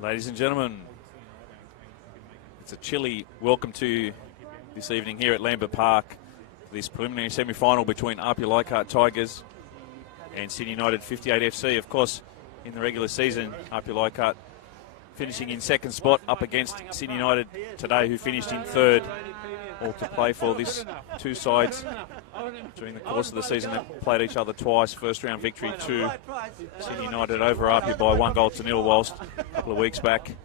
Ladies and gentlemen, it's a chilly welcome to you this evening here at Lambert Park. This preliminary semi-final between APIA Leichhardt Tigers and Sydney United 58 FC. Of course, in the regular season, APIA Leichhardt finishing in second spot up against Sydney United today, who finished in third. All to play for this two sides. During the course of the season, they played each other twice. First round victory to Sydney United over APIA by 1-0, whilst a couple of weeks back,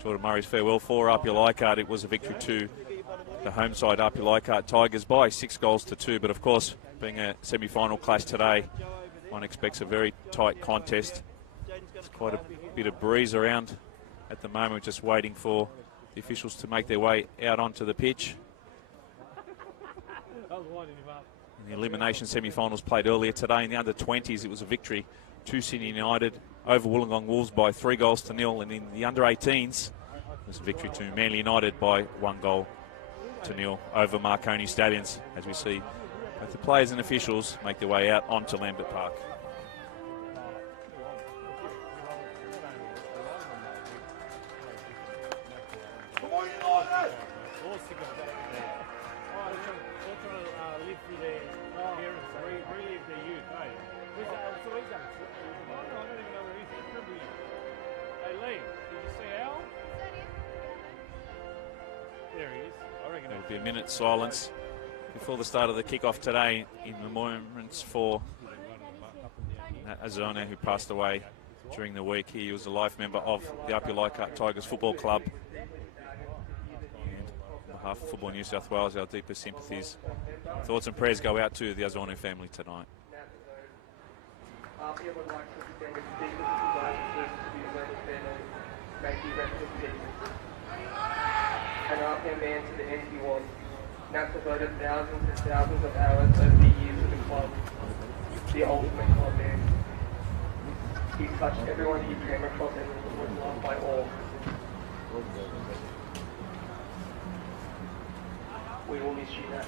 Jordan Murray's farewell for APIA Leichhardt, it was a victory to the home side APIA Leichhardt Tigers by 6-2. But of course, being a semi-final clash today, one expects a very tight contest. There's quite a bit of breeze around at the moment. We're just waiting for the officials to make their way out onto the pitch. In the elimination semi-finals played earlier today in the under-20s, it was a victory to Sydney United over Wollongong Wolves by 3-0. And in the under-18s, it was a victory to Manly United by 1-0 over Marconi Stallions, as we see both the players and officials make their way out onto Lambert Park. There will be a minute's silence before the start of the kickoff today in remembrance for Azona, who passed away during the week. He was a life member of the APIA Leichhardt Tigers Football Club. And on behalf of Football New South Wales, our deepest sympathies, thoughts and prayers go out to the Azona family tonight. APIA would like to extend its deepest condolences to the Azona family. May he rest in peace. An APIA man to the end he was. Nat devoted thousands and thousands of hours over the years of the club. The ultimate club man. He touched everyone he came across and was loved by all. We will miss you, Nat.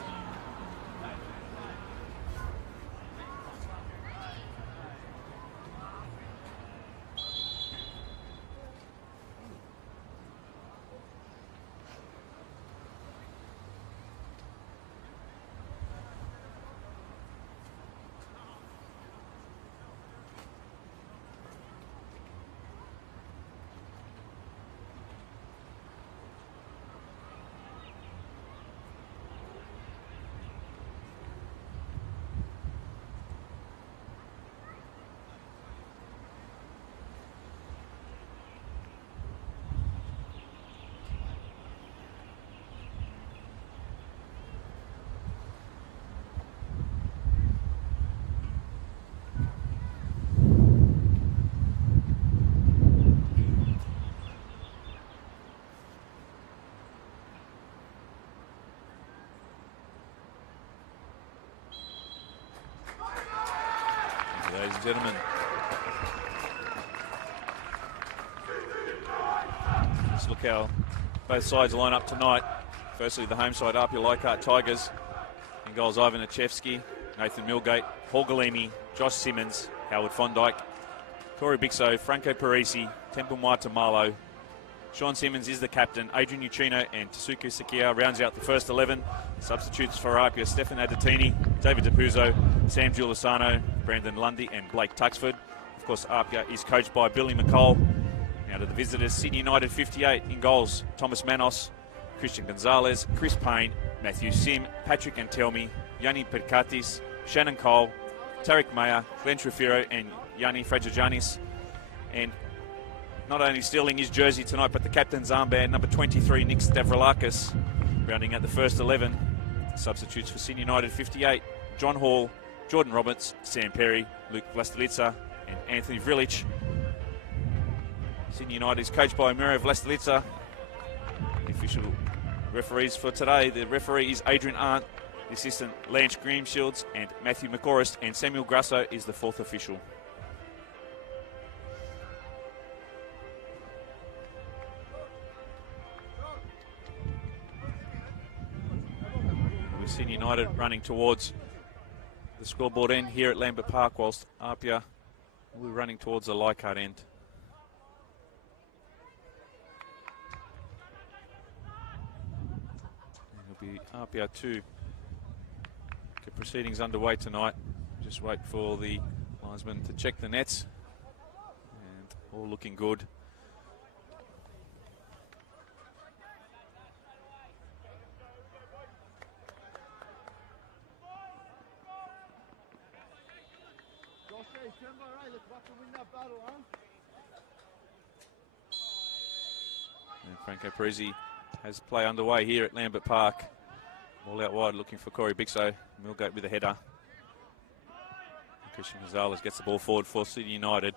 Ladies and gentlemen, let's look how both sides line up tonight. Firstly, the home side, APIA Leichhardt Tigers. In goals, Ivan Achevsky, Nathan Milgate, Paul Galimi, Josh Simmons, Howard Fondike, Corey Bixo, Franco Parisi, Temple Tamalo. Sean Simmons is the captain. Adrian Uchino and Tasuku Sakia rounds out the first 11. Substitutes for APIA, Stefan Adatini, David DePuzzo, Sam Giulisano, Brandon Lundy and Blake Tuxford. Of course, APIA is coached by Billy McCall. Now to the visitors, Sydney United 58 in goals. Thomas Manos, Christian Gonzalez, Chris Payne, Matthew Sim, Patrick Antelmi, Yanni Perkatis, Shannon Cole, Tarek Mayer, Glenn Trufiro and Yanni Fragijanis. And not only stealing his jersey tonight, but the captain's armband, number 23, Nick Stavroulakis, rounding out the first 11. Substitutes for Sydney United 58, John Hall, Jordan Roberts, Sam Perry, Luke Vlastelica and Anthony Vrilich. Sydney United is coached by Miro Vlastelica. The official referees for today, the referee is Adrian Arndt, the assistant Lance Grimshields and Matthew McCorrist, and Samuel Grasso is the fourth official. Sydney United running towards the scoreboard end here at Lambert Park, whilst APIA will be running towards the Leichhardt end. It'll be APIA 2. Get proceedings underway tonight. Just wait for the linesman to check the nets. And all looking good. And Franco Parisi has play underway here at Lambert Park. Ball out wide looking for Corey Bixo. Millgate with a header. Christian Gonzalez gets the ball forward for Sydney United.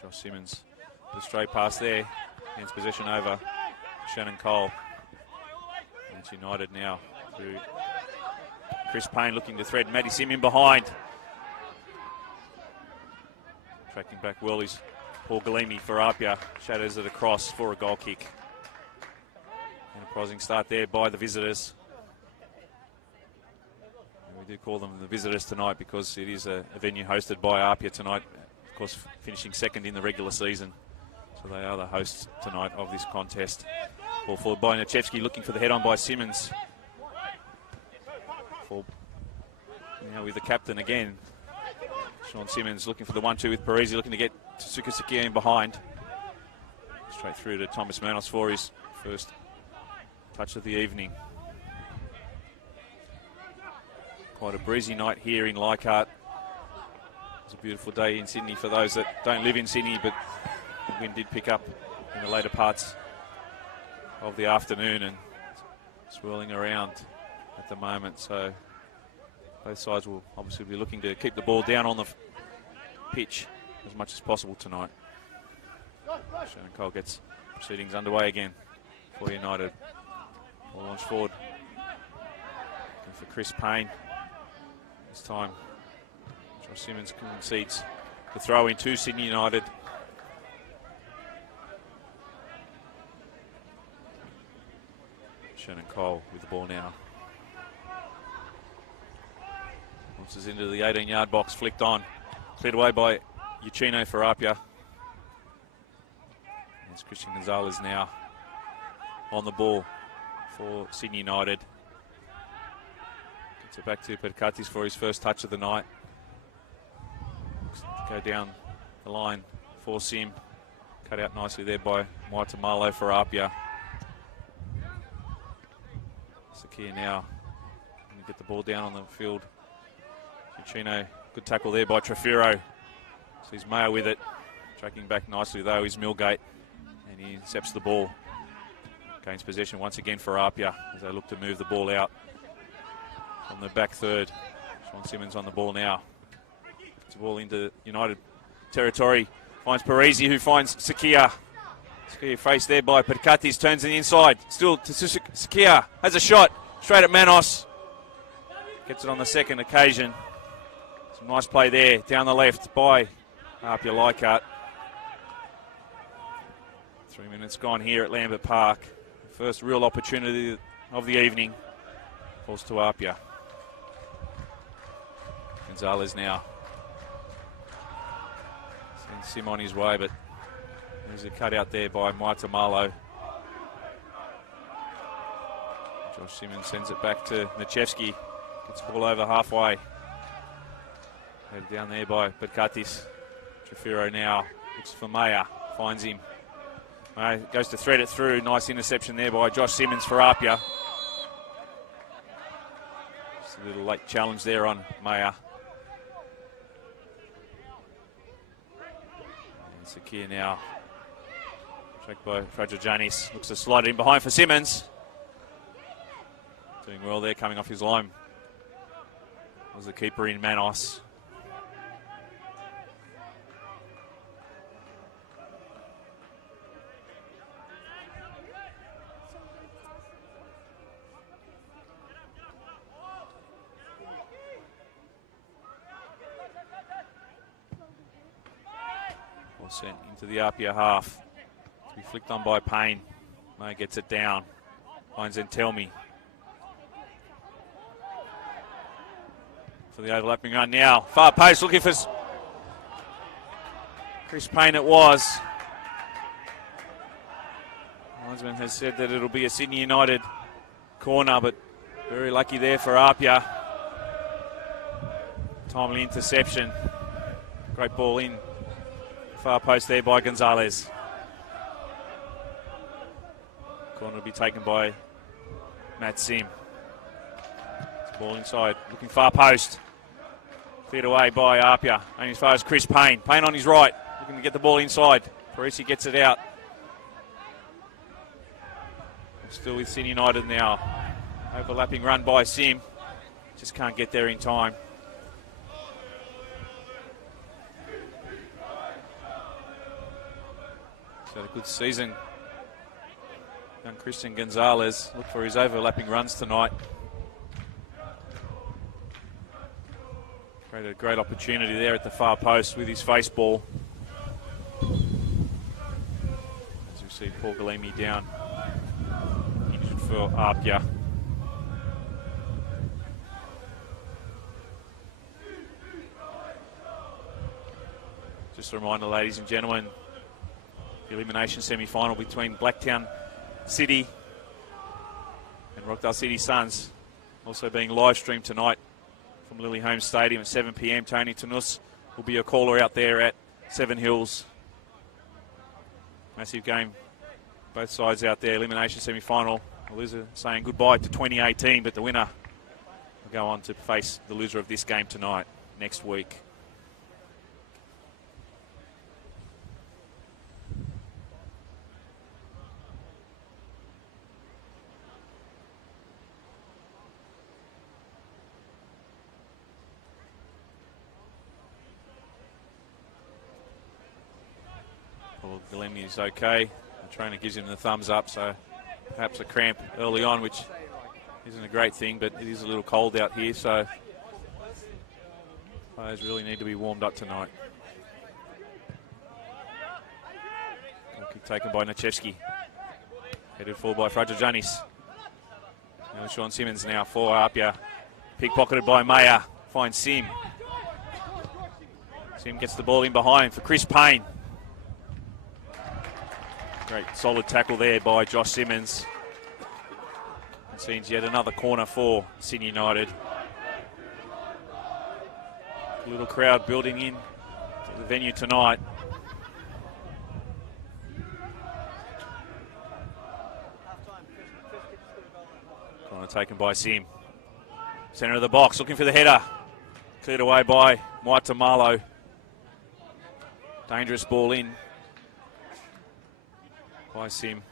Josh Simmons with a straight pass there. Hands possession over Shannon Cole. And it's United now through Chris Payne looking to thread Matty Sim in behind. Tracking back well is Paul Galimi for APIA. Shadows it across for a goal kick. Enterprising start there by the visitors. And we do call them the visitors tonight because it is a venue hosted by APIA tonight. Of course, finishing second in the regular season. So they are the hosts tonight of this contest. Ball forward by Nachevsky, looking for the head-on by Simmons. Now with the captain again. Sean Simmons looking for the 1-2 with Parisi, looking to get Tsuka Sakia in behind. Straight through to Thomas Manos for his first touch of the evening. Quite a breezy night here in Leichhardt. It's a beautiful day in Sydney for those that don't live in Sydney, but the wind did pick up in the later parts of the afternoon and swirling around at the moment. So both sides will obviously be looking to keep the ball down on the pitch as much as possible tonight. Shannon Cole gets proceedings underway again for United. Ball launched forward. Looking for Chris Payne. This time, Josh Simmons concedes the throw in to Sydney United. Shannon Cole with the ball now. Launches into the 18-yard box, flicked on. Cleared away by Uchino for APIA. It's Christian Gonzalez now on the ball for Sydney United. Gets it back to Perkatis for his first touch of the night. Go down the line for Sim. Cut out nicely there by Maitamalo for APIA. Sakia now going to get the ball down on the field. Uchino, good tackle there by Trefiro. Sees Mayo with it. Tracking back nicely though is Millgate. And he intercepts the ball. Gains possession once again for APIA as they look to move the ball out from the back third. Sean Simmons on the ball now. Gets the ball into United territory. Finds Parisi, who finds Sakia. Sakia faced there by Perkatis. Turns in the inside. Still to Sakia. Has a shot. Straight at Manos. Gets it on the second occasion. Some nice play there down the left by APIA Leichhardt. 3 minutes gone here at Lambert Park. First real opportunity of the evening falls to APIA. Gonzalez now. Sends Sim on his way, but there's a cut out there by Maitamalo. Josh Simmons sends it back to Nachevsky. Gets the ball over halfway. Headed down there by Perkatis. Trefiro now looks for Maya. Finds him. Goes to thread it through. Nice interception there by Josh Simmons for APIA. Just a little late challenge there on Maya. And Sakia now. Tracked by Fragijanis. Looks to slide it in behind for Simmons. Doing well there, coming off his line. Was the keeper in Manos. Ball sent into the APIA half. To be flicked on by Payne. May gets it down. Finds Entelmi. For the overlapping run now. Far post looking for Chris Payne it was. Linesman has said that it'll be a Sydney United corner, but very lucky there for APIA. Timely interception. Great ball in. Far post there by Gonzalez. Corner will be taken by Matt Sim. Ball inside, looking far post. Cleared away by APIA. Only as far as Chris Payne. Payne on his right, looking to get the ball inside. Parisi gets it out. Still with Sydney United now. Overlapping run by Sim. Just can't get there in time. He's had a good season. Young Christian Gonzalez. Look for his overlapping runs tonight. Created a great opportunity there at the far post with his face ball. As we see Paul Galimi down. Injured for APIA. Just a reminder, ladies and gentlemen, the elimination semi-final between Blacktown City and Rockdale City Suns also being live streamed tonight from Lily Holmes Stadium at 7 p.m. Tony Tanus will be a caller out there at Seven Hills. Massive game, both sides out there. Elimination semi-final. The loser saying goodbye to 2018, but the winner will go on to face the loser of this game tonight, next week. Galemi is okay. The trainer gives him the thumbs up, so perhaps a cramp early on, which isn't a great thing, but it is a little cold out here, so players really need to be warmed up tonight. Goal kick taken by Nachevsky. Headed forward by Frajajanis. Now Sean Simmons now for APIA. Pickpocketed by Mayer. Finds Sim. Sim gets the ball in behind for Chris Payne. Great solid tackle there by Josh Simmons. And seems yet another corner for Sydney United. A little crowd building in to the venue tonight. Corner taken by Sim. Centre of the box, looking for the header. Cleared away by Moita Marlow. Dangerous ball in by Sim.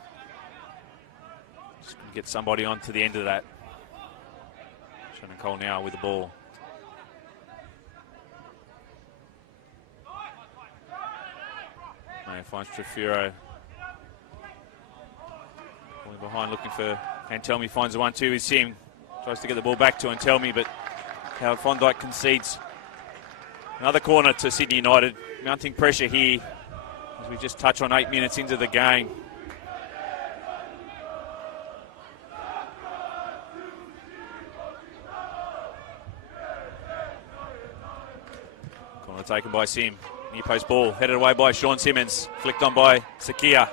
Just going to get somebody on to the end of that. Shannon Cole now with the ball. Mayer finds Trefiro. Pulling behind, looking for Antelmi, finds the 1-2 with Sim. Tries to get the ball back to Antelmi, but Howard Fondike concedes. Another corner to Sydney United. Mounting pressure here as we just touch on 8 minutes into the game. Corner taken by Sim. Near post ball, headed away by Sean Simmons. Flicked on by Sakia.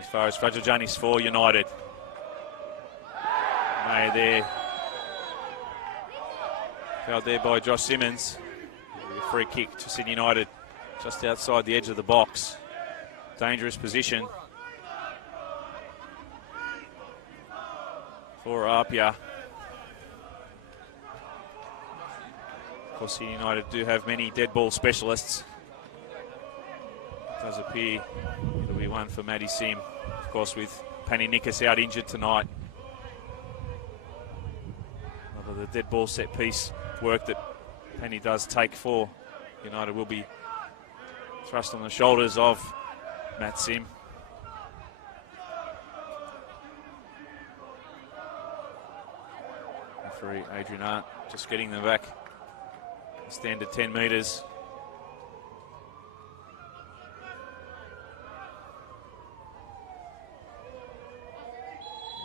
As far as Frajajanis for United. May there. Fouled there by Josh Simmons. A free kick to Sydney United just outside the edge of the box. Dangerous position for APIA. Of course, Sydney United do have many dead ball specialists. It does appear it'll be one for Matty Sim. Of course, with Penny Nickus out injured tonight. Another the dead ball set piece work that Penny does take for United will be thrust on the shoulders of Matt Sim. Referee Adrian Arndt just getting them back. Standard 10 metres.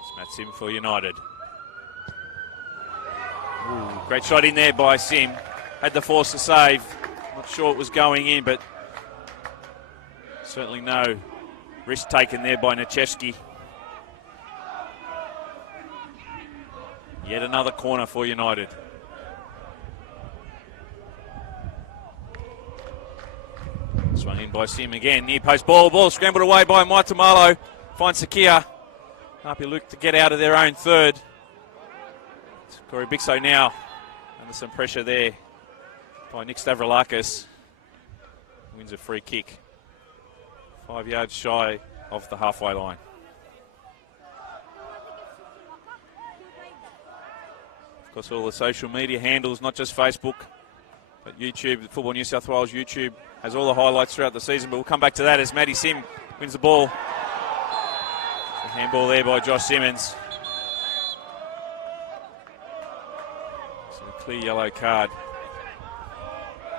It's Matt Sim for United. Ooh, great shot in there by Sim. Had the force to save. Not sure it was going in, but certainly no Risk taken there by Nichevsky. Yet another corner for United. Swung in by Sim again. Near post ball. Ball scrambled away by Maitamalo. Finds Sakia. APIA look to get out of their own third. Corey Bixo now under some pressure there by Nick Stavroulakis. Wins a free kick. 5 yards shy of the halfway line. Of course, all the social media handles, not just Facebook, but YouTube, Football New South Wales YouTube, has all the highlights throughout the season. But we'll come back to that as Matty Sim wins the ball. A handball there by Josh Simmons. So a clear yellow card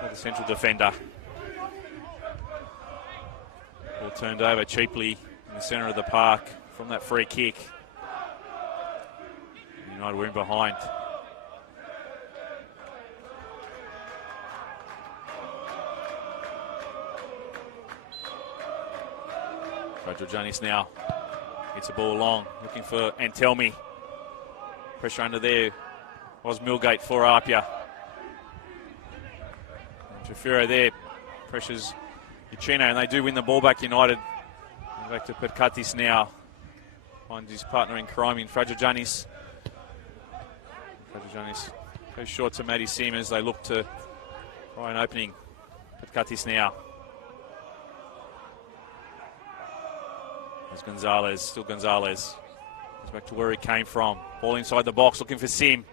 for the central defender. Ball turned over cheaply in the centre of the park from that free kick. United were in behind. Janis now gets the ball long, looking for Antelmi. Pressure under there was Millgate for APIA. Trafiro there pressures Uchino, and they do win the ball back, United. Back to Perkatis now. Finds his partner in crime in Fragijanis. Fragijanis goes short to Matty Sim as they look to try an opening. Perkatis now. There's Gonzalez, still Gonzalez. Goes back to where he came from. Ball inside the box, looking for Sim.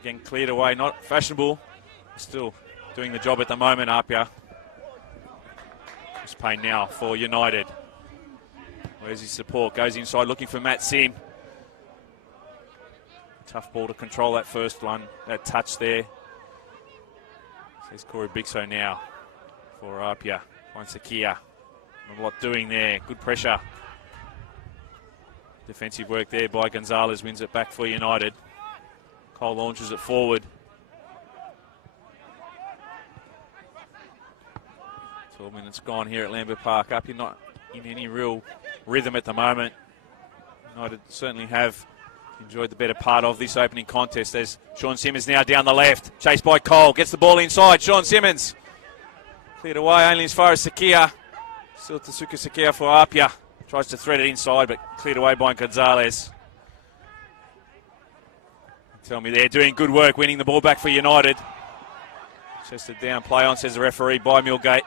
Again, cleared away, not fashionable. Still doing the job at the moment, APIA. It's pain now for United. Where's his support? Goes inside, looking for Matt Sim. Tough ball to control that first one, that touch there. There's Corey Bixo now for APIA. Finds Sakia. Not a lot doing there. Good pressure. Defensive work there by Gonzalez. Wins it back for United. Cole launches it forward. 12 minutes gone here at Lambert Park. APIA not in any real rhythm at the moment. United certainly have enjoyed the better part of this opening contest as Sean Simmons now down the left. Chased by Cole. Gets the ball inside. Sean Simmons. Cleared away only as far as Sakia. Still Tasuka Sakia for APIA. Tries to thread it inside, but cleared away by Gonzalez. Tell me they're doing good work, winning the ball back for United. Chested down, play on, says the referee, by Millgate.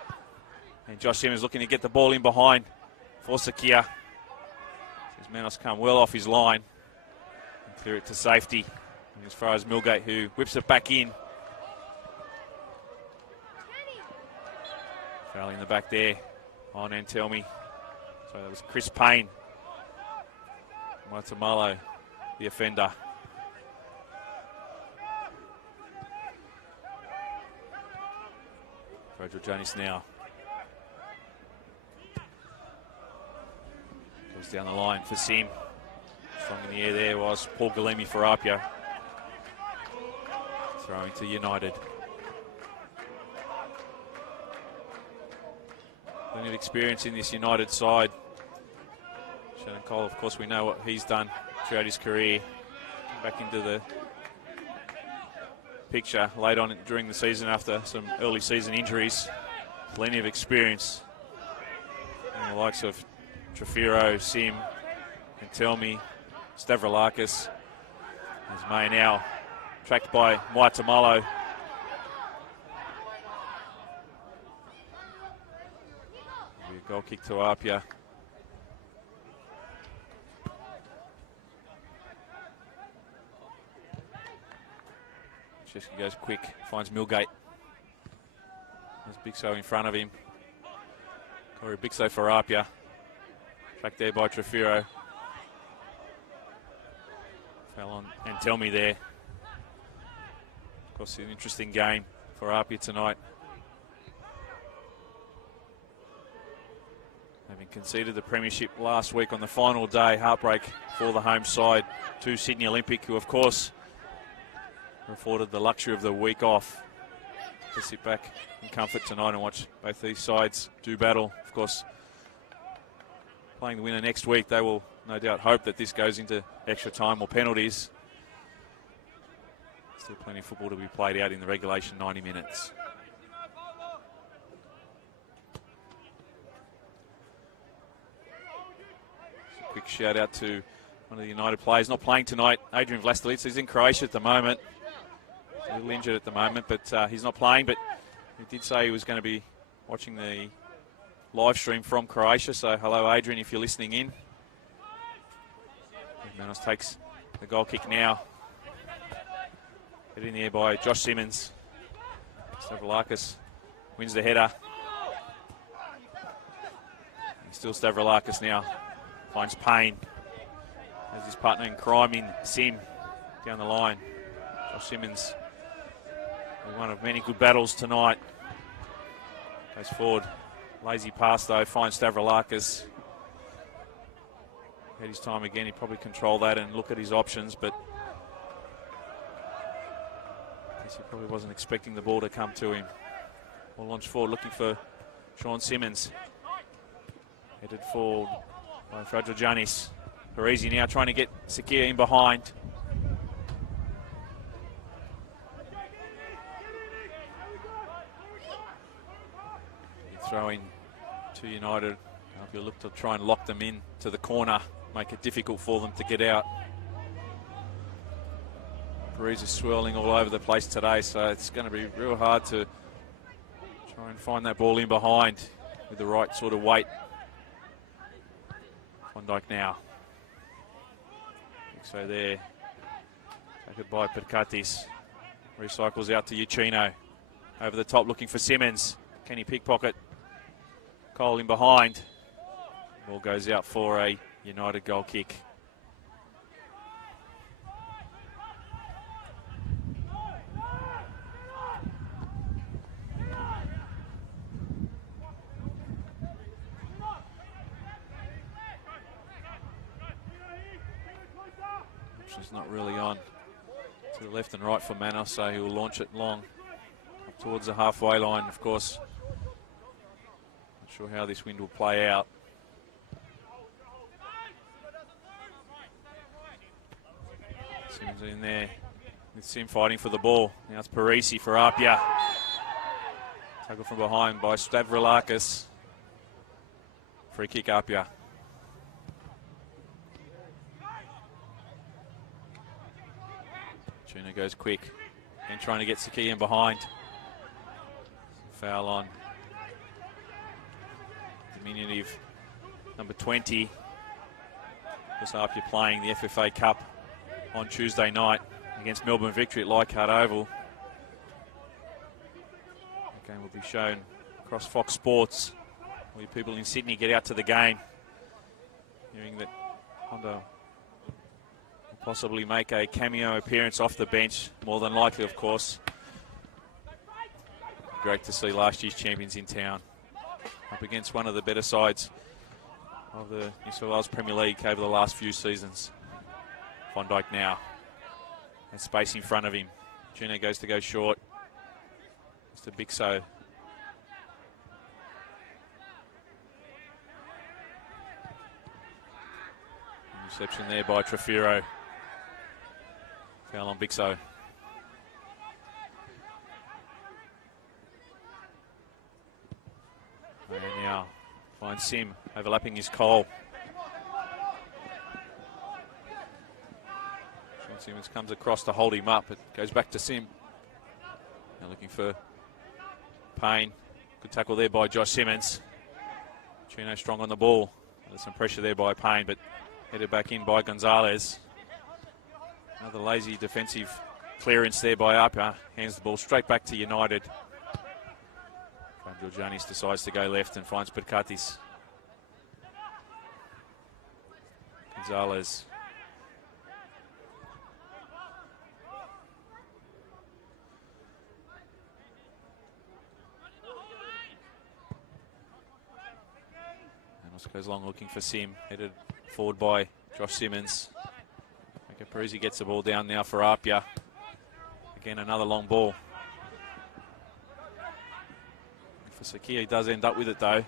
And Josh Simmons looking to get the ball in behind for Sakia. Says Manos come well off his line. And clear it to safety. And as far as Millgate, who whips it back in. Foul in the back there on Antelmi. So that was Chris Payne. Maitamalo, the offender. Frederick Janis now. Goes down the line for Sim. Strong in the air there was Paul Galemi for APIA. Throwing to United. Plenty of experience in this United side. Shannon Cole, of course, we know what he's done throughout his career. Back into the picture late on during the season after some early season injuries. Plenty of experience. And the likes of Trafiro, Sim, Antelmi, Stavroulakis. As May now tracked by Maitamalo. Goal kick to APIA. Chesky goes quick, finds Millgate. There's Bixo in front of him. Corey Bixo for APIA. Tracked there by Trafiro. Fell on and tell me there. Of course, an interesting game for APIA tonight. Having conceded the premiership last week on the final day, heartbreak for the home side to Sydney Olympic, who of course were afforded the luxury of the week off to sit back in comfort tonight and watch both these sides do battle. Of course, playing the winner next week. They will no doubt hope that this goes into extra time or penalties. Still plenty of football to be played out in the regulation 90 minutes. Just a quick shout out to one of the United players not playing tonight, Adrian Vlastelic. He's in Croatia at the moment. He's a little injured at the moment, but he's not playing. But he did say he was going to be watching the live stream from Croatia. So hello, Adrian, if you're listening in. Manos takes the goal kick now. Hit in the air by Josh Simmons. Stavroulakis wins the header. And still Stavroulakis now finds Payne as his partner in crime in Sim down the line. Josh Simmons, one of many good battles tonight. Goes forward. Lazy pass though, finds Stavroulakis. Had his time again, he'd probably control that and look at his options, but I guess he probably wasn't expecting the ball to come to him. Ball launched forward, looking for Sean Simmons. Headed forward by Fradrogiannis. Parisi now trying to get Sakir in behind. Throw in to United. If you look to try and lock them in to the corner, make it difficult for them to get out. Breeze is swirling all over the place today, so it's going to be real hard to try and find that ball in behind with the right sort of weight. Van Dijk now. So there, taken by Perkatis. Recycles out to Uchino. Over the top looking for Simmons. Can he pickpocket? Cole in behind. Ball goes out for a United goal kick. Option's not really on to the left and right for Manos, so he will launch it long up towards the halfway line. Of course, not sure how this wind will play out. Sims in there with Sim fighting for the ball. Now it's Parisi for APIA. Tackle from behind by Stavroulakis. Free kick APIA. Tuna goes quick and trying to get Saki in behind. Foul on diminutive number 20. Just APIA playing the FFA Cup on Tuesday night against Melbourne Victory at Leichhardt Oval. The game will be shown across Fox Sports. All you people in Sydney get out to the game. Hearing that Honda will possibly make a cameo appearance off the bench, more than likely of course. Great to see last year's champions in town up against one of the better sides of the New South Wales Premier League over the last few seasons. Van Dijk now. And space in front of him. Juno goes to go short. Mr. Bixo. Reception there by Trefiro. Foul on Bixo. And now finds Sim overlapping his Cole. Sean Simmons comes across to hold him up. It goes back to Sim. Now looking for Payne. Good tackle there by Josh Simmons. Chino strong on the ball. There's some pressure there by Payne, but headed back in by Gonzalez. Another lazy defensive clearance there by APIA. Hands the ball straight back to United. Georgianis decides to go left and finds Perkatis. Gonzalez. And goes long looking for Sim. Headed forward by Josh Simmons. Parisi gets the ball down now for APIA. Again, another long ball. For Sakir, he does end up with it though.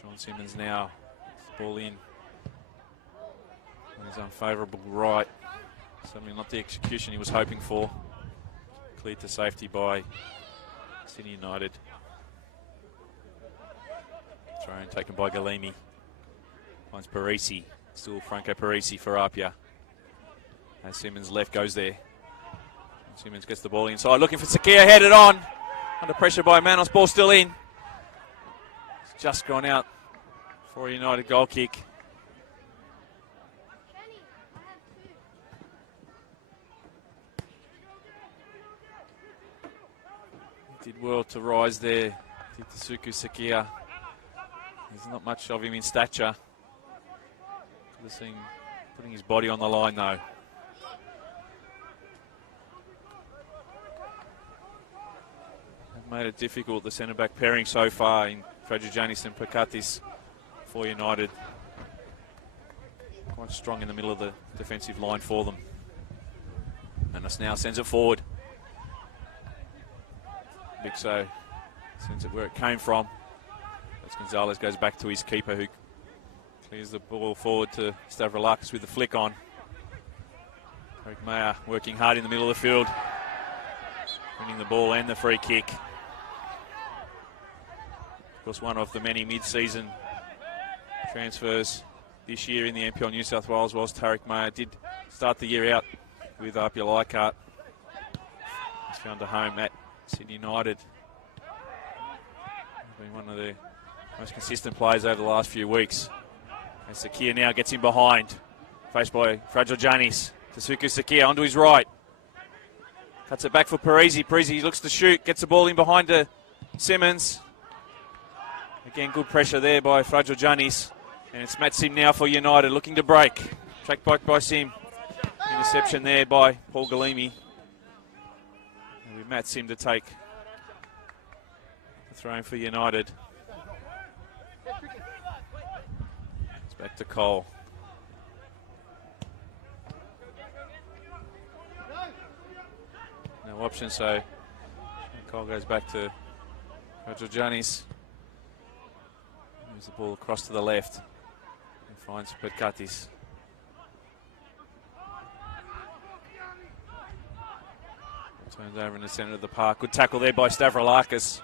Sean Simmons now. Ball in. On his unfavourable right. Certainly not the execution he was hoping for. Cleared to safety by Sydney United. Throw in taken by Galimi. Finds Parisi. Still Franco Parisi for APIA. As Simmons left goes there. Simmons gets the ball inside, looking for Sakia, headed on. Under pressure by Manos, ball still in. It's just gone out for a United goal kick. He did well to rise there, did Tasuku Sakia. There's not much of him in stature. Could have seen putting his body on the line though. Made it difficult, the centre-back pairing so far in Fragijanis and Pakatis for United. Quite strong in the middle of the defensive line for them. Manos now sends it forward. Bixo sends it where it came from. As Gonzalez goes back to his keeper who clears the ball forward to Stavroulakis with the flick on. Eric Mayer working hard in the middle of the field. Winning the ball and the free kick. Of course, one of the many mid-season transfers this year in the NPL New South Wales was Tariq Mayer. Did start the year out with APIA Leichhardt. He's found a home at Sydney United. Been one of the most consistent players over the last few weeks. And Sakia now gets in behind. Faced by Fragile Janis. Tasuku Sakia onto his right. Cuts it back for Parisi. Parisi looks to shoot. Gets the ball in behind to Simmons. Again, good pressure there by Fragile Janis. And it's Matt Sim now for United, looking to break. Tracked back by Sim. Interception there by Paul Galimi. And with Matt Sim to take the throw in for United. It's back to Cole. No option, so Cole goes back to Fragile Janis. Moves the ball across to the left and finds Perkatis. Turns over in the centre of the park. Good tackle there by Stavroulakis.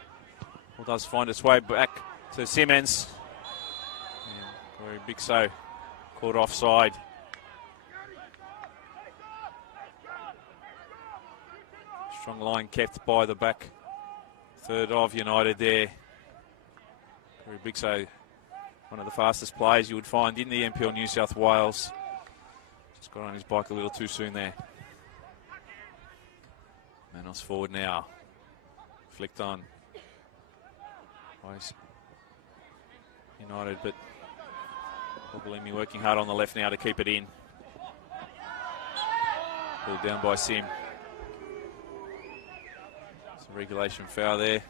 Ball does find its way back to Simmons. And Corey Bixo caught offside. Strong line kept by the back third of United there. Corey Bixo, one of the fastest players you would find in the NPL New South Wales. Just got on his bike a little too soon there. Manos forward now. Flicked on by United, but Galimi working hard on the left now to keep it in. Pulled down by Sim. It's a regulation foul there.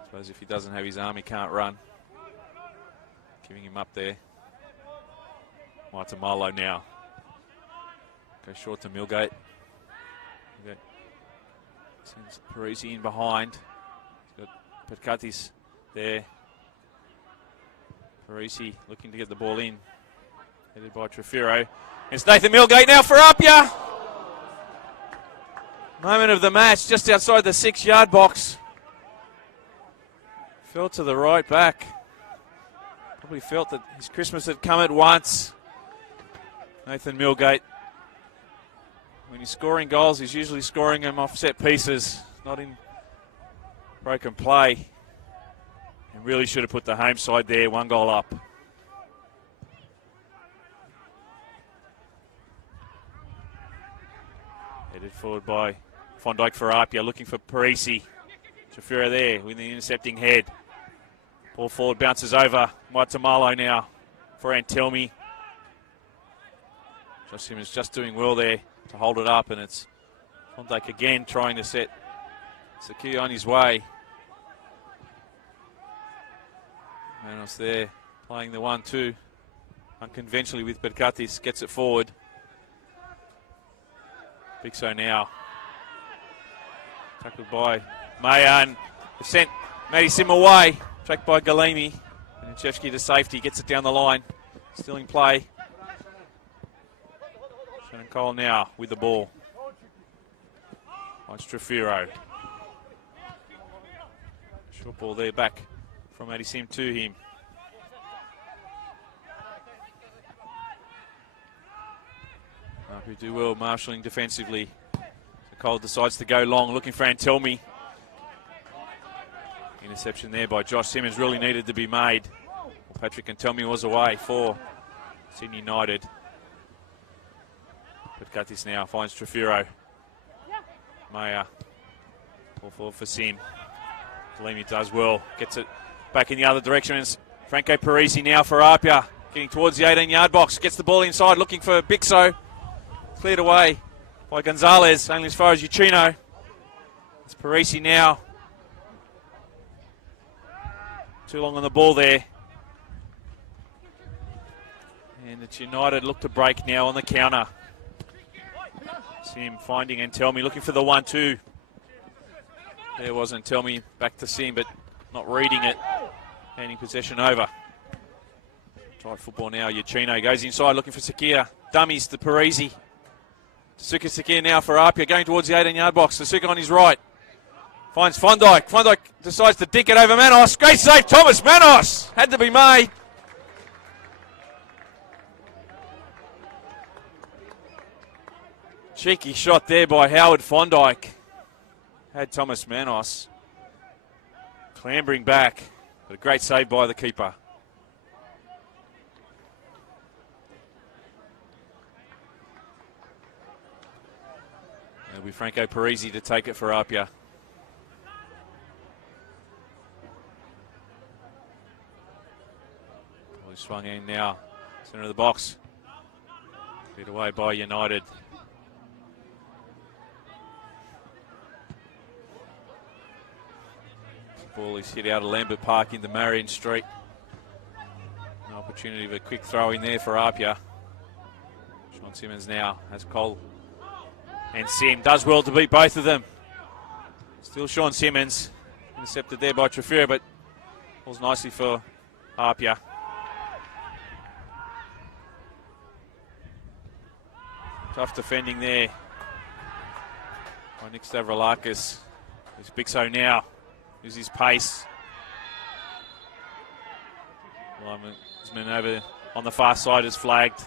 I suppose if he doesn't have his arm, he can't run. Giving him up there. Maitamalo now. Goes short to Milgate. Sends Parisi in behind. He's got Perkatis there. Parisi looking to get the ball in. Headed by Trefiro. It's Nathan Milgate now for APIA. Moment of the match just outside the 6-yard box. Fell to the right back. Probably felt that his Christmas had come at once. Nathan Milgate. When he's scoring goals, he's usually scoring them off set pieces, not in broken play. And really should have put the home side there, 1 goal up. Headed forward by Fondike for APIA, looking for Parisi. Trefiro there with the intercepting head. Ball forward, bounces over. Maitamalo now for Antelmi. Josh Simmons just doing well there to hold it up, and it's Fondike again trying to set Sakia on his way. Manos there playing the 1-2 unconventionally with Perkatis, gets it forward. Bixo now. Tackled by Mayan. They've sent Matty Sim away. Tracked by Galimi. And Chevsky to safety, gets it down the line. Still in play. Shannon Cole now with the ball. Finds Trefiro. Short ball there back from Addison to him. Who do well marshalling defensively. So Cole decides to go long, looking for Antelmi. Interception there by Josh Simmons really needed to be made. Patrick Antelmi was away for Sydney United. But got this now, finds Trefiro. Maya, all forward for Sim. Galimi does well, gets it back in the other direction. It's Franco Parisi now for APIA, getting towards the 18-yard box, gets the ball inside, looking for Bixo. Cleared away by Gonzalez, only as far as Uchino. It's Parisi now. Too long on the ball there. And it's United look to break now on the counter. Sim finding Antelmi, looking for the 1-2. There was Antelmi, back to Sim, but not reading it. Handing possession over. Tight football now, Uchino goes inside looking for Sakia. Dummies to Parisi. Suka Sakia now for APIA, going towards the 18-yard box. Suka on his right. Finds Fondike. Fondike decides to dink it over Manos. Great save, Thomas Manos. Had to be made. Cheeky shot there by Howard Fondike. Had Thomas Manos clambering back. But a great save by the keeper. It'll be Franco Parisi to take it for APIA. Well, he's swung in now. Centre of the box. Cleared away by United. The ball is hit out of Lambert Park into Marion Street. An opportunity of a quick throw in there for APIA. Sean Simmons now has Cole. And Sim does well to beat both of them. Still Sean Simmons. Intercepted there by Trefiro, but falls nicely for APIA. Tough defending there by Nick Stavroulakis. There's Bixo now. Uses his pace. Linesman over on the far side has flagged.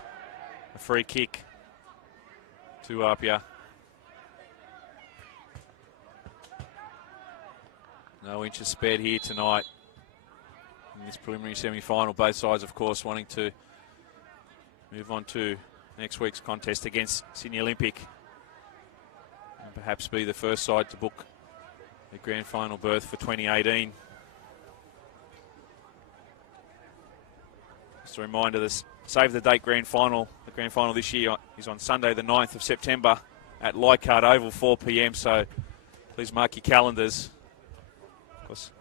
A free kick to APIA. No inches spared here tonight in this preliminary semi-final. Both sides, of course, wanting to move on to next week's contest against Sydney Olympic and perhaps be the first side to book the grand final berth for 2018. Just a reminder, this Save the Date grand final. The grand final this year is on Sunday the 9th of September at Leichhardt Oval, 4 p.m. So please mark your calendars.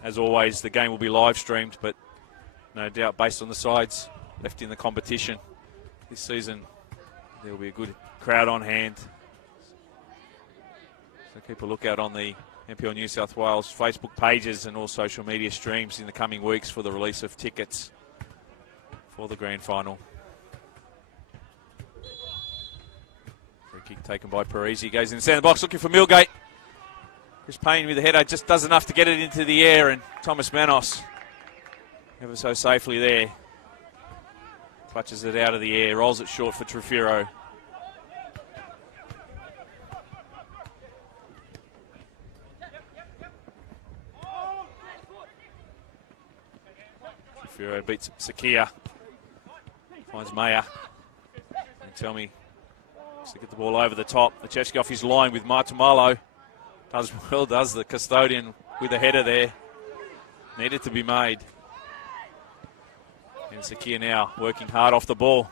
As always, the game will be live streamed, but no doubt based on the sides left in the competition this season, there will be a good crowd on hand. So keep a lookout on the NPL New South Wales Facebook pages and all social media streams in the coming weeks for the release of tickets for the grand final. Free kick taken by Parisi, goes in the centre box looking for Millgate. Chris Payne with the header, just does enough to get it into the air, and Thomas Manos ever so safely there. Clutches it out of the air, rolls it short for Trefiro. Trefiro beats Sakia. Finds Maya. And tell me to get the ball over the top. Lechevsky off his line with Martamalo. Does well, does the custodian with a header there. Needed to be made. And Sakia now working hard off the ball.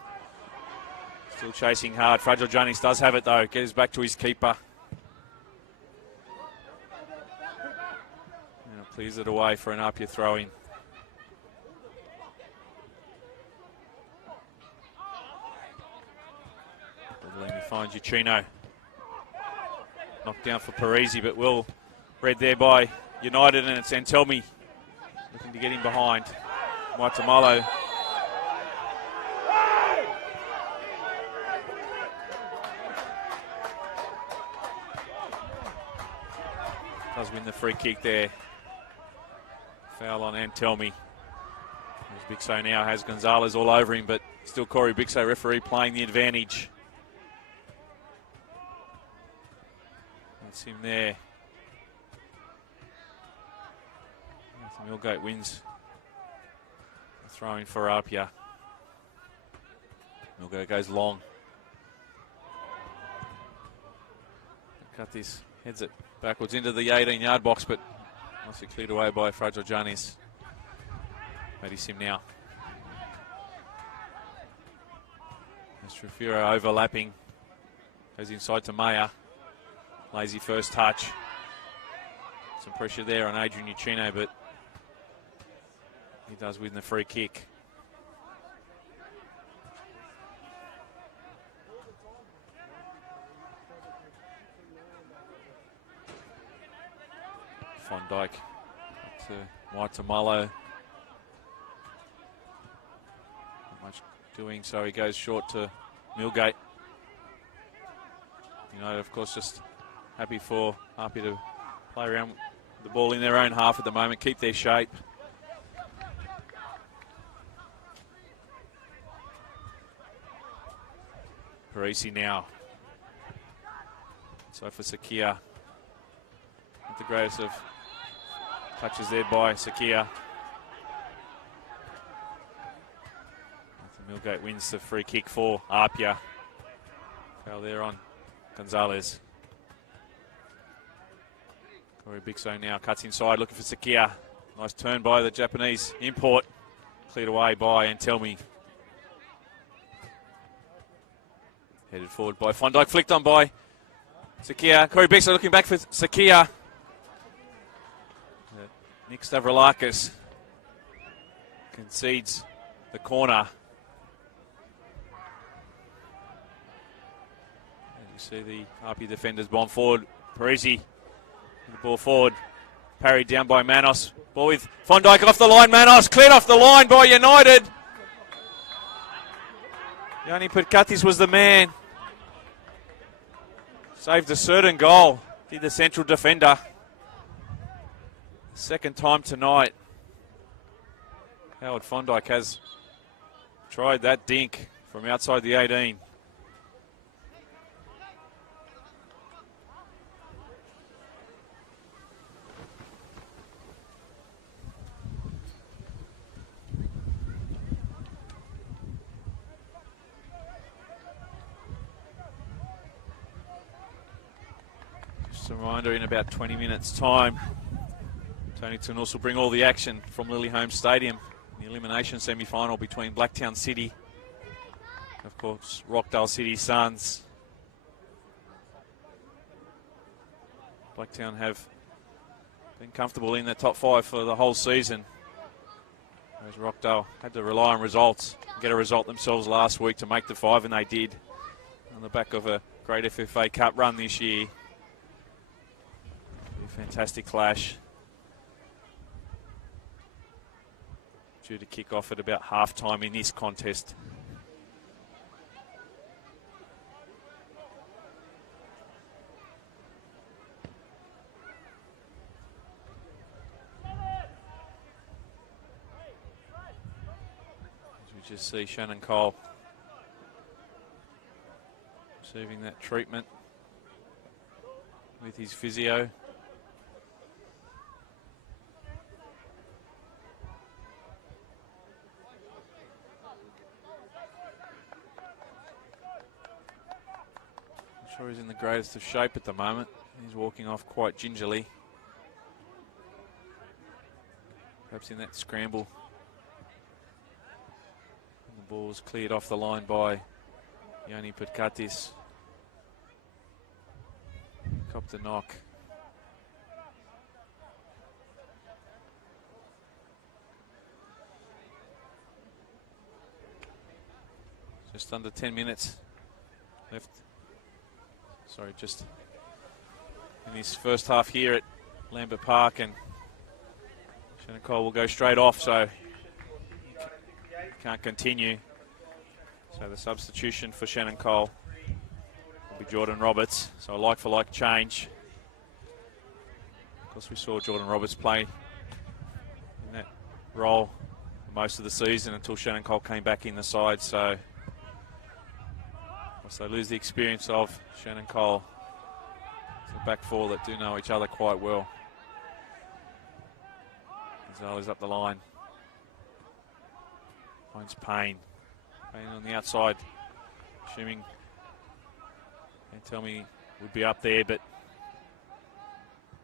Still chasing hard. Fragile Jones does have it though. Gets back to his keeper. And clears it away for an APIA throw-in. He finds Uchino. Knocked down for Parisi, but well read there by United, and it's Antelmi looking to to get in behind. Waitamalo. Does win the free kick there. Foul on Antelmi. Bixo now has Gonzalez all over him, but still Corey Bixo, referee, playing the advantage. That's him there. Millgate wins. Throwing for APIA. Millgate goes long. Cut this, heads it backwards into the 18-yard box, but nicely cleared away by Fragile Giannis. Matty Sim now. There's Trufiro overlapping. Goes inside to Maya. Lazy first touch. Some pressure there on Adrian Uccino, but he does win the free kick. Von Dijk to Waitamalo. Not much doing, so he goes short to Millgate. You know, of course, just happy to play around with the ball in their own half at the moment, keep their shape. Parisi now. So for Sakia. Not the greatest of touches there by Sakia. Millgate wins the free kick for APIA. Foul there on Gonzalez. Corey Bixo now cuts inside, looking for Sakia. Nice turn by the Japanese import. Cleared away by Antelmi. Headed forward by Von Dijk, flicked on by Sakia. Corey Bixo looking back for Sakia. Nick Stavroulakis concedes the corner. And you see the APIA defenders bomb forward. Parisi, the ball forward. Parried down by Manos. Ball with Von Dijk off the line. Manos cleared off the line by United. Yanni Petkatis was the man. Saved a certain goal. Did the central defender. Second time tonight. Howard Von Dijk has tried that dink from outside the 18. Just a reminder, in about 20 minutes' time, Tony Tunus will bring all the action from Lily Holmes Stadium. The elimination semi-final between Blacktown City, of course, Rockdale City Suns. Blacktown have been comfortable in the top 5 for the whole season, whereas Rockdale had to rely on results, get a result themselves last week to make the 5, and they did on the back of a great FFA Cup run this year. A fantastic clash. Due to kick off at about half-time in this contest. As we just see Shannon Cole receiving that treatment with his physio. Sure he's in the greatest of shape at the moment. He's walking off quite gingerly. Perhaps in that scramble. And the ball's cleared off the line by Yanni Petkatis. Copped a knock. Just under 10 minutes left. Sorry, just in his first half here at Lambert Park, and Shannon Cole will go straight off, so can't continue. So the substitution for Shannon Cole will be Jordan Roberts. So a like-for-like change. Of course, we saw Jordan Roberts play in that role for most of the season until Shannon Cole came back in the side. So they lose the experience of Shannon Cole. It's a back four that do know each other quite well. Gonzalez up the line. Finds Payne. Payne on the outside. Assuming Antelmi would be up there, but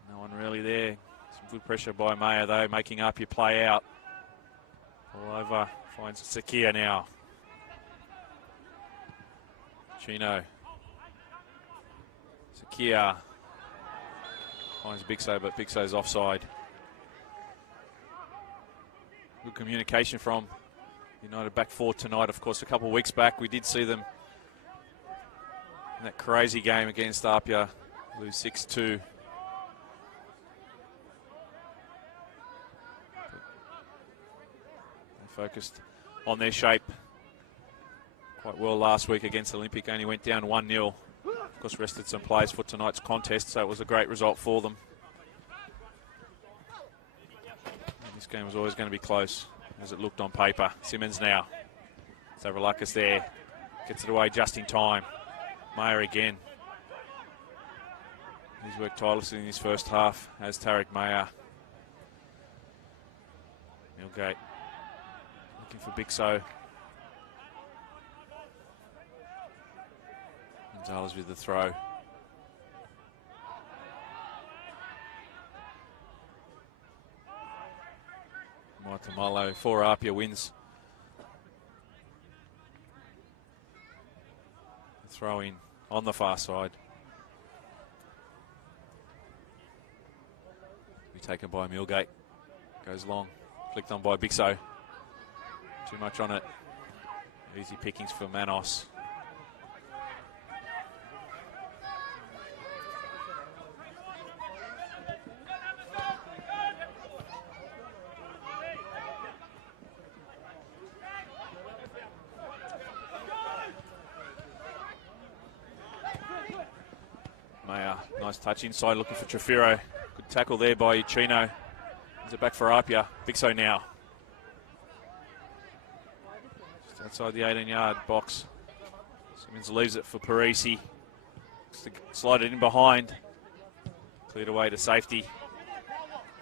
no one really there. Some good pressure by Mayer though, making up your play out. All over. Finds Sakia now. Chino. Sakia. Finds Bixo, but Bixo's offside. Good communication from United back four tonight. Of course, a couple of weeks back, we did see them in that crazy game against APIA, lose 6-2. They focused on their shape quite well last week against Olympic, only went down 1-0. Of course, rested some players for tonight's contest, so it was a great result for them. And this game was always going to be close, as it looked on paper. Simmons now. Zavralakis there. Gets it away just in time. Mayer again. He's worked tirelessly in his first half, as Tarek Mayer. Millgate looking for Bixo. Gonzalez with the throw. Maitamalo for APIA wins. Throw in on the far side. Be taken by Millgate. Goes long. Flicked on by Bixo. Too much on it. Easy pickings for Manos. Mayer, nice touch inside, looking for Trefiro. Good tackle there by Chino. Is it back for Apia? Bixo now. Just outside the 18-yard box. Simmons leaves it for Parisi. Slide it in behind. Cleared away to safety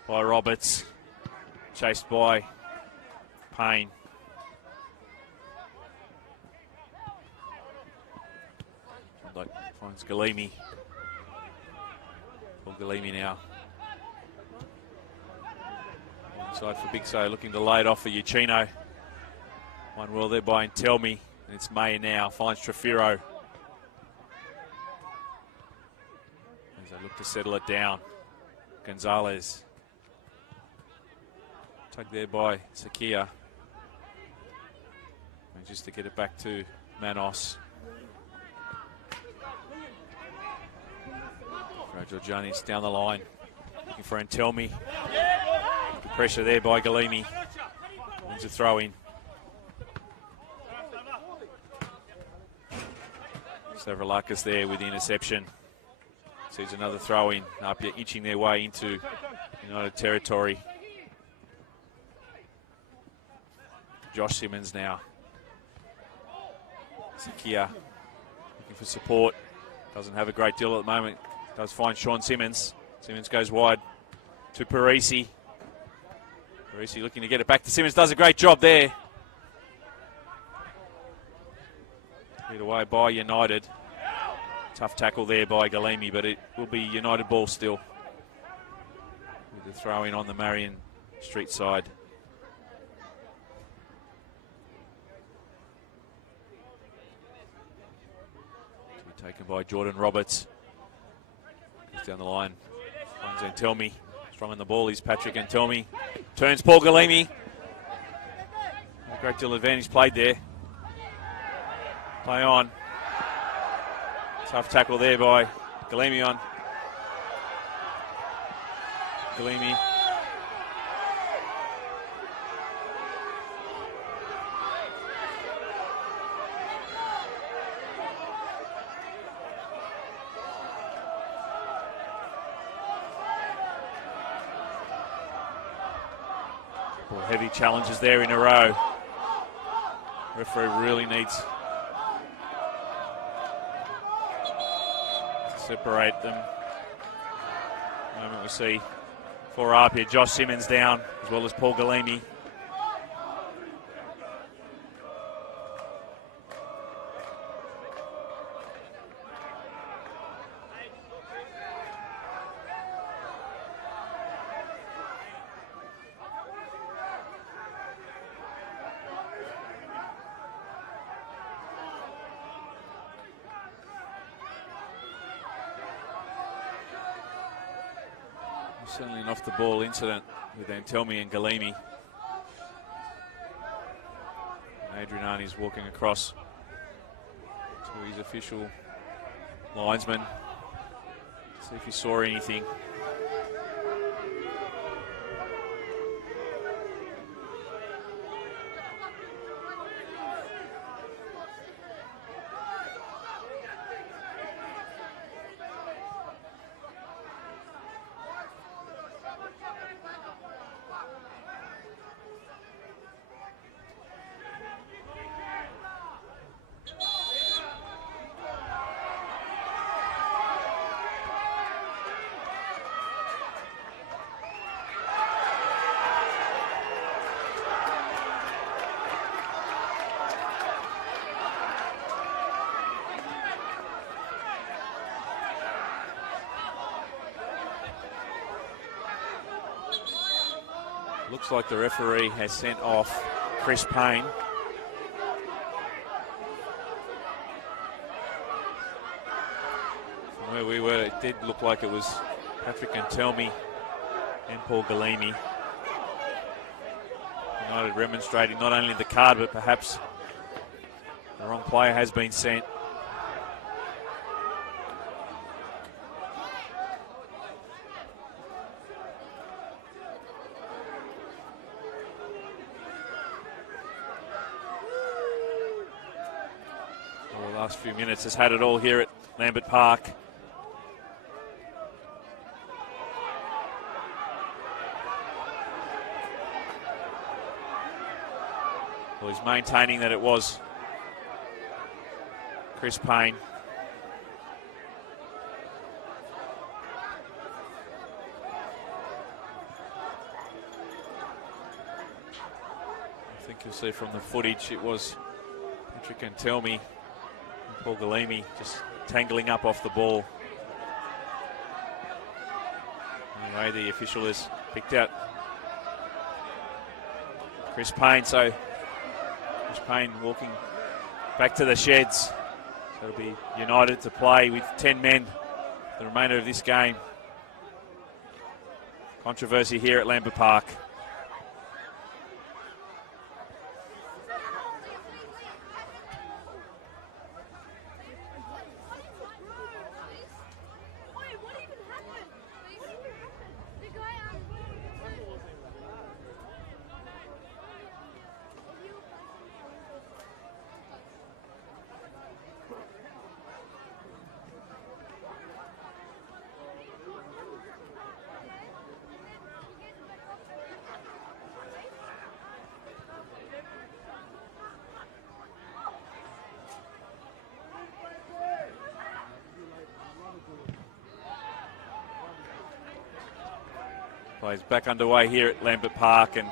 by Roberts. Chased by Payne. Finds Galimi. Galimi now. Inside for Bixo, looking to lay it off for Uchino. One well there by Antelmi, and it's Mayer now. Finds Trefiro. As they look to settle it down. Gonzalez. Tugged there by Sakia. And just to get it back to Manos. Georgianis down the line, looking for Antelmi. Good pressure there by Galimi. Wins a throw in. Zavralakis there with the interception. Sees another throw in. Apia inching their way into United territory. Josh Simmons now. Sakia looking for support. Doesn't have a great deal at the moment. Does find Sean Simmons. Simmons goes wide to Parisi. Parisi looking to get it back to Simmons. Does a great job there. Cleared away by United. Tough tackle there by Galimi, but it will be United ball still. With the throw in on the Marion Street side. To be taken by Jordan Roberts. Down the line, finds Antelmi. Strong on the ball is Patrick Antelmi. Turns Paul Galimi. A great deal of advantage played there. Play on. Tough tackle there by Galimi on. Galimi. Couple of heavy challenges there in a row. Referee really needs to separate them. At the moment we see for APIA, Josh Simmons down, as well as Paul Galimi. Certainly an off-the-ball incident with Antelmi and Galimi. Adrianani's walking across to his official linesman. See if he saw anything. Looks like the referee has sent off Chris Payne. From where we were, it did look like it was Patrick Antelmi and Paul Galimi. United remonstrating not only the card, but perhaps the wrong player has been sent. Last few minutes has had it all here at Lambert Park. Well, he's maintaining that it was Chris Payne. I think you'll see from the footage it was Patrick Antelmi. Paul Galimi just tangling up off the ball. Anyway, the official has picked out Chris Payne, so Chris Payne walking back to the sheds. So it'll be United to play with 10 men the remainder of this game. Controversy here at Lambert Park. Plays back underway here at Lambert Park, and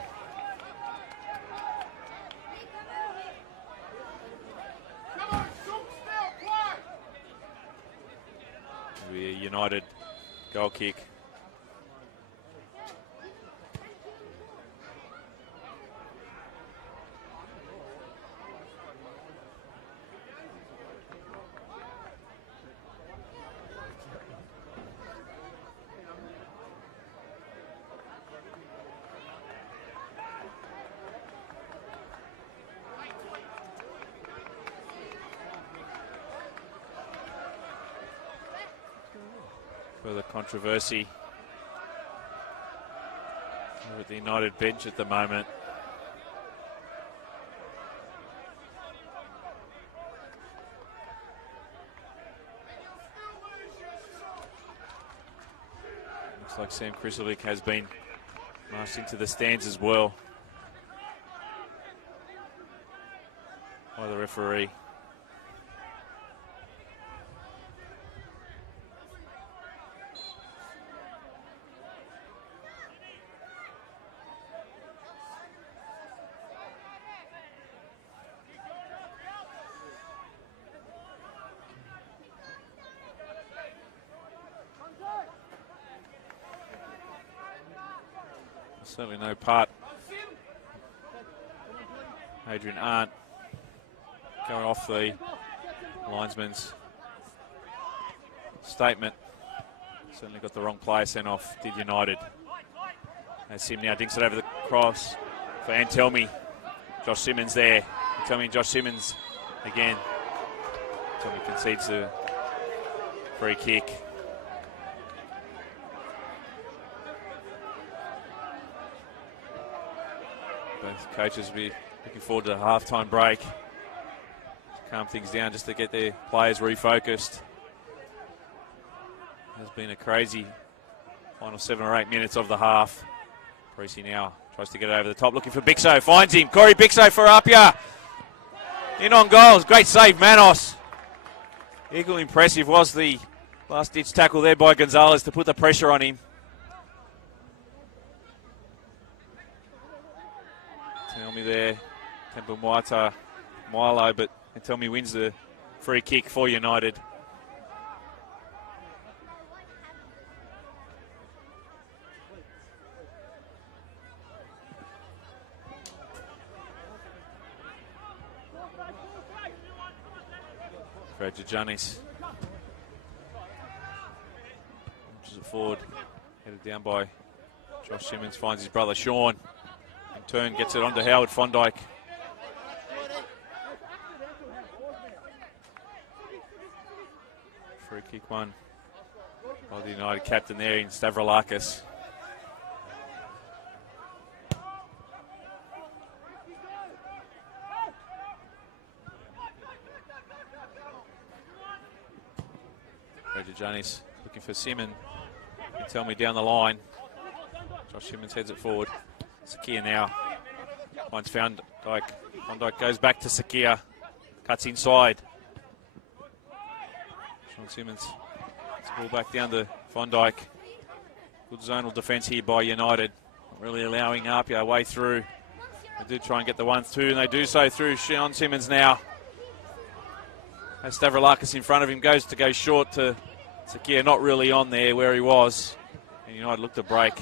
a United goal kick. Further controversy over at the United bench at the moment. Looks like Sam Krislovic has been marched into the stands as well. by the referee. Certainly no part. Adrian Arndt going off the linesman's statement. Certainly got the wrong player sent off, did United. As Sim now dinks it over the cross for Antelmi. Josh Simmons there. Antelmi and Josh Simmons again. Antelmi concedes a free kick. Both coaches will be looking forward to a half-time break. To calm things down just to get their players refocused. It has been a crazy final 7 or 8 minutes of the half. Preece now tries to get it over the top, looking for Bixo, finds him. Corey Bixo for APIA. In on goals, great save, Manos. Equally impressive was the last-ditch tackle there by Gonzalez to put the pressure on him. Tell me there, Temple Muata, Milo, but Tell me wins the free kick for United. Roger Janis. Launches it forward, headed down by Josh Simmons, finds his brother Sean. In turn, gets it onto Howard Fondike. Free kick one by the United captain there in Stavroulakis. Roger Janis looking for Simon. You tell me down the line. Josh Simmons heads it forward. Sakia now finds Fondike. Fondike goes back to Sakia. Cuts inside. Sean Simmons gets the ball back down to Fondike. Good zonal defence here by United. Not really allowing APIA a way through. They do try and get the 1-2, and they do so through Sean Simmons now. As Stavroulakis in front of him goes to go short to Sakia, not really on there where he was. And United look to break.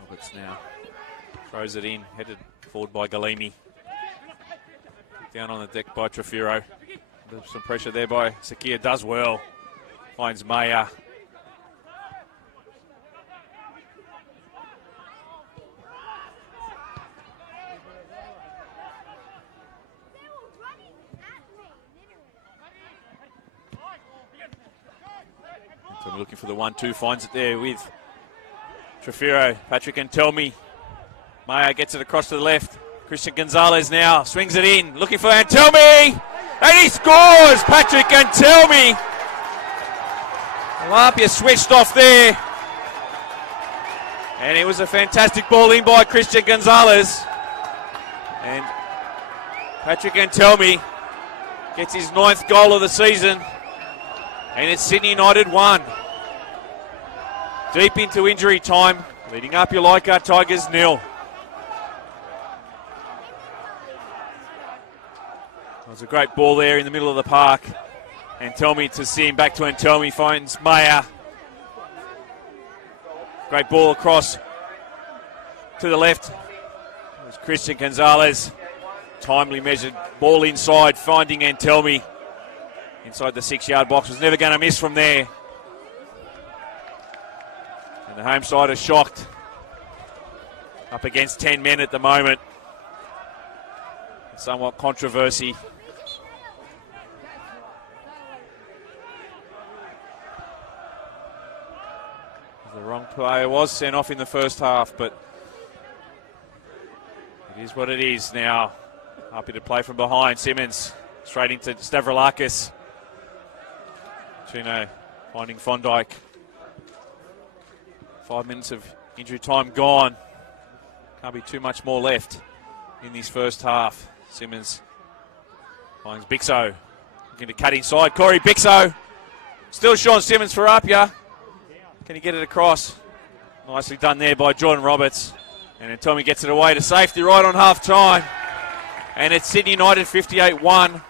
Roberts now throws it in, headed forward by Galimi. Down on the deck by Trafiro. There's some pressure there by Sakia, does well. Finds Maya. So we're looking for the 1-2, finds it there with Trafiro. Patrick Antelmi. Maya gets it across to the left. Christian Gonzalez now swings it in, looking for Antelmi, and he scores! Patrick Antelmi. APIA switched off there, and it was a fantastic ball in by Christian Gonzalez, and Patrick Antelmi gets his 9th goal of the season, and it's Sydney United 1. Deep into injury time, leading APIA Leichhardt Tigers 0. It was a great ball there in the middle of the park. Antelmi to Sim, back to Antelmi, finds Maya. Great ball across to the left. It was Christian Gonzalez. Timely measured ball inside, finding Antelmi inside the 6-yard box. Was never going to miss from there. And the home side is shocked. Up against 10 men at the moment. Somewhat controversy. The wrong player was sent off in the first half, but It is what it is now. Happy to play from behind. Simmons straight into Stavroulakis. Tuno finding Fondike. 5 minutes of injury time gone. Can't be too much more left in this first half. Simmons finds Bixo. Looking to cut inside. Corey Bixo. Still Sean Simmons for APIA. Can he get it across? Nicely done there by Jordan Roberts. And then Tommy gets it away to safety right on half time. And it's Sydney United 58-1.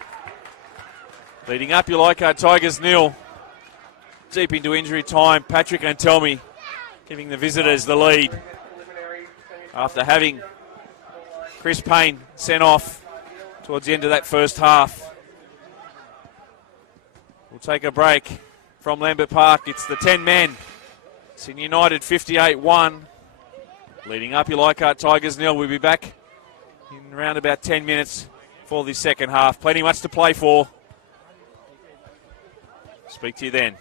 Leading APIA Leichhardt Tigers 0. Deep into injury time. Patrick and Tommy giving the visitors the lead after having Chris Payne sent off towards the end of that first half. We'll take a break from Lambert Park. It's the 10 men. Sydney United 58-1. Leading APIA Leichhardt Tigers 0. We'll be back in around about 10 minutes for the second half. Plenty much to play for. Speak to you then.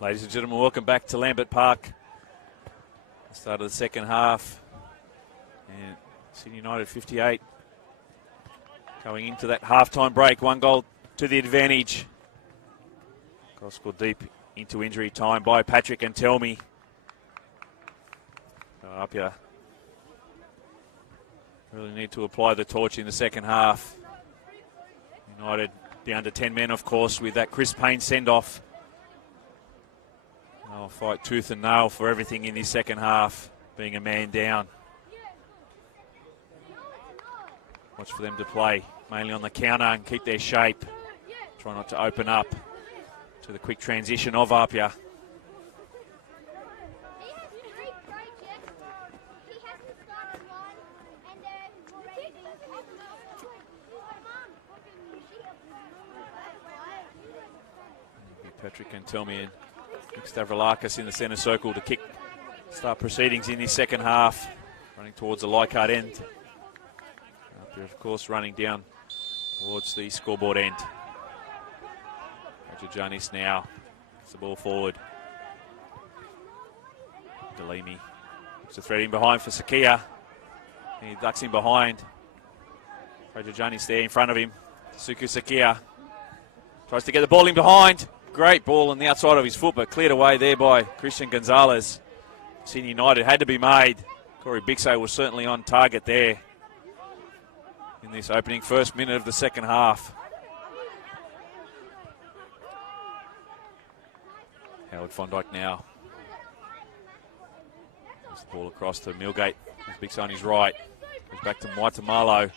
Ladies and gentlemen, welcome back to Lambert Park. Start of the second half. And Sydney United 58. Going into that halftime break, 1 goal to the advantage. Goal scored deep into injury time by Patrick and Telmi. APIA really need to apply the torch in the second half. United down to 10 men, of course, with that Chris Payne send-off. They'll fight tooth and nail for everything in this second half, being a man down. Watch for them to play mainly on the counter and keep their shape. Try not to open up to the quick transition of APIA. Patrick and Telmi and Stavroulakis in the centre circle to start proceedings in this second half. Running towards the Leichhardt end. APIA, of course, running down towards the scoreboard end. Janis now gets the ball forward. Delimi looks to thread in behind for Sakia. He ducks in behind. Janis there in front of him. Suku Sakia tries to get the ball in behind. Great ball on the outside of his foot, but cleared away there by Christian Gonzalez. Sydney United had to be made. Corey Bixo was certainly on target there in this opening first minute of the second half. Howard Fondike now. Gets the ball across to Millgate. Bixo on his right. Goes back to Maitamalo.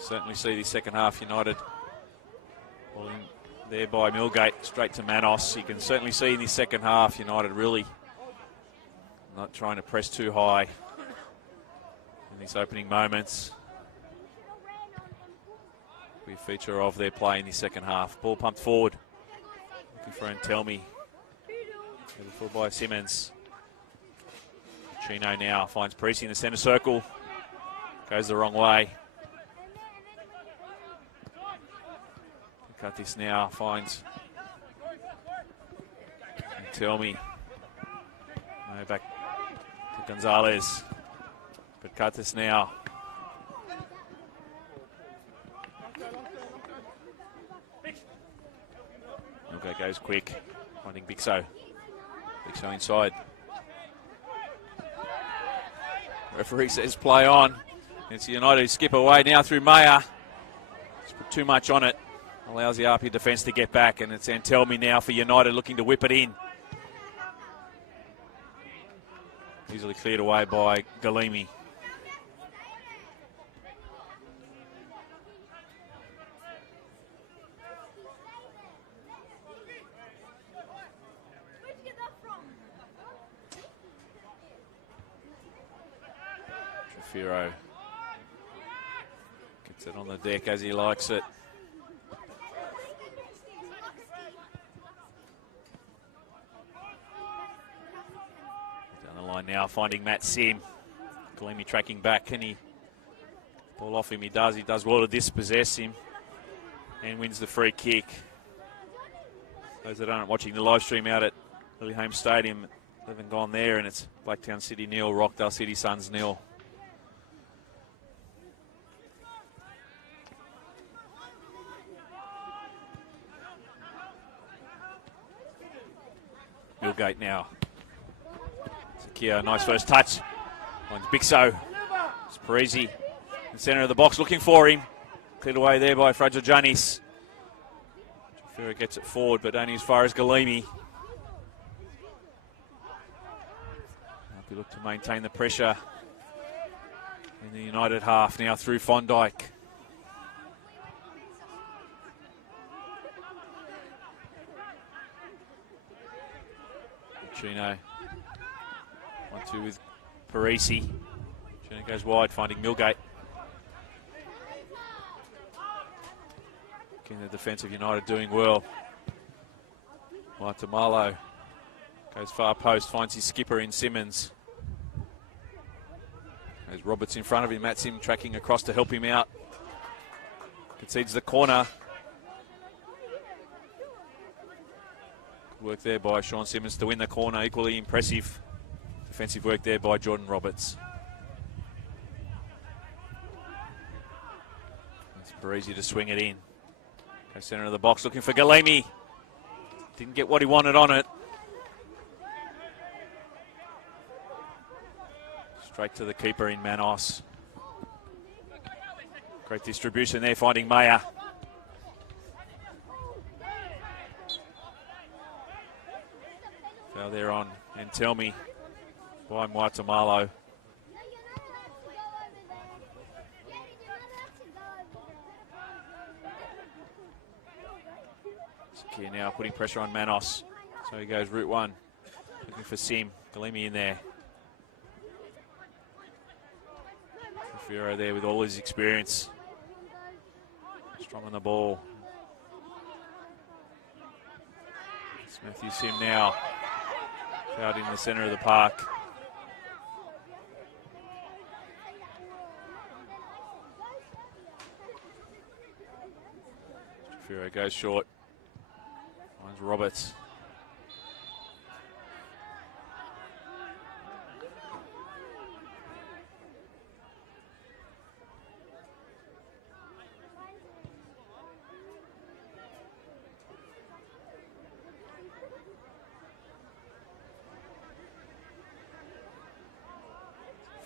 Certainly see the second half United. Ball in there by Millgate, straight to Manos. You can certainly see in the second half United really not trying to press too high in these opening moments. Be a feature of their play in the second half. Ball pumped forward. Looking for Antelmi. Forward by Simmons. Chino now finds Parisi in the centre circle. Goes the wrong way. Cut this now, finds Telmi. Back to Gonzalez. But cut this now. Okay, goes quick. Finding Bixo. Bixo inside. Referee says play on. It's the United who skip away now through Maya. Just put too much on it. Allows the APIA defence to get back, and it's Antelmi now for United looking to whip it in. Easily cleared away by Galimi. Trafiro gets it on the deck as he likes it. Now finding Matt Sim. Galimi tracking back. Can he ball off him? He does. He does well to dispossess him and wins the free kick. Those that aren't watching the live stream out at Lily Holmes Stadium haven't gone there, and it's Blacktown City 0, Rockdale City Suns 0. Millgate now. Nice first touch. Finds Bixo. It's Parisi in the centre of the box looking for him. Cleared away there by Fragijanis. Trafira gets it forward, but only as far as Galimi. We look to maintain the pressure in the United half now through Fondike. Chino. 1-2 with Parisi. Chino goes wide, finding Millgate. Again, the defence of United doing well. Maitamalo goes far post, finds his skipper in Simmons. There's Roberts in front of him. Matt Sim tracking across to help him out. Concedes the corner. Work there by Sean Simmons to win the corner. Equally impressive defensive work there by Jordan Roberts. It's Parisi to swing it in. Go centre of the box looking for Galemi. Didn't get what he wanted on it. Straight to the keeper in Manos. Great distribution there, finding Maya. Foul there on, and tell me by Maitamalo. Sakia now putting pressure on Manos. So he goes route one, looking for Sim. Galemi in there. Trafiro there with all his experience. Strong on the ball. It's Matthew Sim now. Out in the centre of the park. Trafiro goes short. Finds Roberts.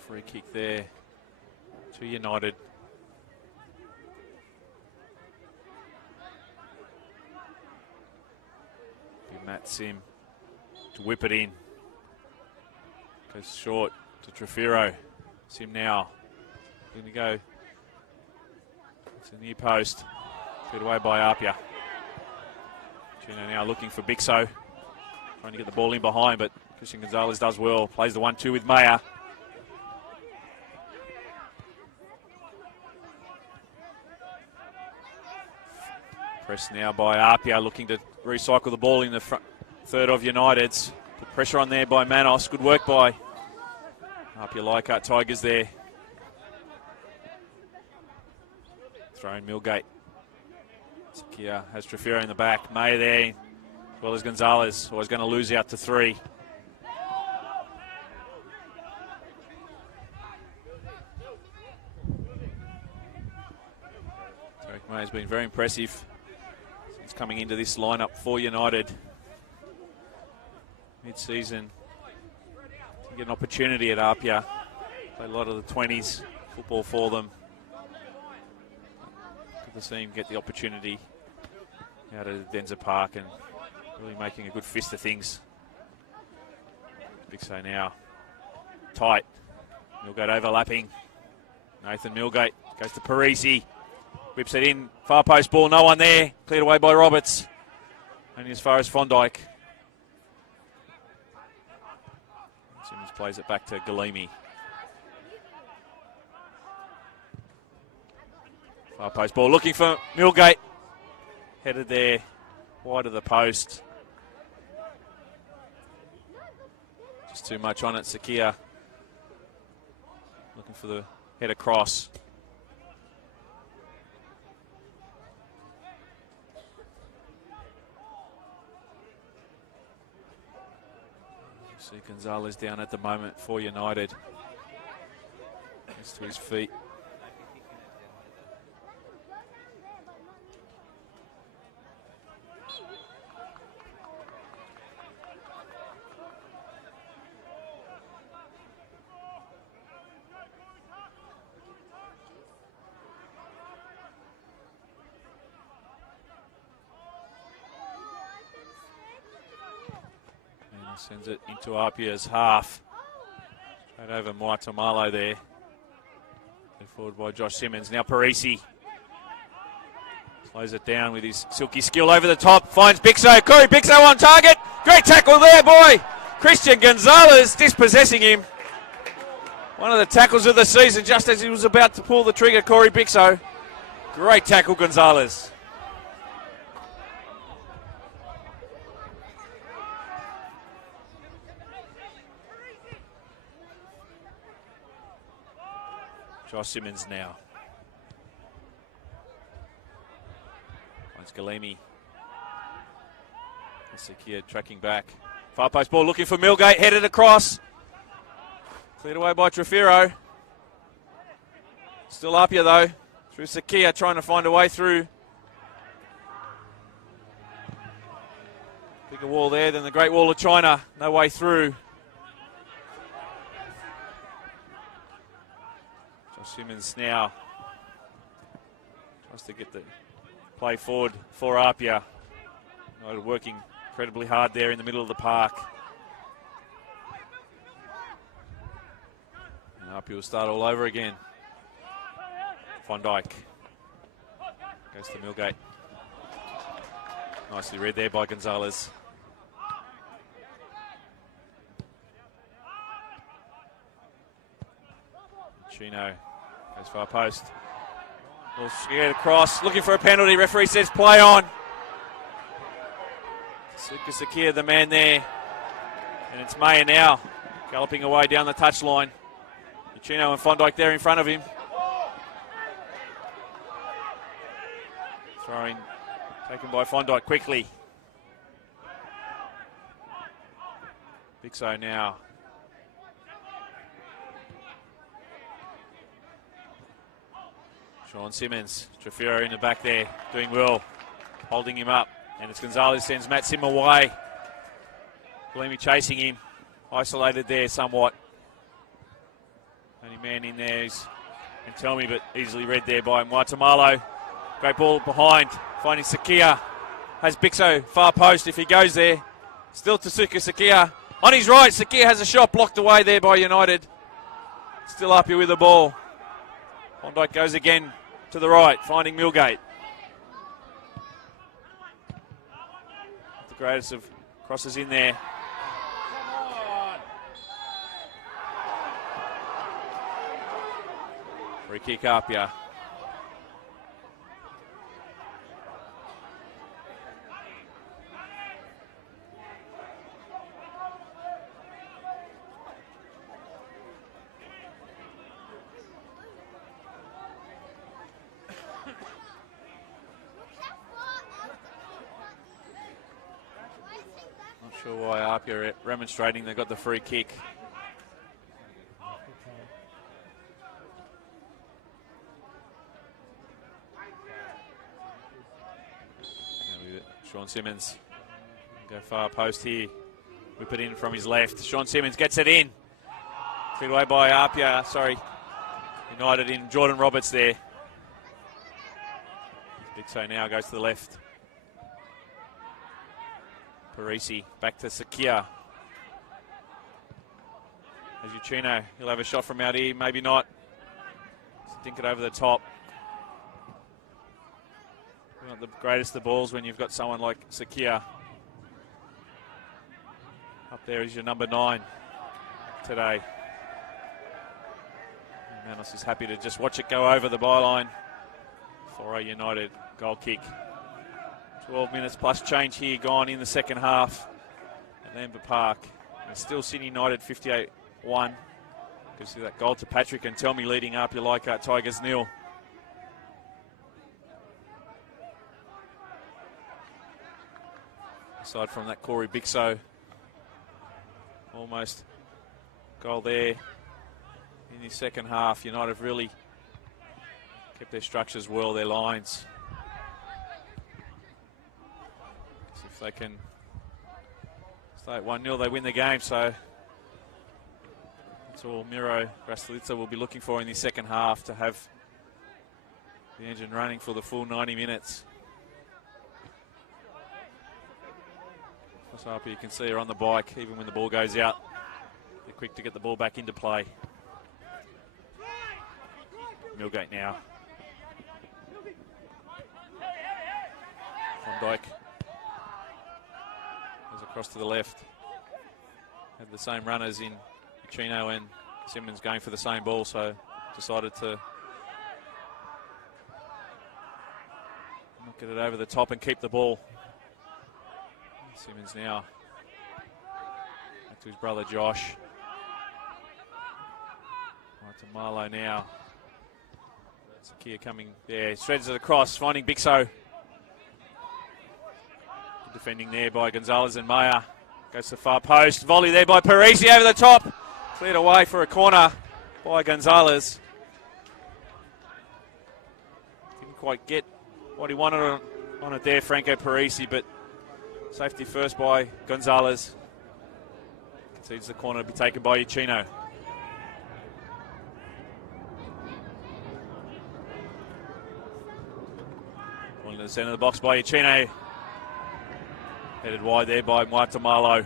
Free kick there to United. Be Matt Sim to whip it in. Goes short to Trafiro. Sim now. Going to go. It's a near post. Put away by APIA. Juno now looking for Bixo. Trying to get the ball in behind, but Christian Gonzalez does well. Plays the 1-2 with Maya. Press now by APIA, looking to recycle the ball in the front third of United's. Put pressure on there by Manos. Good work by APIA Leichhardt Tigers there. Thrown Millgate. Sakia has Trafiro in the back. May there, as well as Gonzalez. Always going to lose out to 3. Derek May has been very impressive coming into this lineup for United. Mid-season, to get an opportunity at APIA. Play a lot of the 20s football for them. Good to see him get the opportunity out of Denzer Park and really making a good fist of things. Bixo now. Tight. Millgate overlapping. Nathan Millgate goes to Parisi. Whips it in, far post ball, no one there. Cleared away by Roberts. Only as far as Fondike. Simmons plays it back to Galemi. Far post ball, looking for Millgate. Headed there, wide of the post. Just too much on it, Sakia. Looking for the head across. See Gonzalez down at the moment for United. Gets to his feet. Sends it into Apia's half. Straight over Maitamalo there. Led forward by Josh Simmons. Now Parisi. Slows it down with his silky skill over the top. Finds Bixo. Corey Bixo on target. Great tackle there, boy. Christian Gonzalez dispossessing him. One of the tackles of the season just as he was about to pull the trigger, Corey Bixo. Great tackle, Gonzalez. Josh Simmons now. Finds Galemi. Sakia tracking back. Far post ball looking for Millgate, headed across. Cleared away by Trefiro. Still APIA though. Through Sakia trying to find a way through. Bigger wall there than the Great Wall of China. No way through. Josh Simmons now tries to get the play forward for APIA. Working incredibly hard there in the middle of the park. And APIA will start all over again. Von Dijk goes to Millgate. Nicely read there by Gonzalez. Chino goes far post. Will get across, looking for a penalty. Referee says play on. Sakia, the man there. And it's Mayer now, galloping away down the touchline. Chino and Von Dijk there in front of him. Throwing taken by Von Dijk quickly. Bixo now. Sean Simmons, Trefiro in the back there, doing well, holding him up. And it's Gonzalez sends Matt Sim away. Galimi chasing him, isolated there somewhat. Only man in there is, can tell me, but easily read there by Maitamalo. Great ball behind, finding Sakia. Has Bixo far post if he goes there. Still Tasuka Sakia. On his right, Sakia has a shot blocked away there by United. Still up here with the ball. Von Dijk goes again to the right, finding Millgate. The greatest of crosses in there. Free kick APIA. Not sure why APIA are remonstrating. They got the free kick. Sean Simmons go far post here. Whip it in from his left. Sean Simmons gets it in. Cleared away by APIA. United in Jordan Roberts there. Bixo now goes to the left. Parisi back to Sakia. As Uchino, he'll have a shot from out here, maybe not. Dink it over the top. Not the greatest of balls when you've got someone like Sakia. Up there is your number 9 today. Manos is happy to just watch it go over the byline for a United goal kick. 12 minutes plus change here gone in the second half at Lambert Park. And still Sydney United 58-1. You see that goal to Patrick and Tell Me leading APIA Leichhardt Tigers 0. Aside from that, Corey Bixo, almost goal there in the second half. United have really kept their structures well, their lines. If they can stay at 1-0, they win the game. So that's all Miro Rastalitsa will be looking for in the second half, to have the engine running for the full 90 minutes. APIA, you can see her on the bike, even when the ball goes out. They're quick to get the ball back into play. Millgate now. Von Dijk goes across to the left. Had the same runners in Chino and Simmons going for the same ball, so decided to not get it over the top and keep the ball. Simmons now back to his brother Josh. Right to Marlowe now. Sakia coming there, shreds it across, finding Bixo. Good defending there by Gonzalez and Maya. Goes to the far post. Volley there by Parisi over the top. Cleared away for a corner by Gonzalez. Didn't quite get what he wanted on it there, Franco Parisi, but safety first by Gonzalez. Concedes the corner to be taken by Uchino. Into the centre of the box by Uchino. Headed wide there by Muatamalo.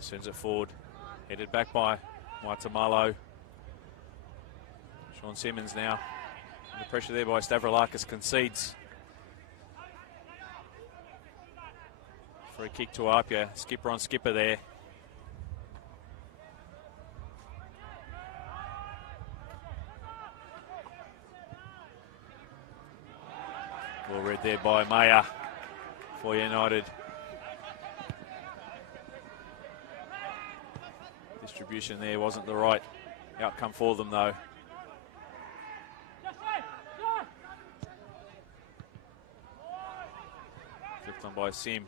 Sends it forward, headed back by Muatamalo. Sean Simmons now. Under pressure there by Stavroulakis, concedes. Free kick to Apia. Skipper on skipper there. Well read there by Maya for United. Distribution there wasn't the right outcome for them though. Flipped on by Sim.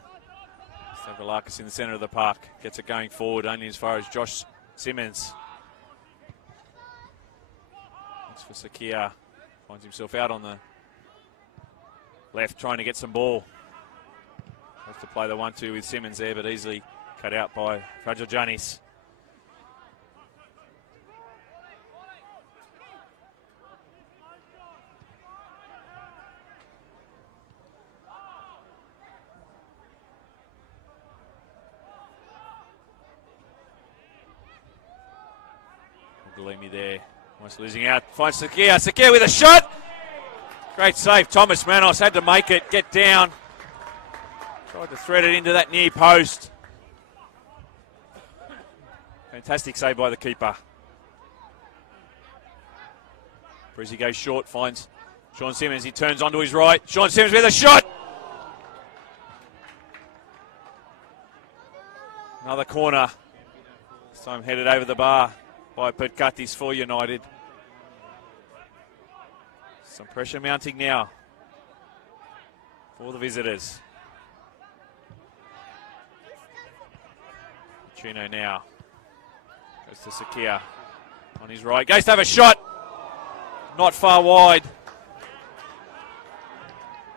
Stavroulakis in the centre of the park. Gets it going forward only as far as Josh Simmons. Looks for Sakia. Finds himself out on the left trying to get some ball. Has to play the 1-2 with Simmons there, but easily cut out by Fragiljanic. Galimi there, almost losing out, finds Sakia. Sakia with a shot! Great save, Thomas Manos had to make it, get down. Tried to thread it into that near post. Fantastic save by the keeper. Brizzy goes short, finds Sean Simmons, he turns onto his right. Sean Simmons with a shot! Another corner, this time headed over the bar by Pertkatis for United. Some pressure mounting now for the visitors. Chino now goes to Sakia on his right. Goes to have a shot. Not far wide.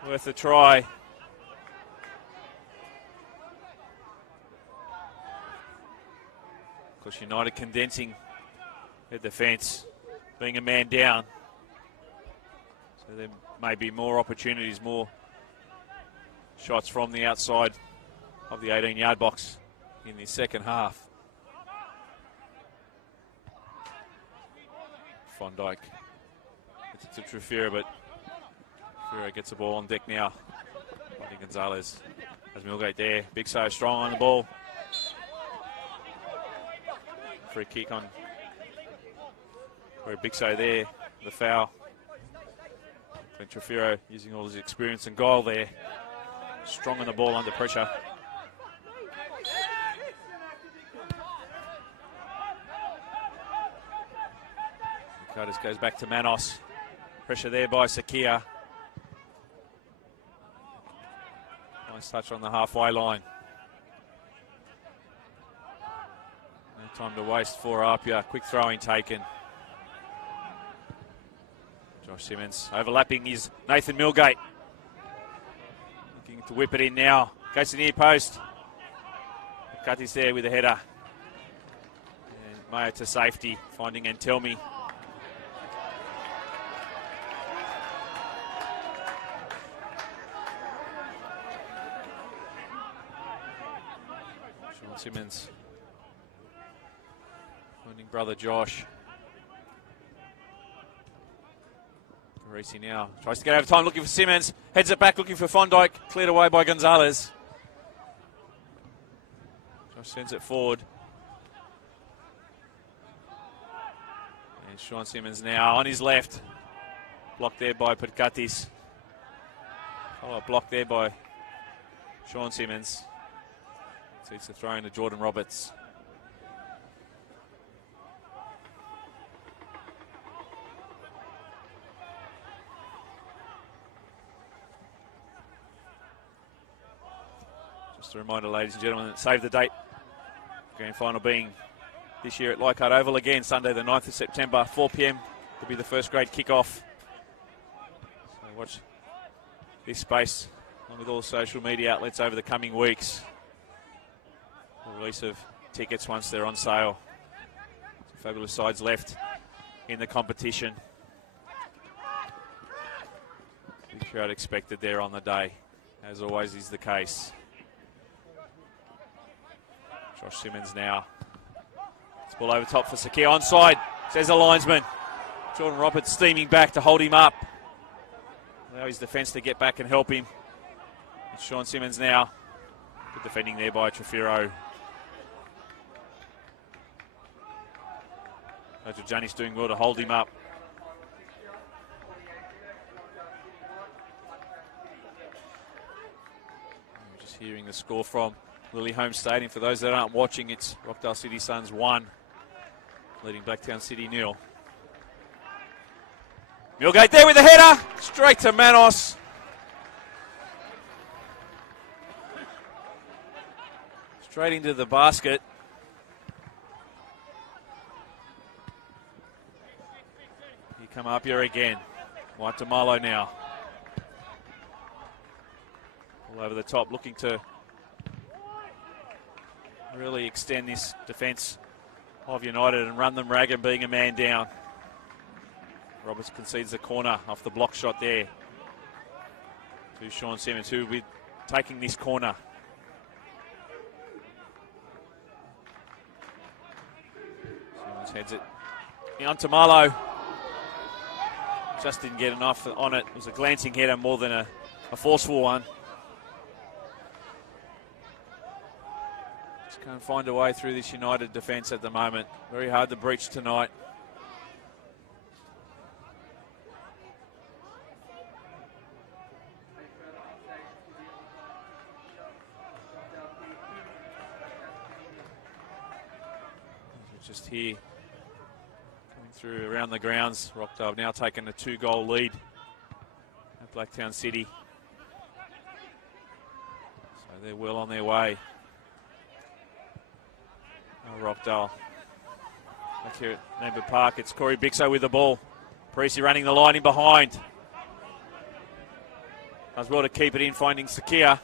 Worth a try. Of course, United condensing their defence, being a man down. So there may be more opportunities, more shots from the outside of the 18-yard box in the second half. Van Dijk gets it to Trufira, but Trufira gets the ball on deck now. I think Gonzalez has Milgate there. Big save, strong on the ball. Free kick on for a big save there, the foul. Trufiro using all his experience and goal there. Strong on the ball under pressure. Curtis goes back to Manos. Pressure there by Sakia. Nice touch on the halfway line. No time to waste for Apia. Quick throwing taken. Josh Simmons overlapping is Nathan Milgate. Looking to whip it in now. Goes to the near post. Cutty's there with a header. And Mayo to safety, finding Antelmi. Sean Simmons finding brother Josh. Parisi now tries to get over time, looking for Simmons. Heads it back, looking for Van Dijk. Cleared away by Gonzalez. Josh sends it forward. And Sean Simmons now on his left. Blocked there by Patkatis. Follow-up block there by Sean Simmons. Seeks to throw in to Jordan Roberts. Just a reminder, ladies and gentlemen, that save the date. Grand final being this year at Leichhardt Oval again, Sunday the 9th of September, 4 p.m. will be the first grade kickoff. So watch this space, along with all social media outlets over the coming weeks. The release of tickets once they're on sale. Some fabulous sides left in the competition. Big crowd expected there on the day, as always is the case. Josh Simmons now. It's ball over top for Sakia. Onside, says the linesman. Jordan Roberts steaming back to hold him up. Allow his defence to get back and help him. It's Sean Simmons now. Good defending there by Trefiro. Janis doing well to hold him up. I'm just hearing the score from Lily Home Stadium. For those that aren't watching, it's Rockdale City Suns 1, leading Blacktown City 0. Millgate there with the header, straight to Manos. Straight into the basket. Here come APIA again. White to Marlowe now. All over the top, looking to really extend this defence of United and run them ragged, being a man down. Roberts concedes the corner off the block shot there to Sean Simmons, who will be taking this corner. Simmons heads it down to Marlowe. Just didn't get enough on it. It was a glancing header more than a forceful one. Just can't find a way through this United defence at the moment. Very hard to breach tonight. Just here, coming through around the grounds. Rockdale have now taken a 2-goal lead at Blacktown City. So they're well on their way. Oh, Rockdale. Back here at Neighbour Park, it's Corey Bixo with the ball. Parisi running the line in behind. Does well to keep it in, finding Sakia.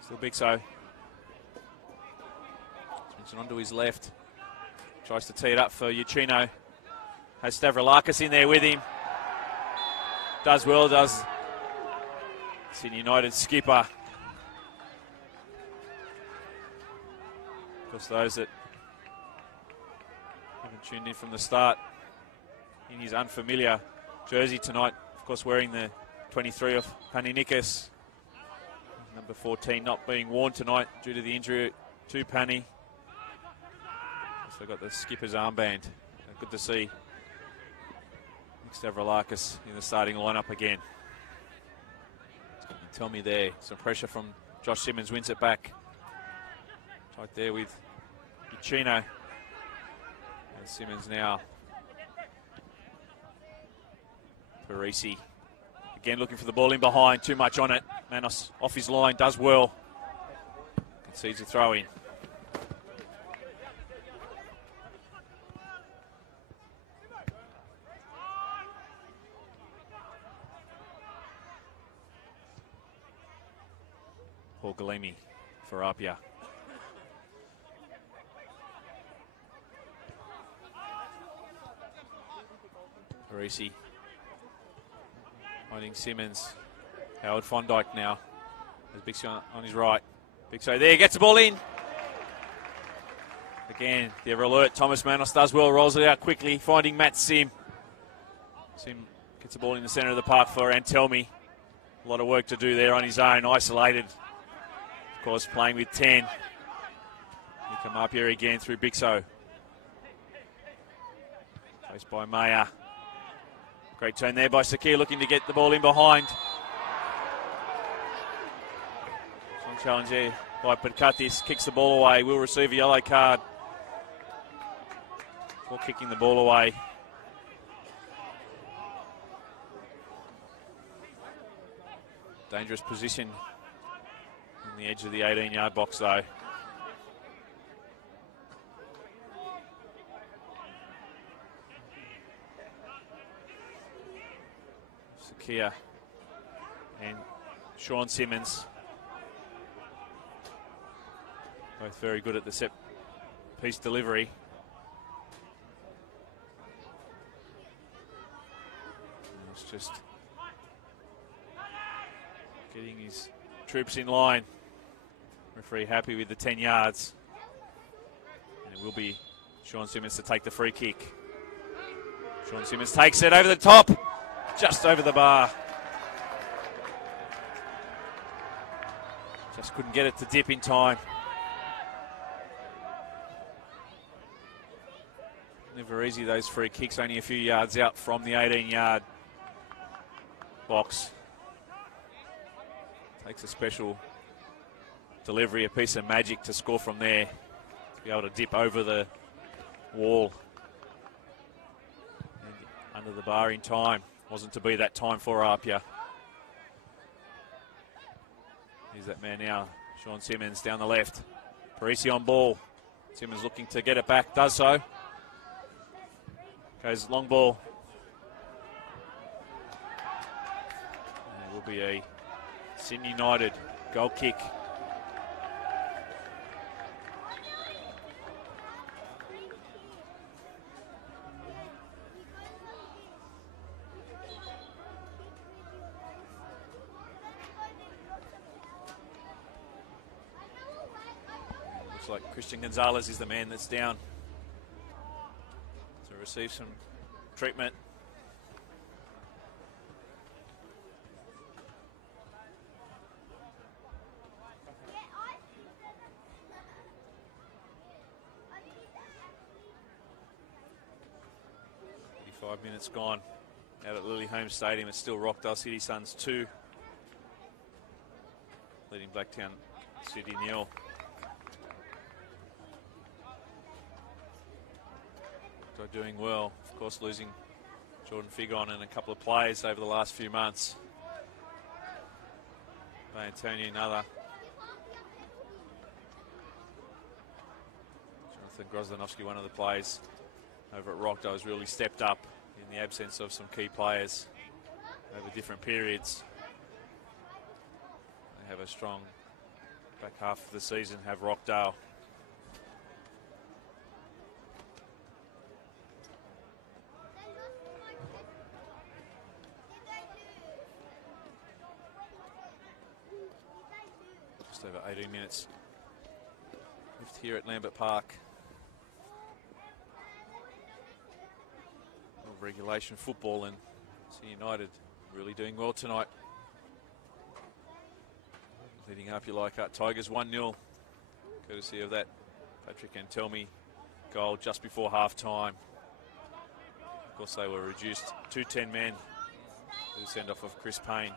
Still Bixo. Onto his left. Tries to tee it up for Uchino. Has Stavroulakis in there with him. Does well, does Sydney United skipper. Of course, those that haven't tuned in from the start, in his unfamiliar jersey tonight, of course wearing the 23 of Paninikis. Number 14 not being worn tonight due to the injury to Pani. So got the skipper's armband. Good to see Stavroulakis in the starting lineup again. Tell me there, some pressure from Josh Simmons, wins it back. Right there with Uchino. And Simmons now. Parisi again looking for the ball in behind, too much on it. Manos off his line, does well. Concedes a throw in. Paul Galimi for APIA. Parisi finding Simmons. Howard Fondike now. There's Bixo on his right. Bixo there, gets the ball in. Again, the ever alert Thomas Manos does well, rolls it out quickly, finding Matt Sim. Sim gets the ball in the centre of the park for Antelmi. A lot of work to do there on his own, isolated. Of course, playing with 10. He come up here again through Bixo. Chased by Mayer. Great turn there by Sakir, looking to get the ball in behind. Strong challenge there by Perkatis. Kicks the ball away. Will receive a yellow card for kicking the ball away. Dangerous position on the edge of the 18-yard box, though. Sakir and Sean Simmons, both very good at the set piece delivery. It's just getting his troops in line. Referee happy with the 10 yards. And it will be Sean Simmons to take the free kick. Sean Simmons takes it over the top, just over the bar. Just couldn't get it to dip in time. Never easy, those free kicks, only a few yards out from the 18-yard box. Takes a special delivery, a piece of magic to score from there, to be able to dip over the wall and under the bar in time. Wasn't to be that time for APIA. Here's that man now, Sean Simmons down the left. Parisi on ball. Simmons looking to get it back, does so. Goes long ball. And it will be a Sydney United goal kick. Looks like Christian Gonzalez is the man that's down to receive some treatment. Minutes gone out at Lily Holmes Stadium. It's still Rockdale City Suns 2, leading Blacktown City 0. They're doing well, of course, losing Jordan Figon and a couple of players over the last few months. Bay Antonio, another. Jonathan Grozdanovsky, one of the players over at Rockdale, has really stepped up in the absence of some key players over different periods. They have a strong back half of the season, have Rockdale. Just over 18 minutes left here at Lambert Park. Regulation football, and Sydney United really doing well tonight. Leading APIA Leichhardt Tigers 1-0, courtesy of that Patrick Antelmi goal just before half time. Of course, they were reduced to 10 men with the send-off of Chris Payne.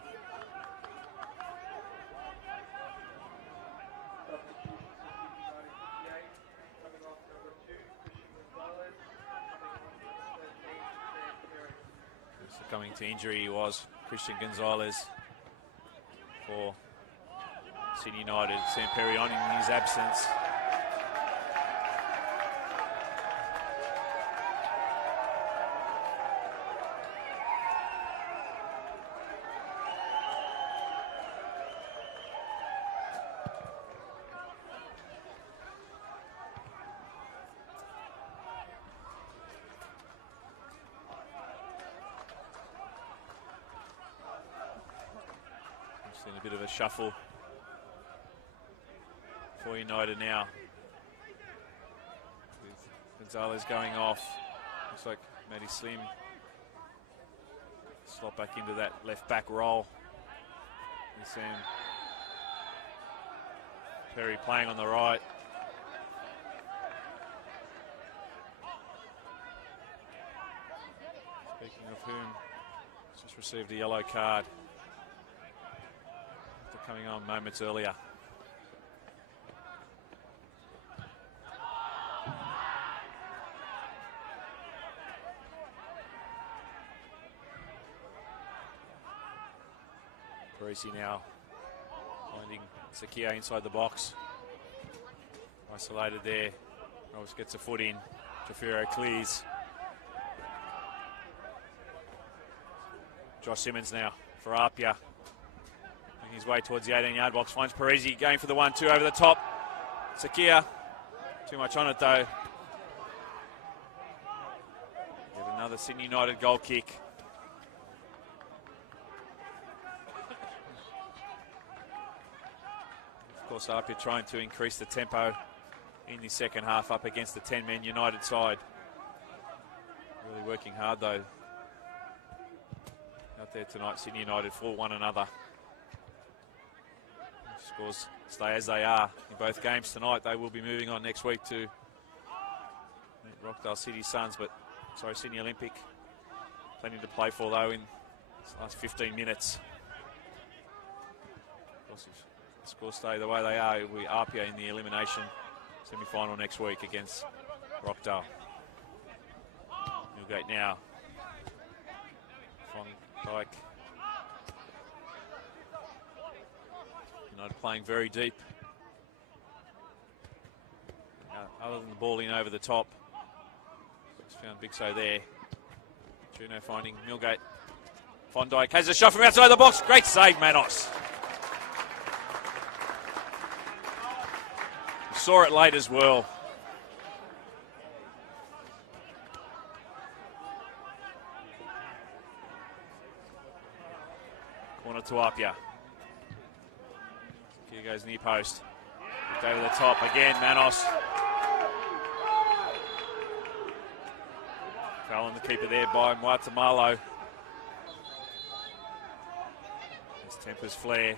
Coming to injury was Christian Gonzalez for Sydney United. Sam Perry on in his absence. A bit of a shuffle for United now, with Gonzalez going off. Looks like Matty Slim slot back into that left back role. And Sam Perry playing on the right. of whom has just received a yellow card after coming on moments earlier. Parisi now finding Sakia inside the box. Isolated there. Always gets a foot in. Tafiro clears. Josh Simmons now for APIA. Making his way towards the 18-yard box. Finds Parisi going for the 1-2 over the top. Sakia. Too much on it though. Yet another Sydney United goal kick. Of course, APIA trying to increase the tempo in the second half up against the 10-man United side. Really working hard though out there tonight, Sydney United, for one another. Scores stay as they are in both games tonight. They will be moving on next week to meet Rockdale City Suns, Sydney Olympic. Plenty to play for though in this last 15 minutes. Of course, if the scores stay the way they are, it will be APIA in the elimination semi-final next week against Rockdale. Millgate now. Von Dyke. United playing very deep. Other than the ball in over the top. Just found Big So there. Juno finding Millgate. Von Dyke has a shot from outside the box. Great save, Manos. Saw it late as well. Corner to APIA. Here goes near post. Over the top again, Manos. Foul on the keeper there by Mwatamalo. As tempers flare.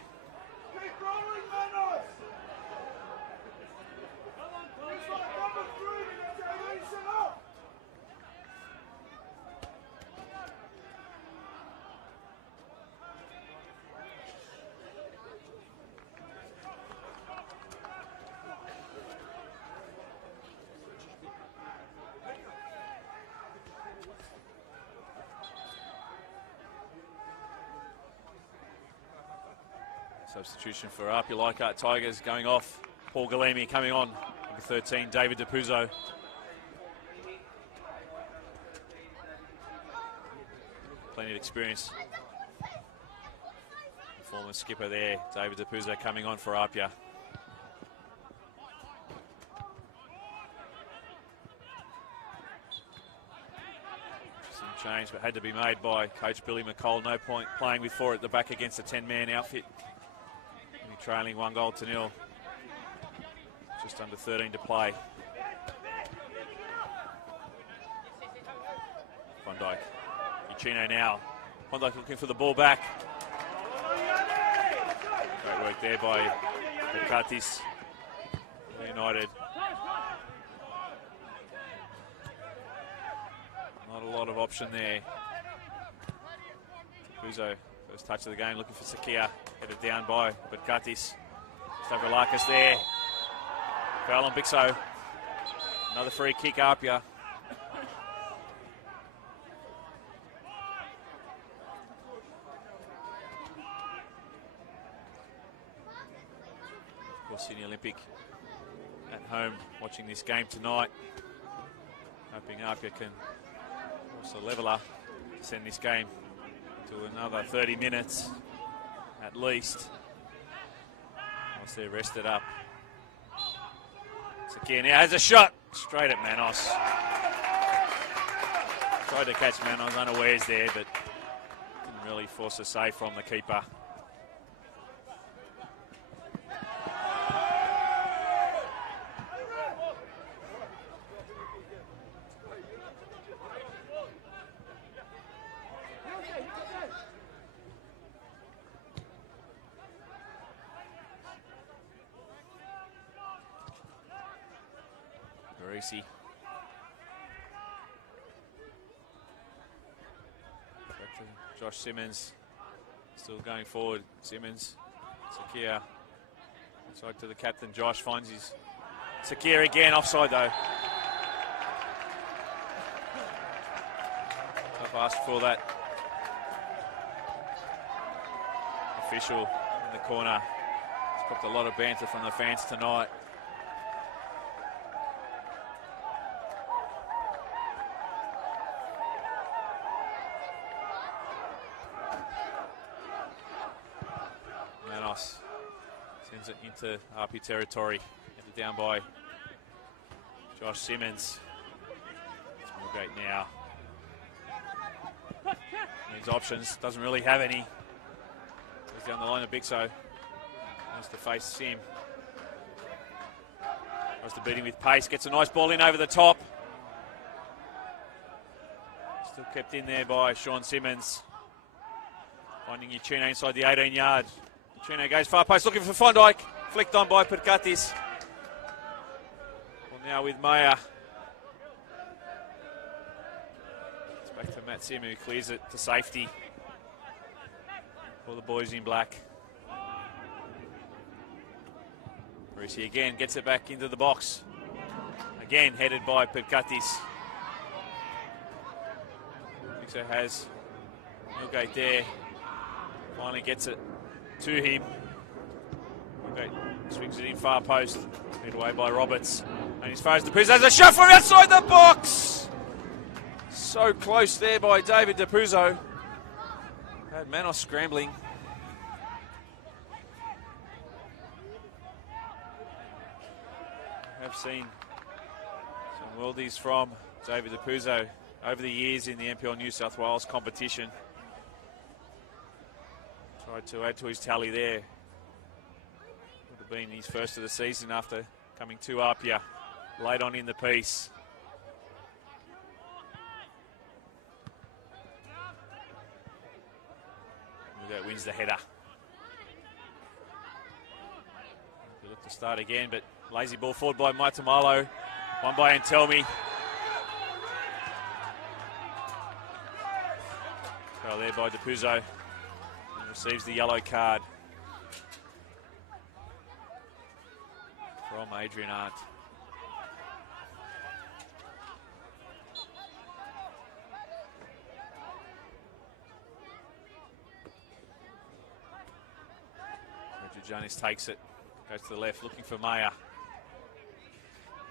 Substitution for APIA Leichhardt Tigers going off. Paul Galemi coming on. Number 13, David DePuzzo. Plenty of experience. The former skipper there, David DePuzzo, coming on for APIA. Some change, but had to be made by coach Billy McCall. No point playing with four at the back against a 10-man outfit. Trailing 1-0. Just under 13 to play. Von Dyke. Uchino now. Von Dyke looking for the ball back. Great work there by Katis. United. Not a lot of option there. Buzo. First touch of the game, looking for Sakia. Headed down by Budkatis. Stavroulakis there. Foul on Bixo. Another free kick, APIA. Of course, Sydney Olympic at home watching this game tonight. Hoping APIA can also level up, send this game to another 30 minutes at least, once they're rested up. Sakia now has a shot straight at Manos. Tried to catch Manos unawares there, but didn't really force a save from the keeper. Parisi. to Josh Simmons. Still going forward. Simmons. Sakir. Inside to the captain. Josh finds his Sakir again. Offside though. I've asked for that. Official in the corner. It's popped a lot of banter from the fans tonight. Manos sends it into APIA territory. Headed down by Josh Simmons. It's Mulgate now. Needs options, doesn't really have any. Goes down the line of Bixo. Wants to face Sim. Tries to beat him with pace, gets a nice ball in over the top. Still kept in there by Sean Simmons. Finding Uchino inside the 18-yard. Uchino goes far post, looking for Fondike. Flicked on by Perkatis. Well, now with Maya. It's back to Matt Sim, who clears it to safety for the boys in black. Brucey again gets it back into the box. Again headed by Perkatis. Nixo has Milgate there. Finally gets it to him. Milgate swings it in far post. Led away by Roberts. And as far as Depuzo, there's a shot from outside the box! So close there by David Depuzo. Had Manos scrambling. I've seen some worldies from David Depuzo over the years in the NPL New South Wales competition. Tried to add to his tally there. Would have been his first of the season after coming to APIA late on in the piece. That wins the header. We look to start again, but lazy ball forward by Maitamalo. One by Antelmi. Foul there by Depuzo. And receives the yellow card from Adrian Arndt. Janis takes it, goes to the left, looking for Maya.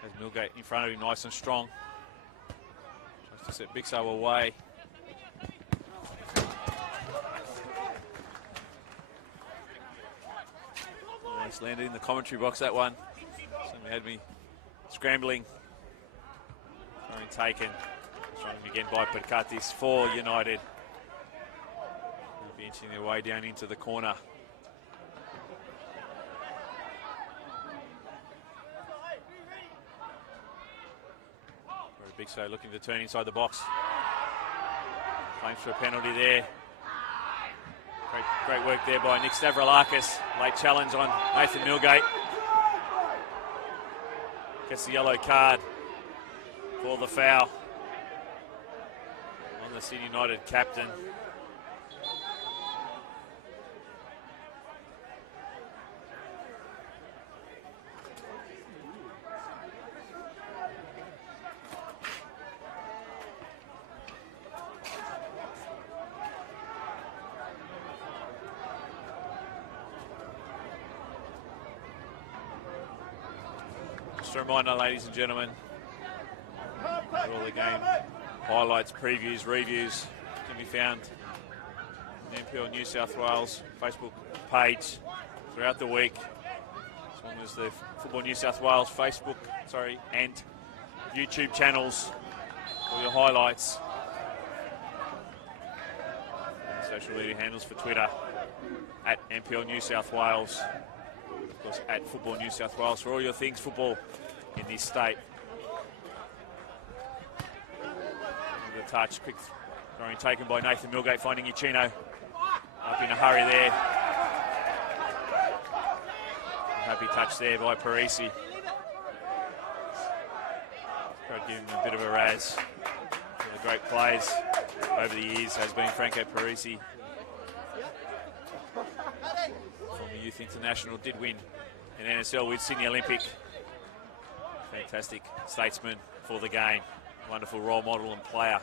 Has Milgate in front of him, nice and strong. Tries to set Bixo away. Nice landed in the commentary box, that one. Certainly had me scrambling. Throwing taken. Trying again by Perkatis for United. They'll be inching their way down into the corner. Bixo looking to turn inside the box. Claims for a penalty there. Great work there by Nick Stavroulakis. Late challenge on Nathan Milgate. Gets the yellow card for the foul on the Sydney United captain. Just a reminder, ladies and gentlemen, that all the game highlights, previews, reviews can be found on the NPL New South Wales Facebook page throughout the week, as well as the Football New South Wales Facebook, and YouTube channels for your highlights. And social media handles for Twitter at NPL New South Wales. Of course, at Football New South Wales for all your things football in this state. The touch, quick throwing taken by Nathan Milgate, finding Uchino up in a hurry there. Happy touch there by Parisi. Tried to give him a bit of a razz for the great plays over the years has been Franco Parisi. Former youth international, did win an NSL with Sydney Olympic. Fantastic statesman for the game. Wonderful role model and player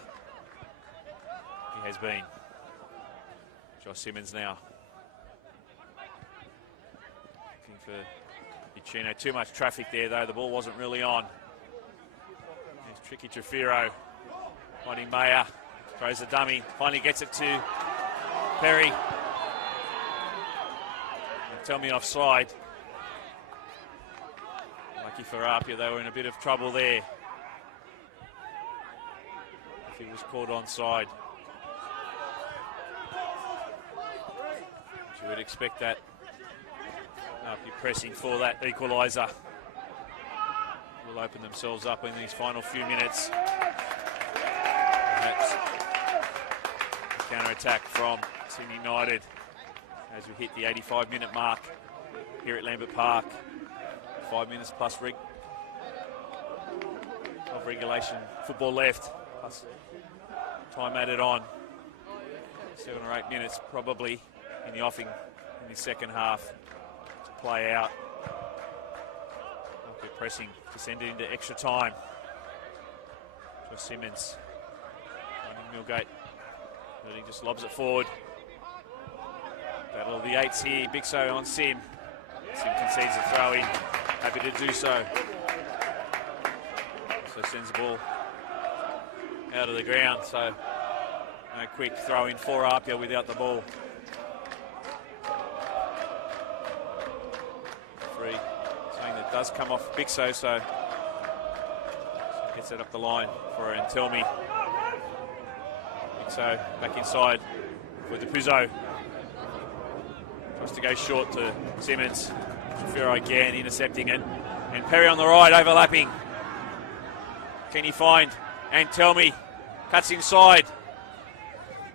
he has been. Josh Simmons now. Looking for Ichino. Too much traffic there though. The ball wasn't really on. There's tricky Trefiro. Finding Mayer. Throws a dummy. Finally gets it to Perry. Tell me offside. Lucky for APIA, they were in a bit of trouble there. If he was caught onside. You would expect that. APIA pressing for that equaliser. Will open themselves up in these final few minutes. Perhaps a counter-attack from Sydney United as we hit the 85-minute mark here at Lambert Park. 5 minutes plus of regulation football left, plus time added on. 7 or 8 minutes probably in the offing in the second half to play out. They're pressing to send it into extra time. Josh Simmons finding Millgate. He just lobs it forward. Battle of the eights here. Bixo on Sim. Sim concedes a throw in. Happy to do so. So sends the ball out of the ground. So no quick throw in for APIA without the ball. Free. Saying that does come off Bixo. So gets it up the line for Antelmi. Bixo back inside with the Puzzo. Tries to go short to Simmons. Trefiro again intercepting it. And Perry on the right overlapping. Can he find Antelmi? Cuts inside.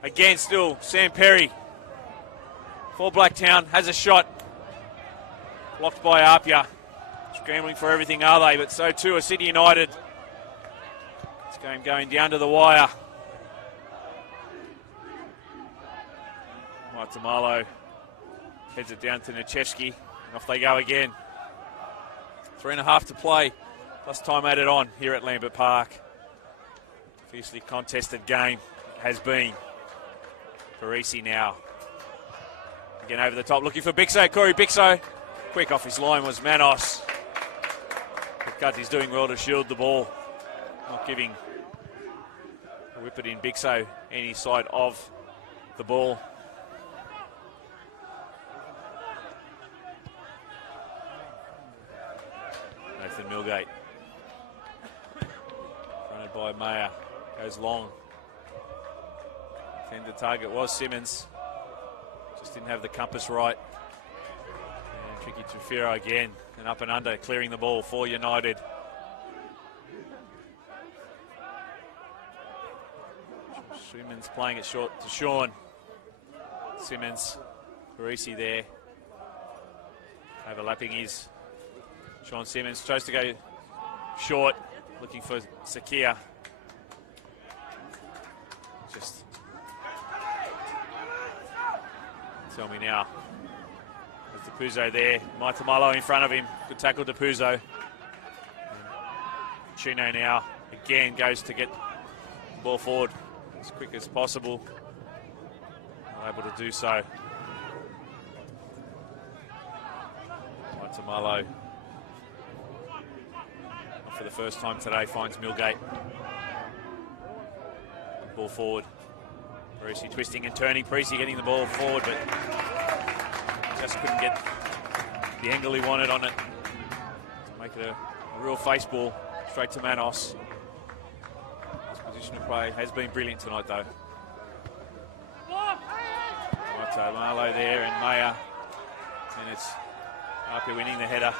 Again still Sam Perry. For Blacktown has a shot. Blocked by APIA. Scrambling for everything are they, but so too are City United. This game going down to the wire. Maitamalo heads it down to Nechevsky, and off they go again. 3.5 to play, plus time added on here at Lambert Park. Fiercely contested game has been. Parisi now. Again over the top, looking for Bixo, Corey Bixo. Quick off his line was Manos. He's doing well to shield the ball. Not giving Whip it in Bixo any side of the ball. Nathan Millgate. Fronted by Mayer. Goes long. Intended target was Simmons. Just didn't have the compass right. And tricky Trefiro again. And up and under, clearing the ball for United. Simmons playing it short to Sean. Simmons, Parisi there. Overlapping is Sean Simmons. Tries to go short, looking for Sakia. Just tell me now. There's the Puzzo there. Maitamalo in front of him. Good tackle to Puzzo. Chino now again goes to get the ball forward as quick as possible. Not able to do so. Maitamalo, for the first time today, finds Millgate. Ball forward. Parisi twisting and turning. Parisi getting the ball forward, but just couldn't get the angle he wanted on it. To make it a real face ball straight to Manos. His position of play has been brilliant tonight, though. Marlo there and Mayer. And it's APIA winning the header.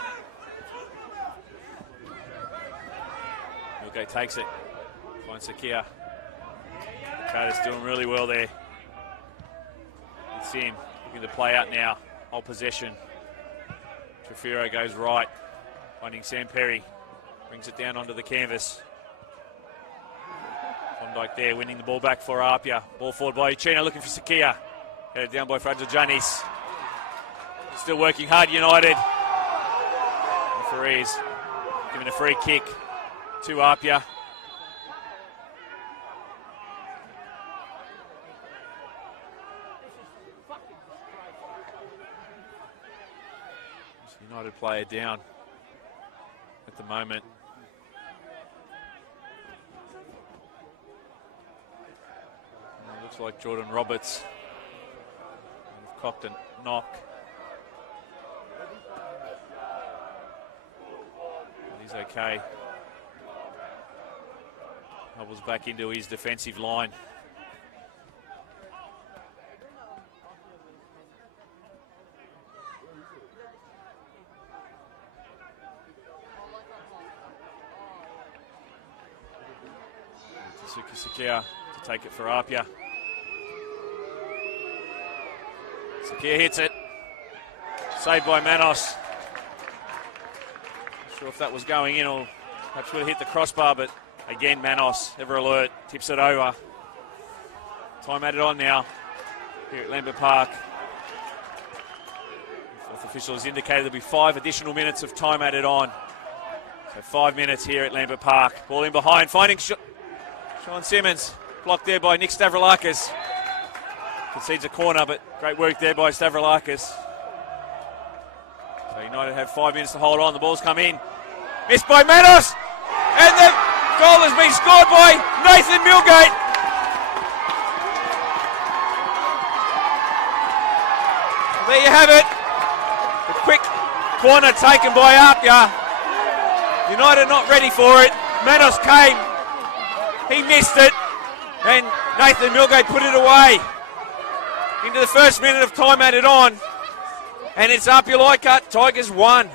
Millgate takes it. Finds Sakia. Carter's doing really well there. It's him looking to play out now. Hold possession. Trefiro goes right. Finding Sam Perry. Brings it down onto the canvas. Dyke there winning the ball back for APIA. Ball forward by Uchino looking for Sakia. Headed down by Fragile Janis. Still working hard, United. Referees giving a free kick to APIA. United player down at the moment. And it looks like Jordan Roberts cocked a knock. But he's okay. Hobbles back into his defensive line. Sakia to take it for APIA. Sakia hits it. Saved by Manos. Not sure if that was going in or perhaps would have hit the crossbar, but again Manos, ever alert, tips it over. Time added on now here at Lambert Park. Fourth official has indicated there'll be 5 additional minutes of time added on. So 5 minutes here at Lambert Park. Ball in behind, finding Sean Simmons, blocked there by Nick Stavroulakis. Concedes a corner, but great work there by Stavroulakis. So United have 5 minutes to hold on. The ball's come in. Missed by Manos! And the goal has been scored by Nathan Milgate. There you have it. The quick corner taken by APIA. United not ready for it. Manos came. He missed it, and Nathan Milgate put it away. Into the first minute of time added on, and it's APIA Leichhardt, Tigers 1,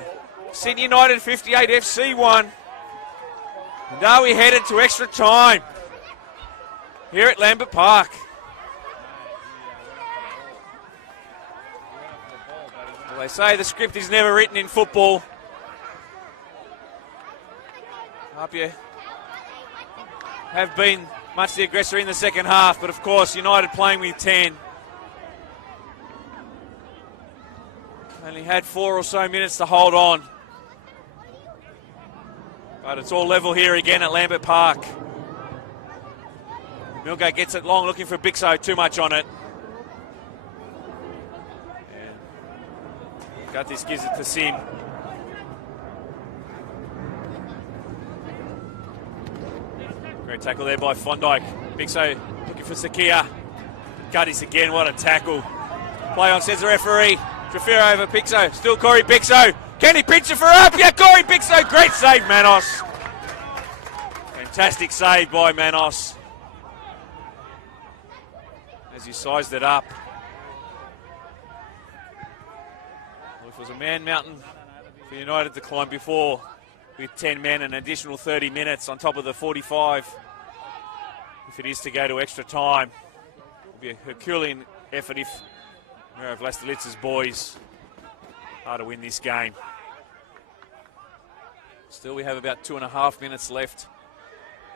Sydney United 58, FC 1. And are we headed to extra time here at Lambert Park? Well, they say the script is never written in football. APIA have been much the aggressor in the second half, but of course United playing with 10. Only had 4 or so minutes to hold on. But it's all level here again at Lambert Park. Milgate gets it long, looking for Bixo, too much on it. And Guttis gives it to Sim. Great tackle there by Fondike. Bixo looking for Sakia. Guttis again, what a tackle. Play on, says the referee. Trafiro over Bixo. Still Corey Bixo. Can he pinch it for APIA? Corey Bixo, great save, Manos. Fantastic save by Manos. As he sized it up. Well, if it was a man mountain for United to climb before, with 10 men and an additional 30 minutes on top of the 45. If it is to go to extra time, it'll be a Herculean effort if Miro Vlastelitz's boys are to win this game. Still, we have about 2.5 minutes left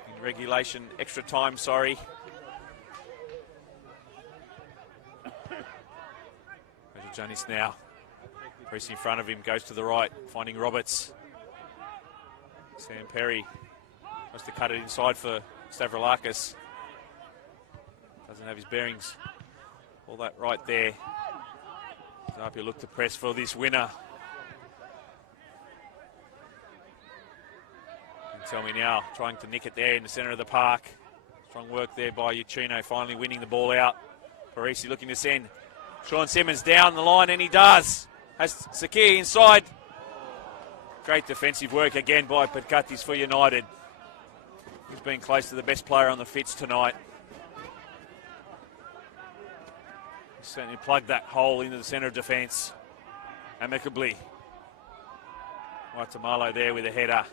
in regulation, extra time, sorry. Janis now, pressing in front of him, goes to the right, finding Roberts. Sam Perry wants to cut it inside for Stavroulakis. Doesn't have his bearings all that right there. APIA look to press for this winner. And tell me now, trying to nick it there in the centre of the park. Strong work there by Uchino, finally winning the ball out. Parisi looking to send Sean Simmons down the line, and he does. Has Sakia inside. Great defensive work again by Patkatis for United. He's been close to the best player on the Fitz tonight. He certainly plugged that hole into the centre of defence amicably. Waitamalo there with a header.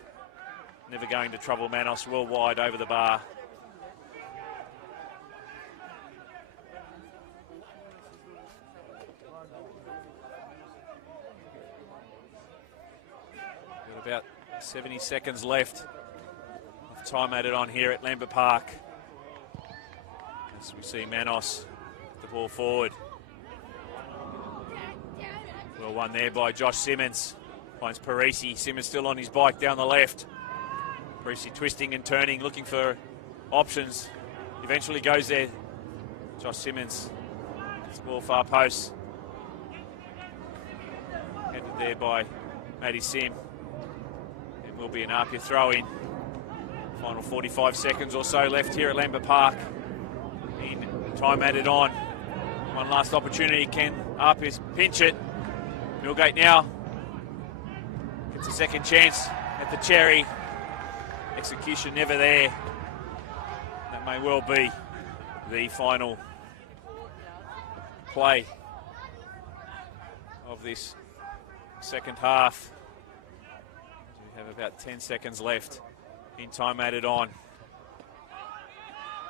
Never going to trouble Manos, well wide over the bar. About 70 seconds left of time added on here at Lambert Park. As we see Manos, the ball forward. Well won there by Josh Simmons. Finds Parisi. Simmons still on his bike down the left. Parisi twisting and turning, looking for options. Eventually goes there. Josh Simmons. It's the ball far post. Headed there by Matty Sim. It will be an APIA throw-in. Final 45 seconds or so left here at Lambert Park. In time added on. One last opportunity. Can APIA pinch it? Millgate now gets a second chance at the cherry. Execution never there. That may well be the final play of this second half. We have about 10 seconds left. In time added on.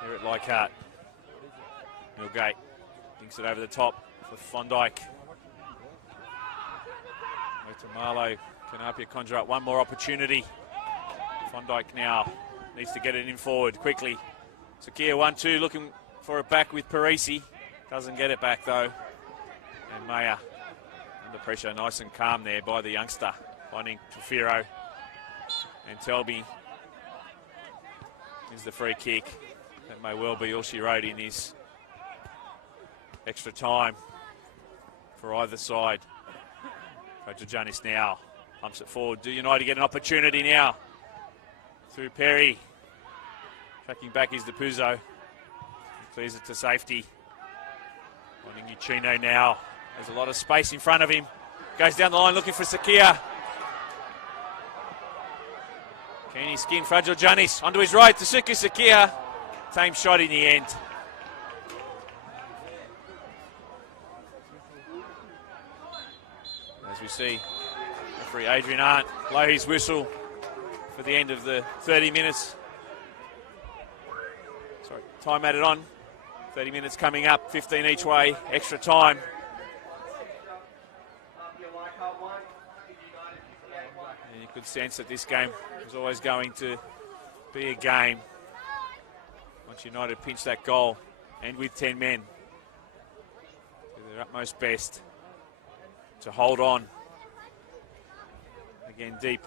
Here at Leichhardt. Millgate thinks it over the top for Fondike. To Marlowe. Can APIA conjure up one more opportunity? Fondike now needs to get it in forward quickly. Sakia 1-2 looking for it back with Parisi. Doesn't get it back though. And Maya under pressure, nice and calm there by the youngster. Finding Tufiro. And Telby is the free kick. That may well be all she wrote in this extra time for either side. Janis now pumps it forward. Do United get an opportunity now? Through Perry. Tracking back is Depuzo. He clears it to safety. Finding Uchino now. There's a lot of space in front of him. Goes down the line looking for Sakia. Keeney skin, Fragile Janis onto his right. Tasuku Sakia. Same shot in the end. As we see, referee Adrian Arndt blow his whistle for the end of the 30 minutes. Sorry, time added on. 30 minutes coming up, 15 each way, extra time. And you could sense that this game was always going to be a game. Once United pinch that goal, and with 10 men, do their utmost best to hold on. Again, deep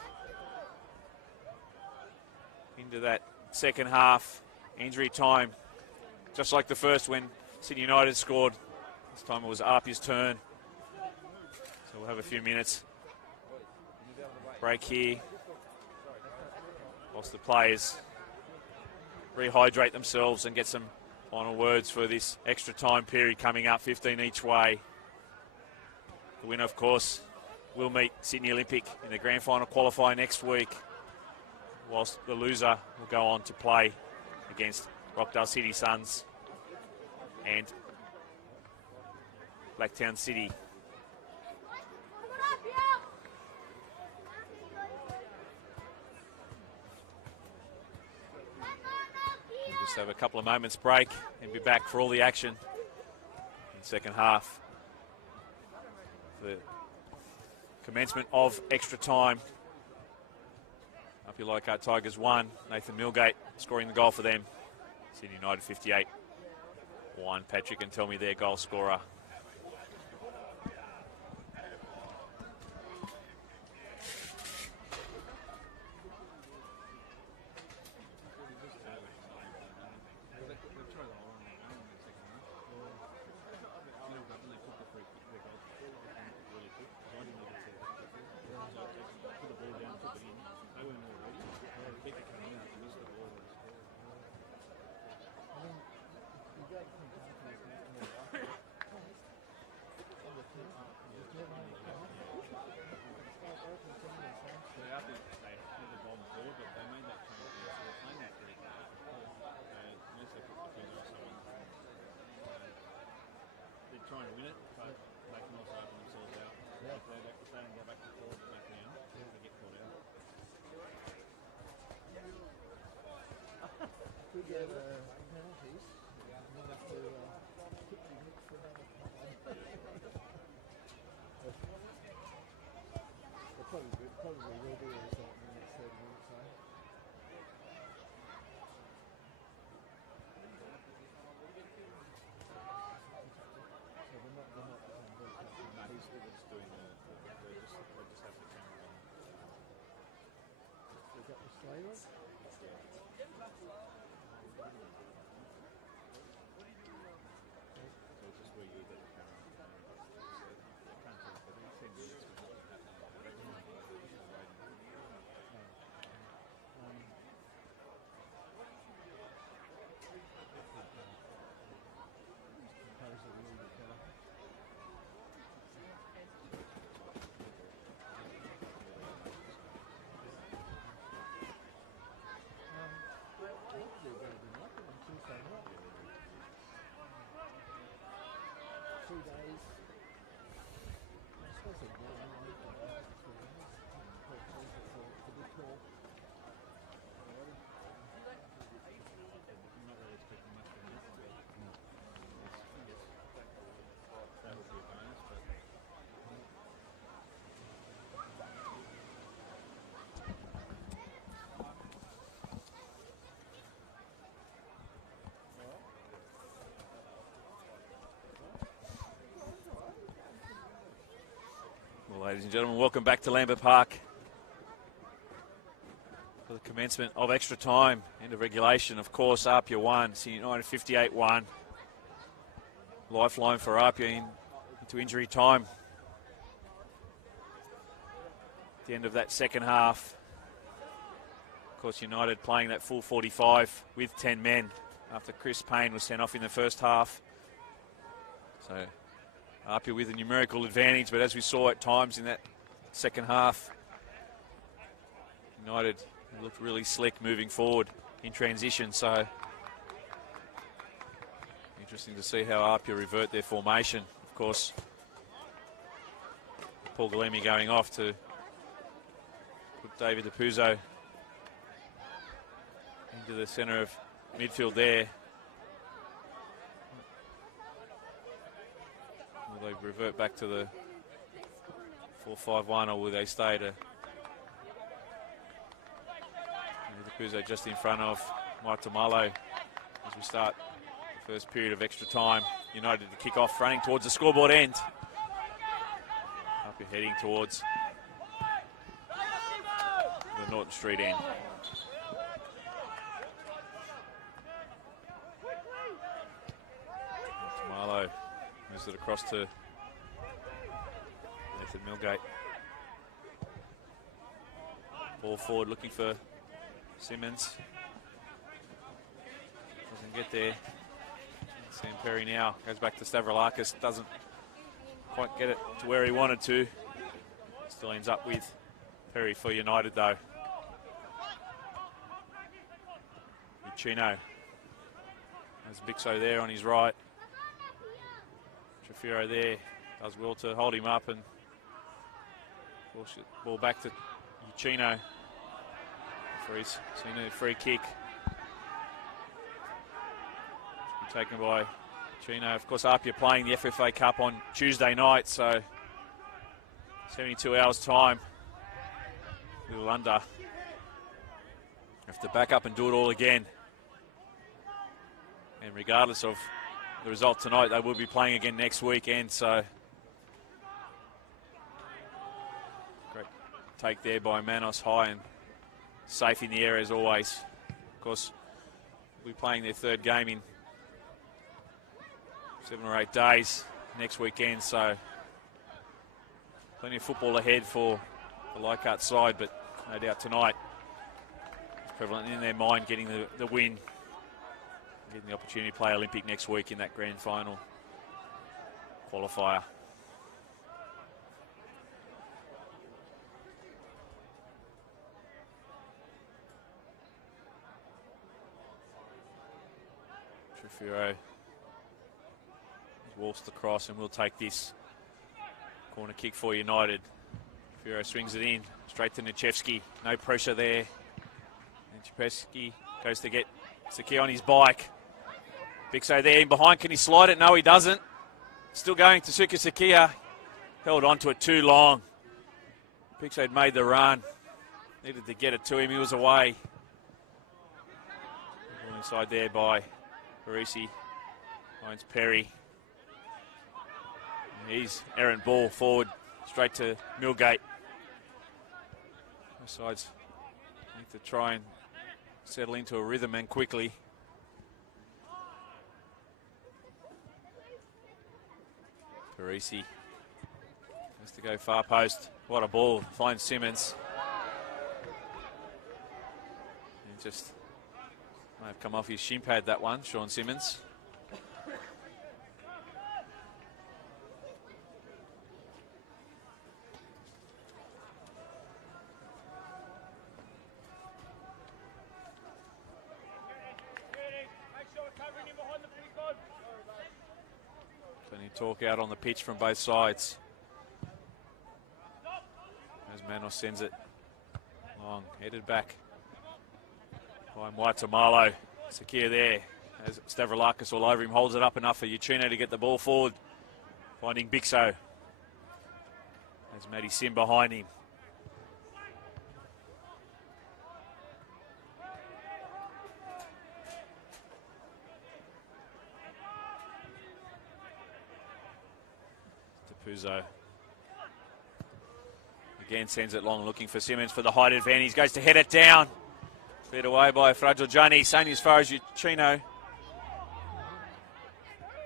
into that second half. Injury time, just like the first when Sydney United scored. This time it was APIA's turn. So we'll have a few minutes break here whilst the players rehydrate themselves and get some final words for this extra time period coming up, 15 each way. The winner, of course, will meet Sydney Olympic in the grand final qualifier next week, whilst the loser will go on to play against Rockdale City Suns and Blacktown City. We'll just have a couple of moments break and be back for all the action in the second half. The commencement of extra time. APIA Leichhardt Tigers 1. Nathan Millgate scoring the goal for them. Sydney United 58. 1. Patrick and tell me their goal scorer. Trying to win it, but they can also open themselves out. Yeah. If they don't go back and forward and back down, they get caught out. Could get penalties. We'll have to put the mix for another time. Probably will be a result in the next 30 minutes, though. Ladies and gentlemen, welcome back to Lambert Park for the commencement of extra time, end of regulation. Of course, APIA 1, Sydney United 58-1. Lifeline for APIA into injury time. At the end of that second half, of course, United playing that full 45 with 10 men after Chris Payne was sent off in the first half. So APIA with a numerical advantage, but as we saw at times in that second half, United looked really slick moving forward in transition. So interesting to see how APIA revert their formation. Of course, Paul Galemi going off to put David DePuzzo into the centre of midfield there. Will they revert back to the 4-5-1, or will they stay to DePuzzo just in front of Maitamalo as we start the first period of extra time? United to kick off, running towards the scoreboard end. APIA heading towards the Norton Street end. Maitamalo moves it across to Nathan Milgate. Ball forward looking for Simmons. Doesn't get there. Sam Perry now goes back to Stavroulakis. Doesn't quite get it to where he wanted to. Still ends up with Perry for United though. Uchino has Bixo there on his right. Trafiro there does well to hold him up and ball back to Uchino for his free kick. Taken by Uchino. Of course, APIA playing the FFA Cup on Tuesday night, so 72 hours time. A little under. Have to back up and do it all again. And regardless of the result tonight, they will be playing again next weekend, so great take there by Manos High, and safe in the air as always. Of course, we'll be playing their third game in 7 or 8 days next weekend, so plenty of football ahead for the Leichhardt side, but no doubt tonight it's prevalent in their mind getting the win, getting the opportunity to play Olympic next week in that grand final qualifier. Trafiro waltzed across and will take this corner kick for United. Trafiro swings it in straight to Nichevsky. No pressure there. Nichevsky goes to get Sakia on his bike. Bixo there in behind. Can he slide it? No, he doesn't. Still going to Suka Sakia. Held onto it too long. Bixo had made the run. Needed to get it to him. He was away. Inside there by Parisi. Finds Perry. He's errant ball forward straight to Milgate. Both sides need to try and settle into a rhythm and quickly. Parisi has to go far post. What a ball. Finds Simmons. And just may have come off his shin pad, that one, Sean Simmons. Talk out on the pitch from both sides. As Manos sends it long, headed back by Maitamalo. Sakia there, as Stavroulakis all over him, holds it up enough for Uchino to get the ball forward. Finding Bixo. There's Matty Sim behind him. Puzo Again, sends it long, looking for Simmons for the height advantage. Goes to head it down. Cleared away by Fragile Giannis, only as far as Uchino.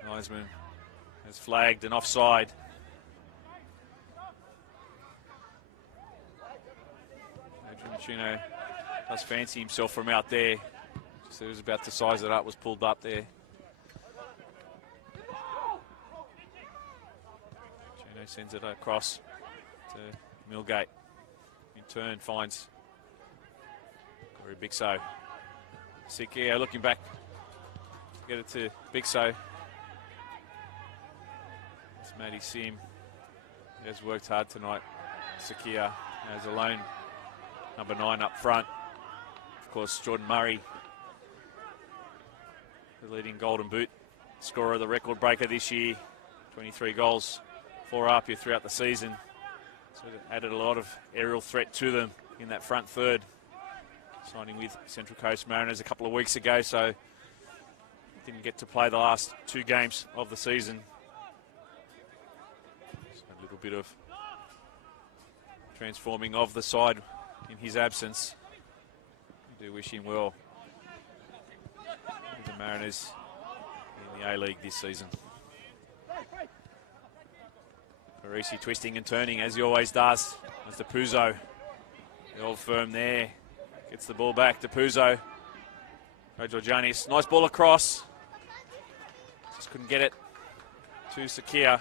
Wiseman has flagged an offside. Uchino does fancy himself from out there. So he was about to size it up, was pulled up there. Uchino sends it across to Millgate. In turn finds Corey Bixo. Sikia looking back. Get it to Bixo. It's Matty Sim. He has worked hard tonight. Sikia has alone. Number 9 up front. Of course, Jordan Murray, the leading Golden Boot scorer, the record breaker this year. 23 goals for APIA throughout the season. So it added a lot of aerial threat to them in that front third. Signing with Central Coast Mariners a couple of weeks ago, so didn't get to play the last 2 games of the season. So a little bit of transforming of the side in his absence. We do wish him well with the Mariners in the A-League this season. Parisi twisting and turning as he always does. As Puzo, the old firm there, gets the ball back to Puzo. Giannis, nice ball across. Just couldn't get it to Sakia.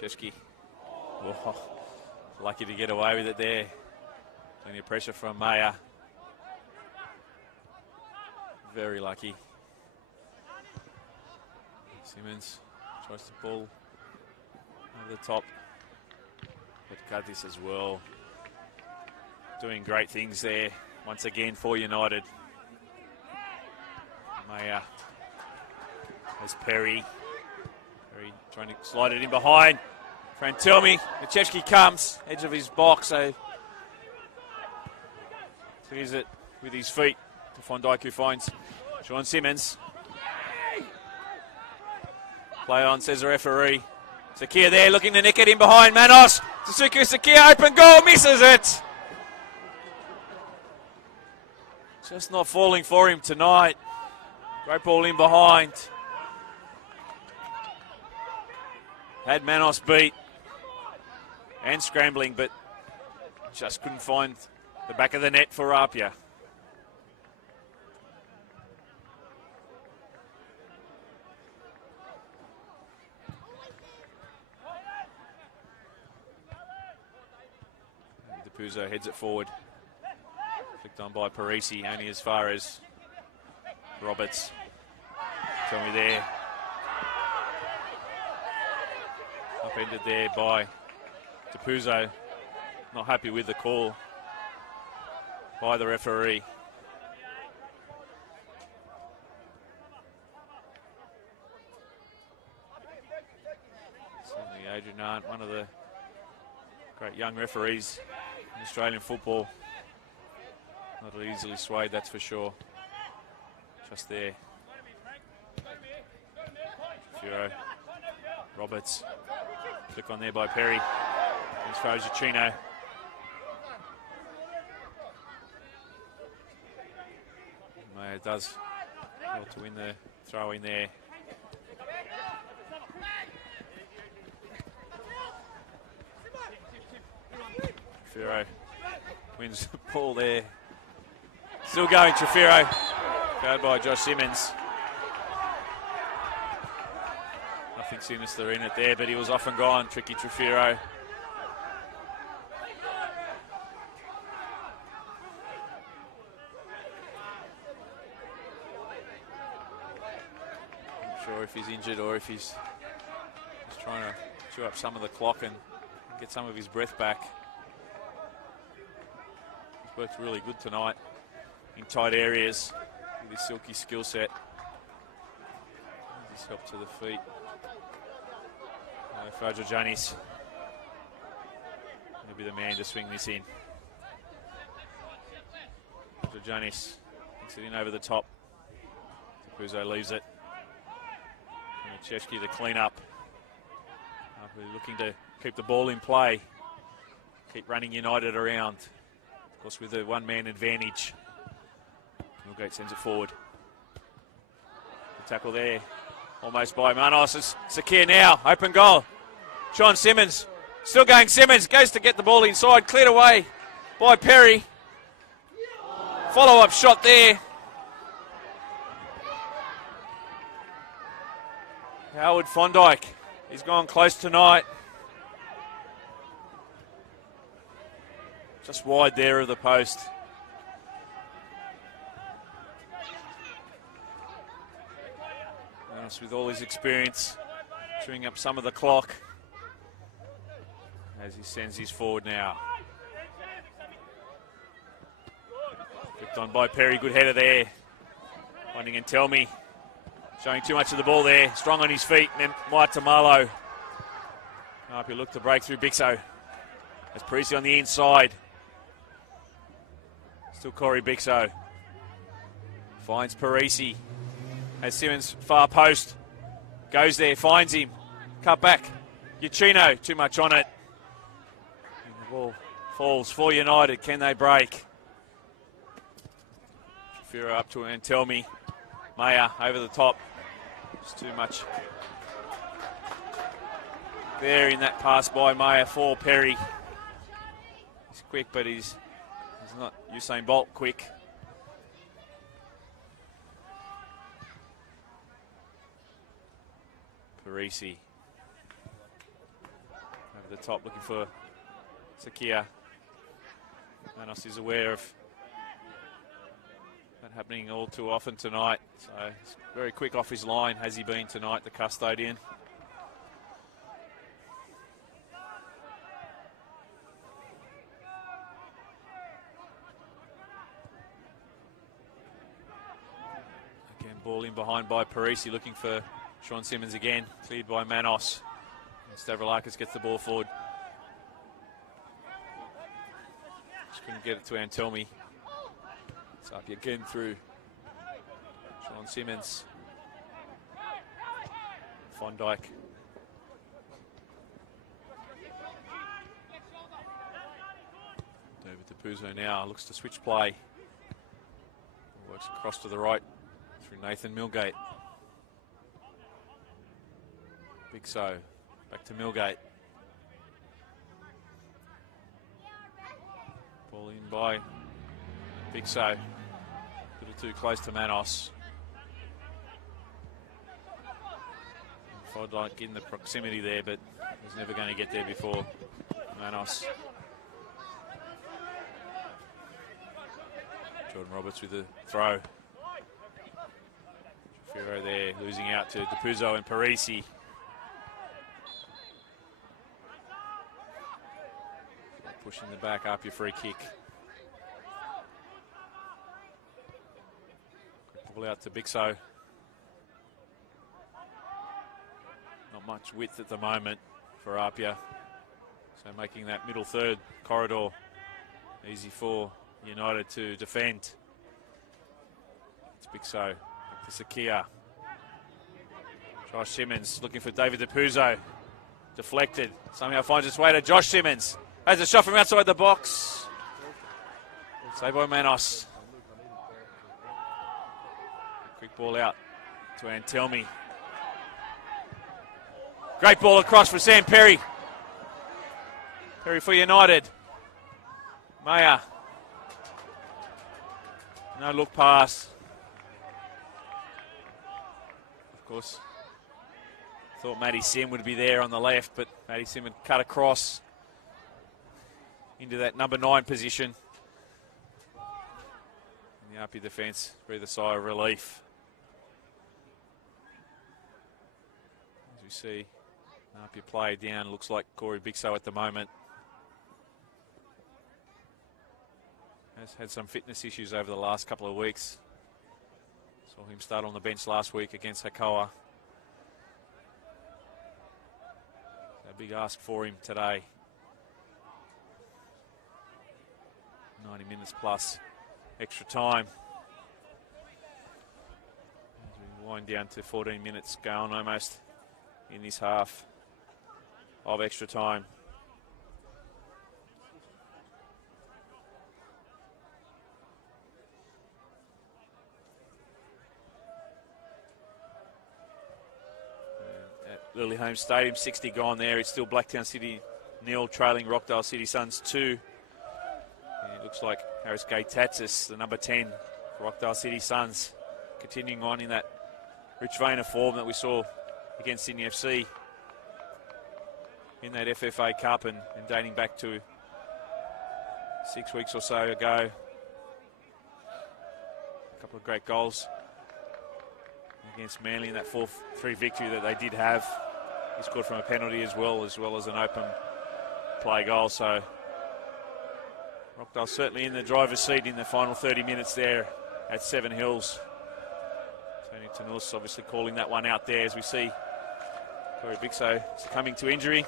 Chesky, oh, lucky to get away with it there. Plenty of pressure from Maya. Very lucky. Simmons tries to pull over the top. But Curtis as well. Doing great things there once again for United. Maya has Perry. Perry trying to slide it in behind. Frantelmi. Machevsky comes, edge of his box, so clears it with his feet. Von Dijk, who finds Sean Simmons. Play on, says the referee. Sakia there, looking to nick it in behind Manos. Suzuki Sakia, open goal, misses it. Just not falling for him tonight. Great ball in behind. Had Manos beat and scrambling, but just couldn't find the back of the net for APIA. Puzo heads it forward. Flicked on by Parisi, only as far as Roberts. Tell me there. Upended there by Puzo. Not happy with the call by the referee. Certainly Adrian Arndt, one of the great young referees in Australian football. Not easily swayed, that's for sure. Just there. Furo. Roberts. Flick on there by Perry. As far as Uchino. Maya does well to win the throw in there. Trefiro wins the ball there. Still going, Trefiro. Fouled by Josh Simmons. Nothing sinister in it there, but he was off and gone. Tricky Trefiro. Not sure if he's injured or if he's just trying to chew up some of the clock and get some of his breath back. Worked really good tonight in tight areas with his silky skill set. Just help to the feet. Fragile Giannis. He'll be the man to swing this in. Fragile Giannis takes it in over the top. Puzo leaves it. Chevsky to clean up. We're looking to keep the ball in play. Keep running United around. Of course, with a one-man advantage. Millgate sends it forward. The tackle there. Almost by Manos. It's Sakir now. Open goal. Sean Simmons. Still going Simmons. Goes to get the ball inside. Cleared away by Perry. Follow-up shot there. Howard Fondike. He's gone close tonight. Just wide there of the post. Manos with all his experience, chewing up some of the clock as he sends his forward now. Flipped on by Perry, good header there. Finding and tell me. Showing too much of the ball there, strong on his feet, and then Maitamalo. Up, he looked to break through Bixo. As Parisi on the inside. Still Corey Bixo. Finds Parisi. As Simmons, far post. Goes there, finds him. Cut back. Uchino, too much on it. And the ball falls for United. Can they break? Shafiro up to Antelmi. Maya over the top. It's too much there in that pass by Maya for Perry. He's quick, but he's not Usain Bolt quick. Parisi over the top looking for Sakia. Manos is aware of that happening all too often tonight. So he's very quick off his line, has he been tonight, the custodian. Again, ball in behind by Parisi, looking for Sean Simmons again. Cleared by Manos. And Stavroulakis gets the ball forward. Just couldn't get it to Antelmi. It's up again through Sean Simmons. Fondike. David DePuzo now looks to switch play. Works across to the right through Nathan Millgate. Big So. Back to Millgate. Ball in by Big So. A little too close to Manos. Fondike in the proximity there, but was never going to get there before Manos. Jordan Roberts with the throw. Shafiro there, losing out to DePuzo and Parisi. Pushing the back up, your free kick. Ball out to Bixo. Not much width at the moment for APIA. So making that middle third corridor easy for United to defend. It's Bixo. Back to Sakia. Josh Simmons looking for David DePuzo. Deflected. Somehow finds its way to Josh Simmons. Has a shot from outside the box. Saved by Manos. Quick ball out to Antelmi. Great ball across for Sam Perry. Perry for United. Maya. No look pass. Of course, thought Matty Sim would be there on the left, but Matty Sim had cut across into that number 9 position. And the APIA defence breathed a sigh of relief. As we see, APIA play down, looks like Corey Bixo at the moment. Has had some fitness issues over the last couple of weeks. Saw him start on the bench last week against Hakoah. A big ask for him today. 90 minutes plus extra time. As we wind down to 14 minutes going almost in this half of extra time. At Lily Holmes Stadium, 60 gone there. It's still Blacktown City nil, trailing Rockdale City Suns 2. And it looks like Harris Gay Tatsis, the number 10 for Rockdale City Suns, continuing on in that rich vein of form that we saw against Sydney FC in that FFA Cup and dating back to 6 weeks or so ago. A couple of great goals against Manly in that 4-3 victory that they did have. He scored from a penalty as well as an open play goal. So Rockdale certainly in the driver's seat in the final 30 minutes there at Seven Hills. Tony Tanus obviously calling that one out there as we see Corey Bixo succumbing to injury.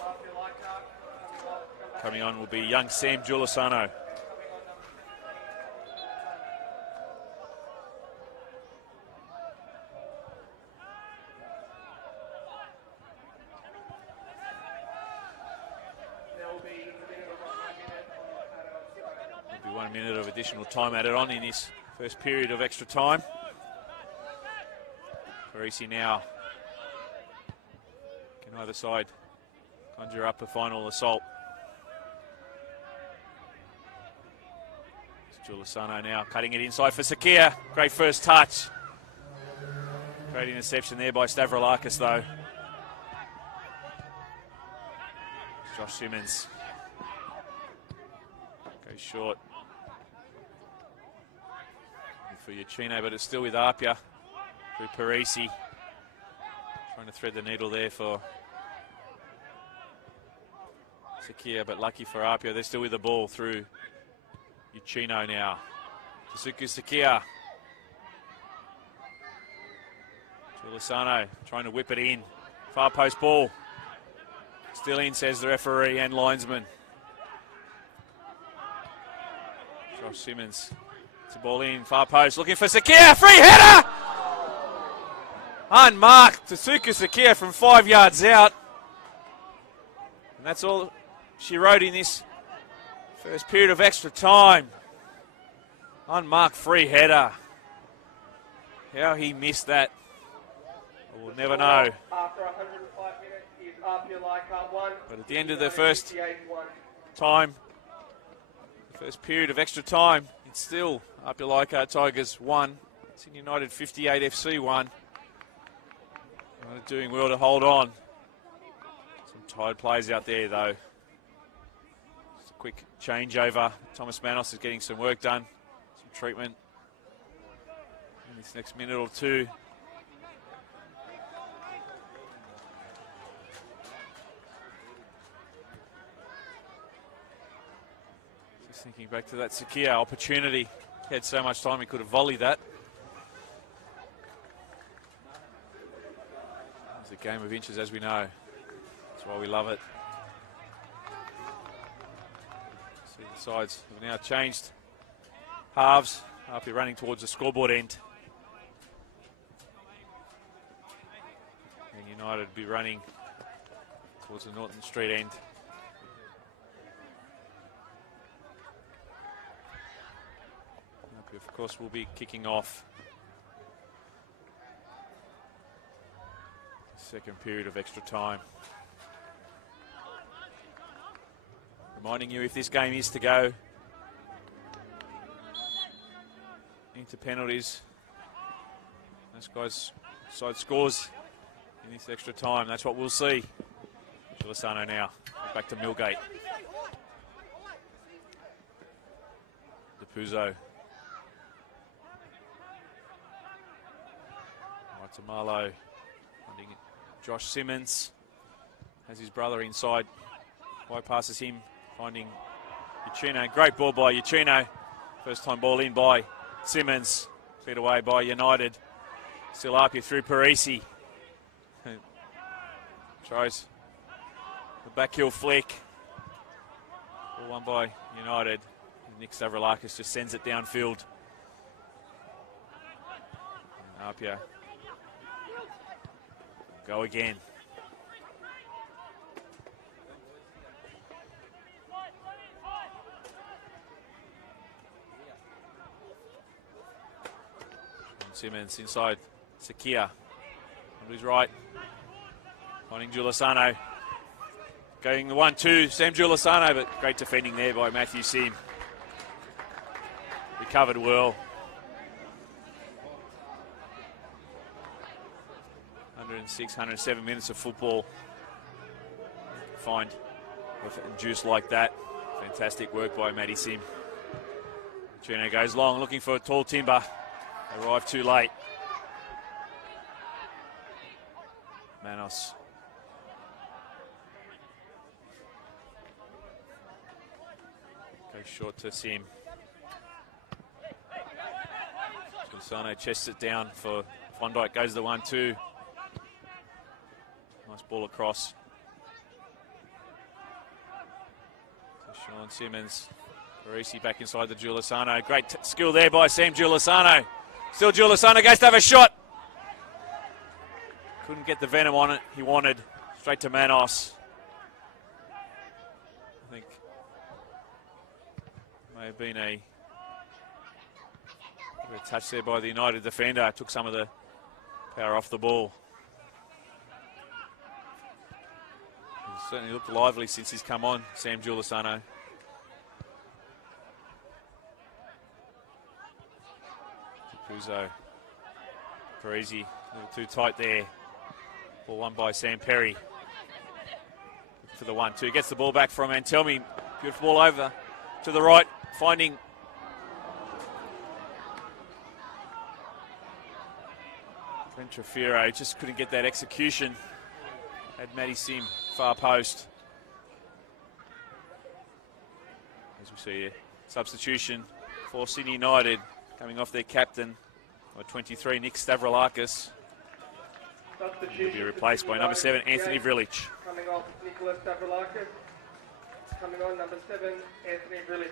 Coming on will be young Sam Giulisano. There'll be 1 minute of additional time added on in this first period of extra time. Parisi now can either side conjure up a final assault. Giulisano now cutting it inside for Sakia. Great first touch. Great interception there by Stavroulakis though. Josh Simmons goes short for Uchino, but it's still with Apia through Parisi. Trying to thread the needle there for Sakia, but lucky for Apia, they're still with the ball through Uchino now. Tasuku Sakia. Giulisano trying to whip it in. Far post ball. Still in, says the referee and linesman. Josh Simmons. It's a ball in, far post, looking for Sakia. Free header! Unmarked. Tasuku Sakia from 5 yards out. And that's all she wrote in this first period of extra time. Unmarked free header. How he missed that, we'll never know. After 105 minutes is APIA Leichhardt 1. But at the end of the first time, the first period of extra time, it's still APIA Leichhardt Tigers 1. Sydney United 58 FC 1. Doing well to hold on. Some tired players out there though. Quick changeover. Thomas Manos is getting some work done, some treatment in this next minute or two. Just thinking back to that Sakia opportunity. He had so much time he could have volleyed that. It's a game of inches, as we know. That's why we love it. See the sides have now changed halves. After running towards the scoreboard end. And United will be running towards the Norton Street end. Of course, we'll be kicking off the second period of extra time. Reminding you, if this game is to go into penalties, this guy's side scores in this extra time. That's what we'll see. Giulisano now back to Millgate. DePuzzo. Right to Marlowe. Finding Josh Simmons. Has his brother inside. Bypasses him. Finding Uchino. Great ball by Uchino. First time ball in by Simmons. Cleared away by United. Still up here through Parisi. Tries the back heel flick. Ball won by United. Nick Stavroulakis just sends it downfield. And Apia Go again. Simmons inside. Sakia on his right. Finding Giulisano. Going the 1-2. Sam Giulisano, but great defending there by Matthew Sim. Recovered well. 106, 107 minutes of football. Find induced like that. Fantastic work by Matty Sim. Chino goes long, looking for a tall timber. Arrived too late. Manos. Goes short to Sim. Giulisano chests it down for Von Dijk. Goes the 1-2. Nice ball across. Sean Simmons. Parisi back inside the Giulisano. Great skill there by Sam Giulisano. Still Giulisano goes to have a shot. Couldn't get the venom on it he wanted. Straight to Manos. I think may have been a touch there by the United defender. Took some of the power off the ball. He's certainly looked lively since he's come on, Sam Giulisano. Puzo. Parisi, a little too tight there. Ball won by Sam Perry. For the 1-2. Gets the ball back from Antelmi. Beautiful ball over to the right. Finding Ventrafiro. Just couldn't get that execution. Had Matty Sim far post. As we see here, substitution for Sydney United. Coming off their captain, number 23, Nick Stavroulakis. He'll be replaced by number 7, Anthony Vrillich. Coming off Nicholas Stavroulakis. Coming on number 7, Anthony Vrillich.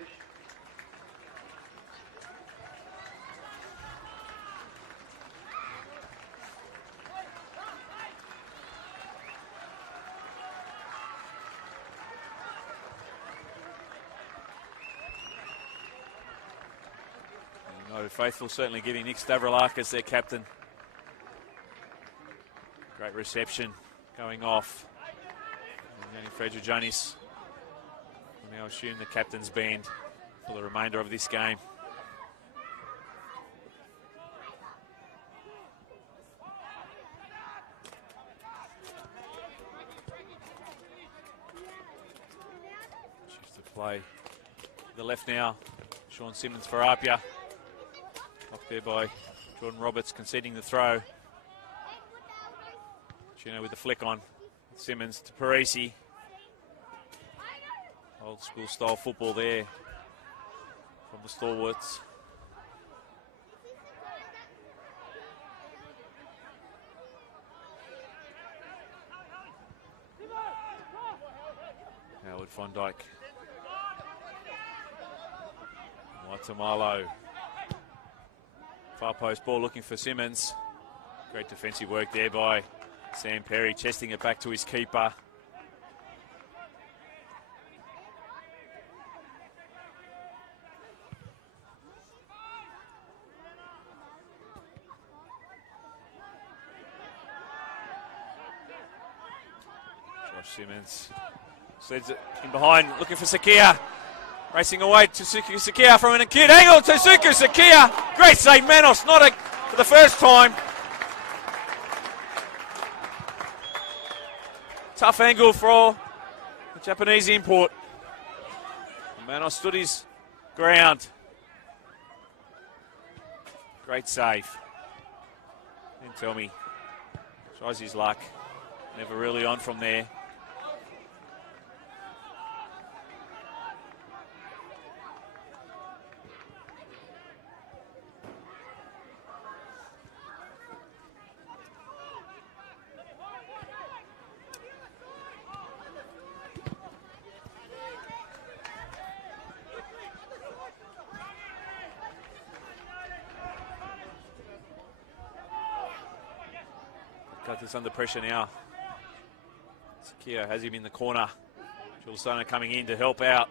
United faithful certainly giving Nick Stavroulakis their captain. Great reception going off. And Frederic Jonis will now assume the captain's band for the remainder of this game. Shifts to play the left now. Sean Simmons for APIA. Knocked there by Jordan Roberts, conceding the throw. Chino with the flick on. Simmons to Parisi. Old school style football there from the stalwarts. Howard Von Dijk. Waitamalo. Far post ball looking for Simmons. Great defensive work there by Sam Perry, chesting it back to his keeper. Josh Simmons sends it in behind, looking for Sakia. Racing away to Sakia from an acute angle to Sakia. Great save, Manos, not for the first time. Tough angle for the Japanese import. Manos stood his ground. Great save. Didn't tell me. Tries his luck. Never really on from there. got this under pressure now. Sakia has him in the corner. Giulisano coming in to help out.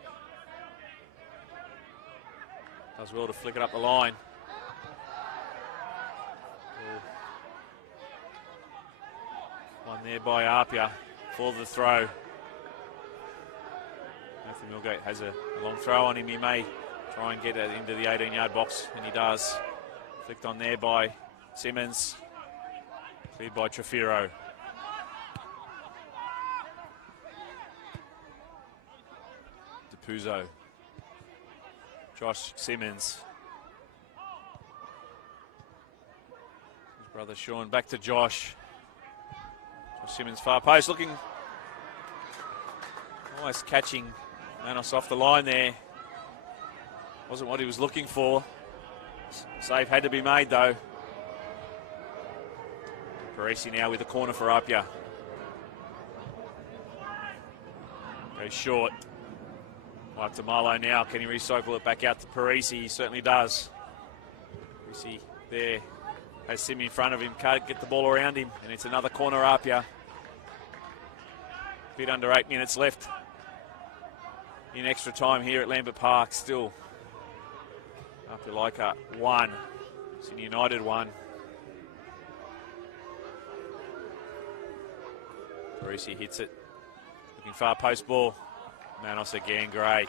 Does well to flick it up the line. One there by APIA for the throw. Nathan Milgate has a long throw on him. He may try and get it into the 18-yard box, and he does. Flicked on there by Simmons. Cleared by Trefiro. DePuzzo. Josh Simmons. His brother Sean back to Josh. Josh Simmons far post looking, almost catching Manos off the line there. Wasn't what he was looking for. Save had to be made though. Parisi now with the corner for APIA. Goes short. Like to Marlowe now. Can he recycle it back out to Parisi? He certainly does. Parisi there has Sim in front of him. Can't get the ball around him. And it's another corner APIA. Bit under 8 minutes left in extra time here at Lambert Park. Still APIA Leichhardt 1. Sydney United 1. Parisi hits it. Looking far post ball. Manos again, great.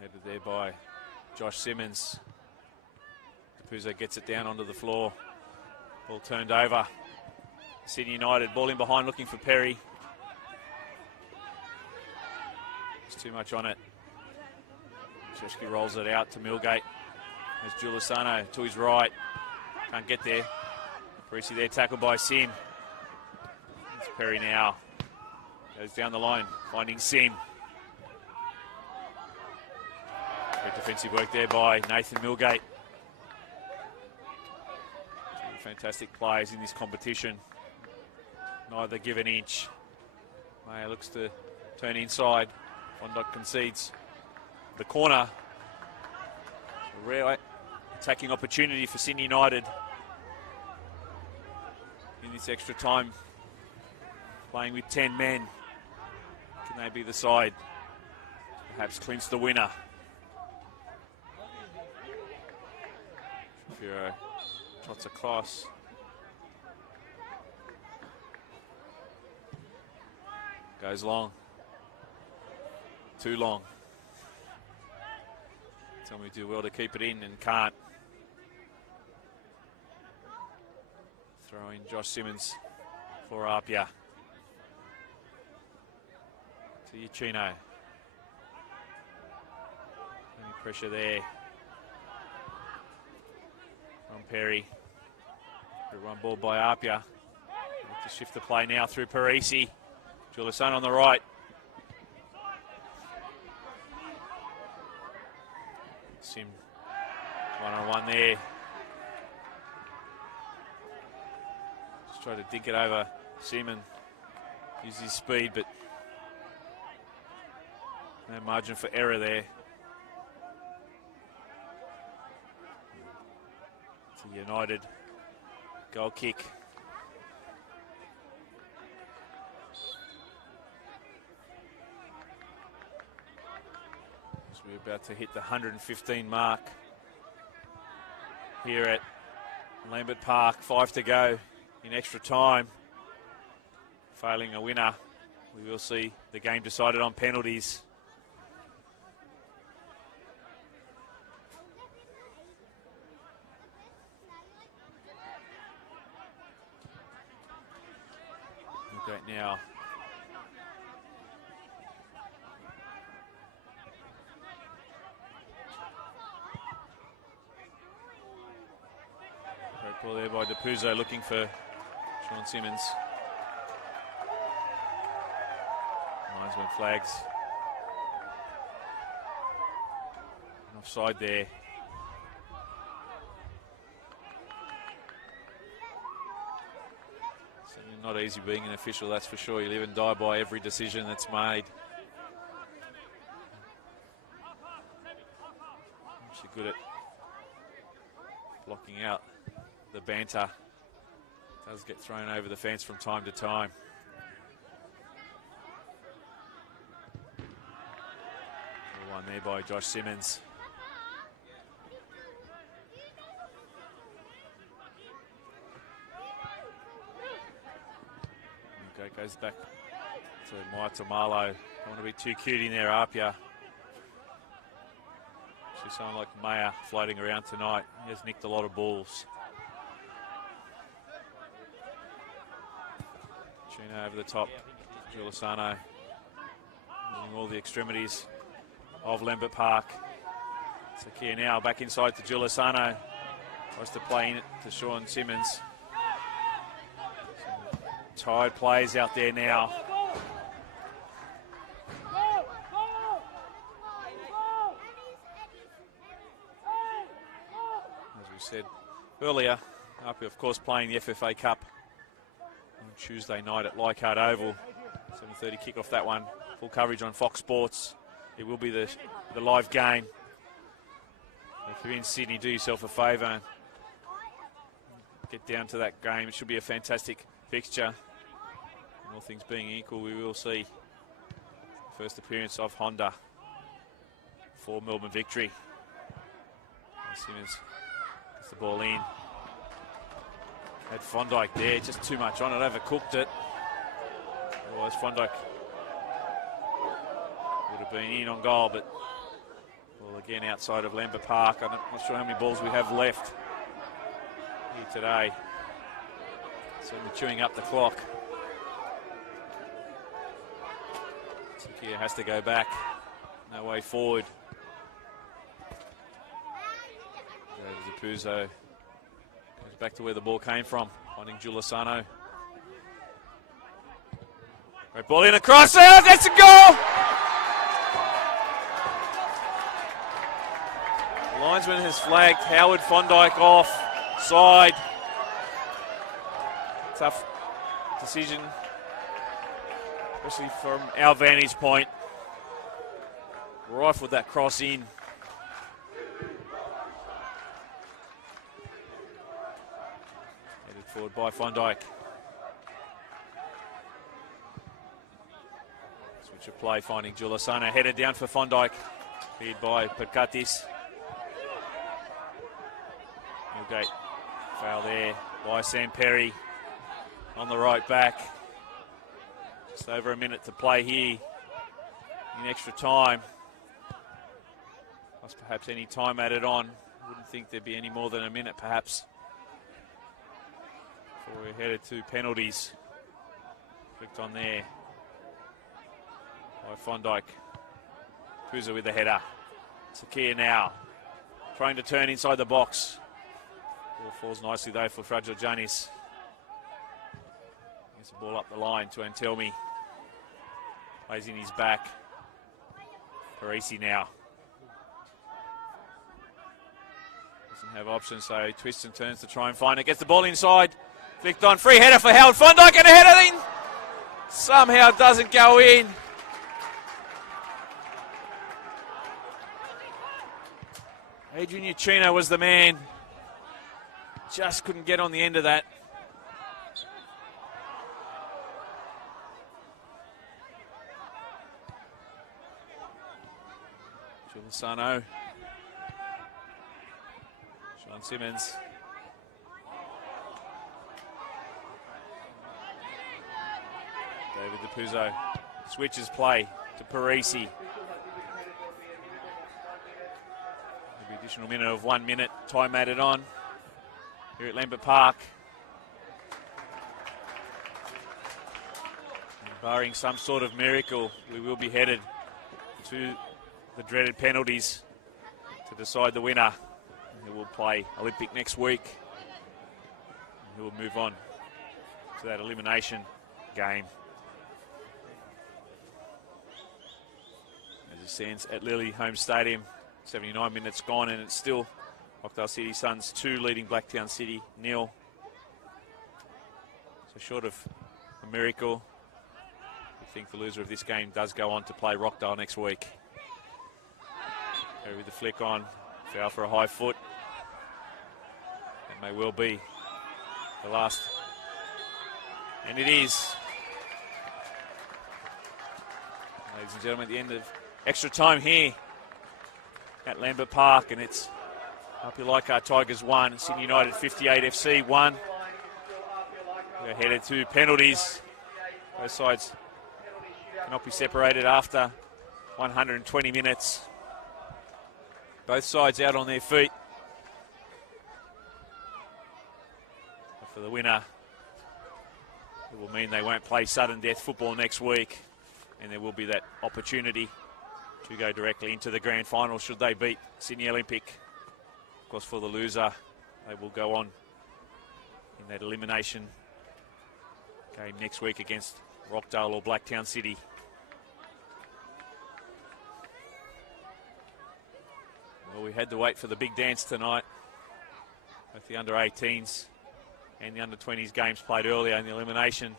Headed there by Josh Simmons. DePuzzo gets it down onto the floor. Ball turned over. Sydney United, ball in behind looking for Perry. There's too much on it. Sheshki rolls it out to Milgate. There's Giulisano to his right. Can't get there. Parisi there, tackled by Sim. It's Perry now. Goes down the line, finding Sim. Good defensive work there by Nathan Milgate. Fantastic players in this competition. Neither give an inch. Mayer looks to turn inside. Wondok concedes the corner. A rare attacking opportunity for Sydney United in this extra time. Playing with 10 men. Can they be the side? Perhaps clinch the winner. Shapiro trots across. Goes long. Too long. Tell me do well to keep it in and can't. Throw in Josh Simmons for APIA. To Uchino. Any pressure there from Perry. Good run ball by APIA. To shift the play now through Parisi. Giulisano on the right. Sim one-on-one there. Just try to dink it over Sim and use his speed, but no margin for error there. It's a United goal kick. We're about to hit the 115 mark here at Lambert Park. 5 to go in extra time. Failing a winner, we will see the game decided on penalties. Look at now. Ball there by DePuzzo looking for Sean Simmons. Linesman flags. Offside there. not easy being an official, that's for sure. You live and die by every decision that's made. She's good at blocking out the banter. Does get thrown over the fence from time to time. One there by Josh Simmons. Okay, goes back to Maya Tamalo. Don't want to be too cute in there, APIA. She's someone like Maya floating around tonight. He has nicked a lot of balls. Chino over the top. Giulisano using all the extremities of Lambert Park. Sakia now back inside to Giulisano. Tries to play in it to Sean Simmons. Tired plays out there now. As we said earlier, APIA of course playing the FFA Cup on Tuesday night at Leichhardt Oval. 7:30 kick-off that one. Full coverage on Fox Sports. It will be the live game. If you're in Sydney, do yourself a favour and get down to that game. It should be a fantastic fixture. And all things being equal, we will see the first appearance of Honda for Melbourne victory. And Simmons gets the ball in. Had Fondike there, just too much on it, overcooked it. Otherwise, Fondike would have been in on goal, but well, again, outside of Lambert Park. I'm not sure how many balls we have left here today. Certainly chewing up the clock. Sakia has to go back. No way forward. David Zapuzzo goes back to where the ball came from, finding Giulisano. Great ball in across there, that's a goal! The linesman has flagged Howard Fondike off side. Tough decision, especially from our vantage point. Rifled that cross in. Headed forward by Fondike. Switch of play, finding Giulisano. Headed down for Fondike. Cleared by Perkatis. Milgate. Foul there by Sam Perry on the right back. Just over a minute to play here in extra time. Plus perhaps any time added on. Wouldn't think there'd be any more than a minute perhaps before we're headed to penalties. Clicked on there by Fondike. Puza with the header. Sakia now trying to turn inside the box. Ball falls nicely though for Fragile Janis. Gets the ball up the line to Antelmi. Plays in his back. Parisi now. Doesn't have options, so he twists and turns to try and find it. Gets the ball inside. Flicked on. Free header for Howard Fondike and a header in. Somehow doesn't go in. Adrian Uchino was the man. Just couldn't get on the end of that. Giulisano. Sean Simmons. David Depuzo switches play to Parisi. The additional minute of 1 minute. Time added on here at Lambert Park. And barring some sort of miracle, we will be headed to the dreaded penalties to decide the winner. Who will play Olympic next week. And who will move on to that elimination game. As it stands at Lily Home Stadium, 79 minutes gone, and it's still Rockdale City Suns 2 leading Blacktown City 0. So short of a miracle. I think the loser of this game does go on to play Rockdale next week. With the flick on, foul for a high foot. That may well be the last. And it is. Ladies and gentlemen, at the end of extra time here at Lambert Park, and it's APIA Leichhardt Tigers 1, Sydney United 58 FC 1. We're headed to penalties. Both sides cannot be separated after 120 minutes. Both sides out on their feet. But for the winner, it will mean they won't play sudden death football next week, and there will be that opportunity to go directly into the grand final should they beat Sydney Olympic. Of course, for the loser, they will go on in that elimination game next week against Rockdale or Blacktown City. Well, we had to wait for the big dance tonight. Both the under-18s and the under-20s games played earlier in the elimination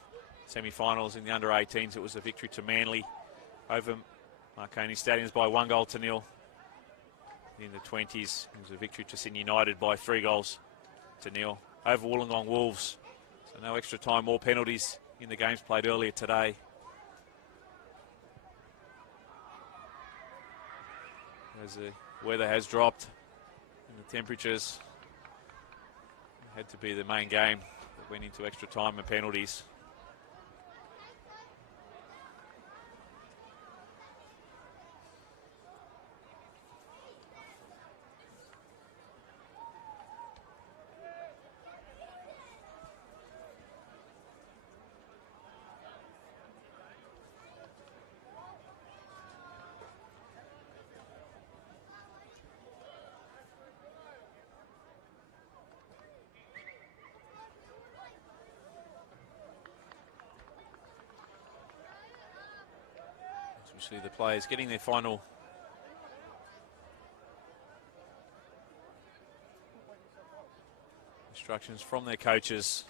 semi-finals. In the under-18s, it was a victory to Manly over Marconi Stallions by 1-0. In the 20s, it was a victory to Sydney United by 3-0 over Wollongong Wolves. So no extra time, more penalties in the games played earlier today. As the weather has dropped and the temperatures, had to be the main game that went into extra time and penalties. Especially the players getting their final instructions from their coaches.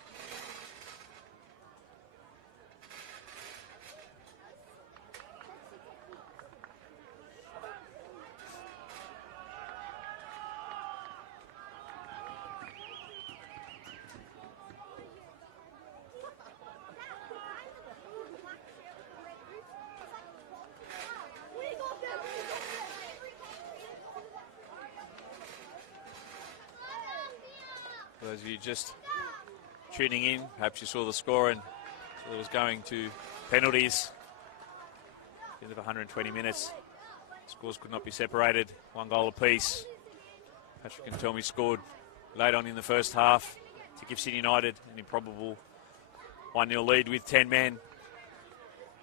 For those of you just tuning in, perhaps you saw the score and so it was going to penalties. At the end of 120 minutes, scores could not be separated. 1 goal apiece. Patrick and Telmy scored late on in the first half to give Sydney United an improbable 1-0 lead with 10 men.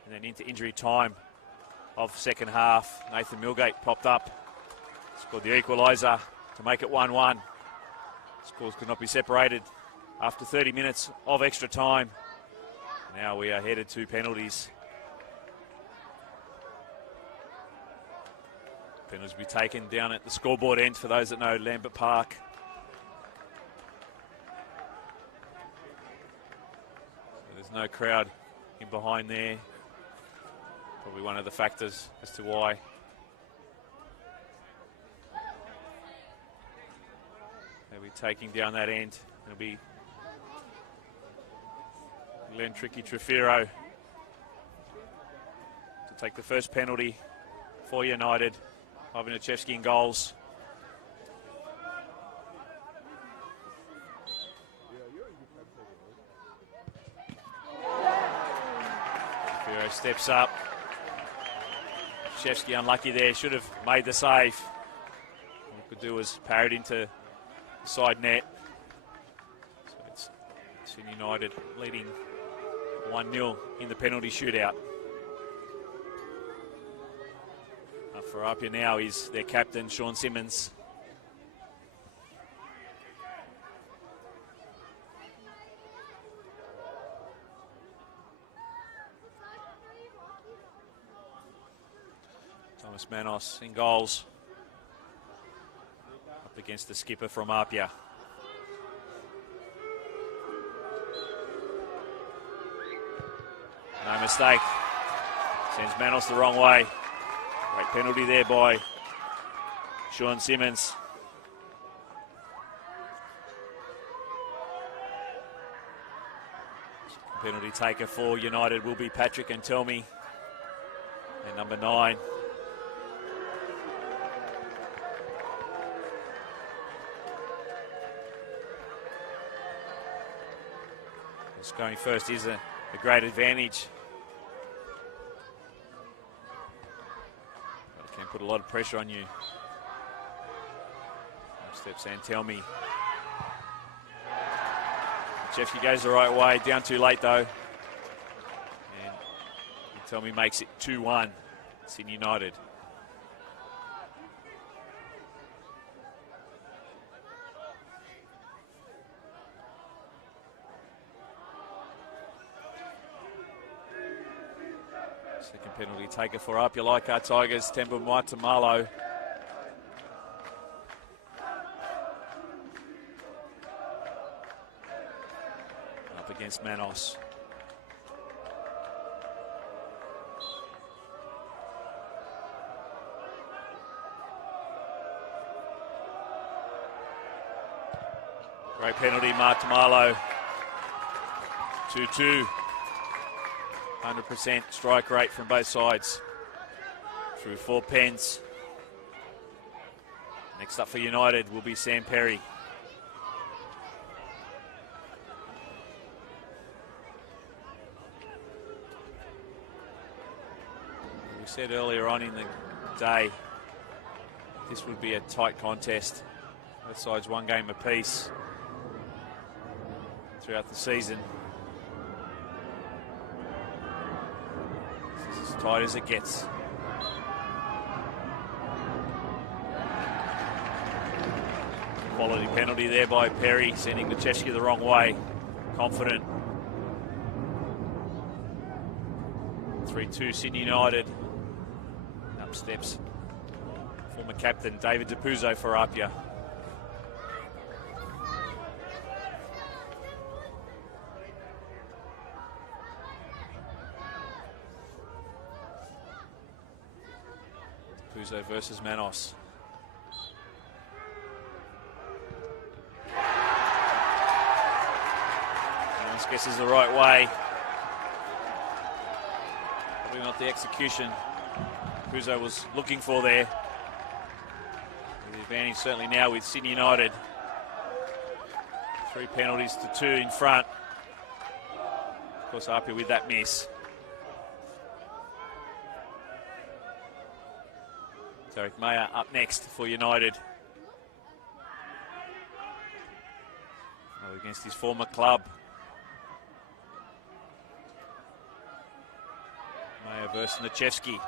And then into injury time of second half, Nathan Milgate popped up, scored the equaliser to make it 1-1. Scores could not be separated after 30 minutes of extra time. Now we are headed to penalties. Penalties will be taken down at the scoreboard end for those that know Lambert Park. So there's no crowd in behind there. Probably one of the factors as to why. They'll be taking down that end. It'll be Glenn Tricky Trefiro to take the first penalty for United. Ivan Achevsky in goals. Trefiro steps up. Achevsky unlucky there, should have made the save. All he could do was parry it into the side net. So it's Sydney United leading 1-0 in the penalty shootout. For APIA now is their captain, Sean Simmons. Thomas Manos in goals. Up against the skipper from APIA. No mistake. Sends Manos the wrong way. Great penalty there by Sean Simmons. Penalty taker for United will be Patrick and Telmy. And number 9. Just going first is a great advantage. But it can put a lot of pressure on you. Steps and Telmy. Jeffy goes the right way, down too late though. And Telmy makes it 2-1, Sydney United. Second penalty taker for APIA Leichhardt Tigers, Temba Maitamalo. Against Manos. Great penalty, Maitamalo. 2-2. 100% strike rate from both sides. Through 4 pens. Next up for United will be Sam Perry. Said earlier on in the day, this would be a tight contest. Both sides 1 game apiece throughout the season. This is as tight as it gets. Quality penalty there by Perry, sending Lechewski the wrong way. Confident. 3-2 Sydney United. Up steps former captain David Depuzo for APIA. Depuzo versus Manos. Manos guesses the right way. Probably not the execution Puzo was looking for there. The advantage certainly now with Sydney United. 3 penalties to 2 in front. Of course, APIA with that miss. Derek Mayer up next for United. Against his former club. Mayer versus Lechewski.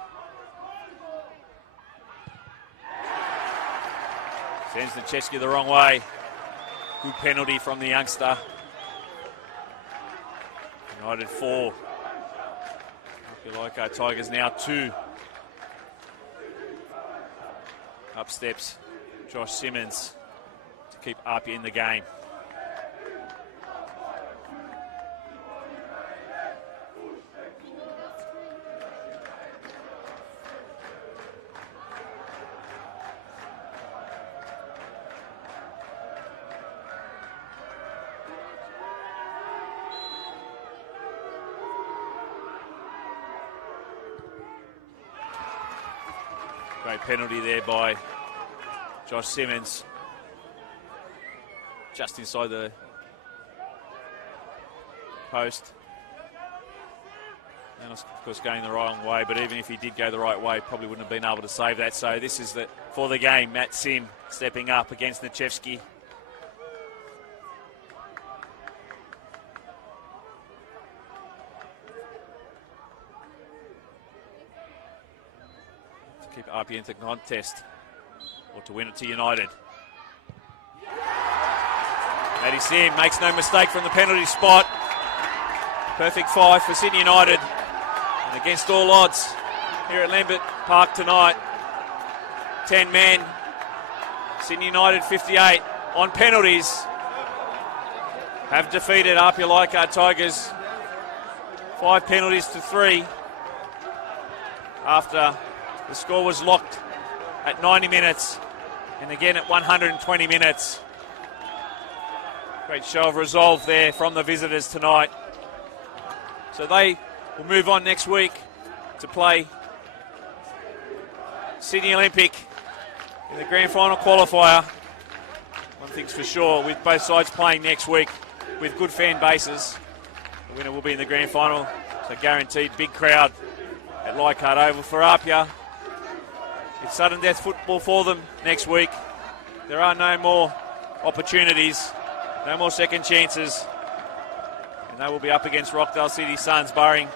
Sends Lechewski the wrong way. Good penalty from the youngster. United 4. APIA Leichhardt Tigers now 2. Up steps Josh Simmons to keep APIA in the game. Great penalty there by Josh Simmons. Just inside the post. And of course going the wrong way, but even if he did go the right way, probably wouldn't have been able to save that. So this is for the game, Matt Sim stepping up against Lechewski. Keep APIA into the contest, or to win it to United. Matty Sim makes no mistake from the penalty spot. Perfect 5 for Sydney United. And against all odds here at Lambert Park tonight. 10 men. Sydney United 58 on penalties have defeated APIA Leichhardt Tigers 5 penalties to 3 after the score was locked at 90 minutes and again at 120 minutes. Great show of resolve there from the visitors tonight. So they will move on next week to play Sydney Olympic in the grand final qualifier. One thing's for sure, with both sides playing next week with good fan bases, the winner will be in the grand final. So guaranteed big crowd at Leichhardt Oval for APIA. It's sudden death football for them next week. There are no more opportunities, no more second chances. And they will be up against Rockdale City Suns, barring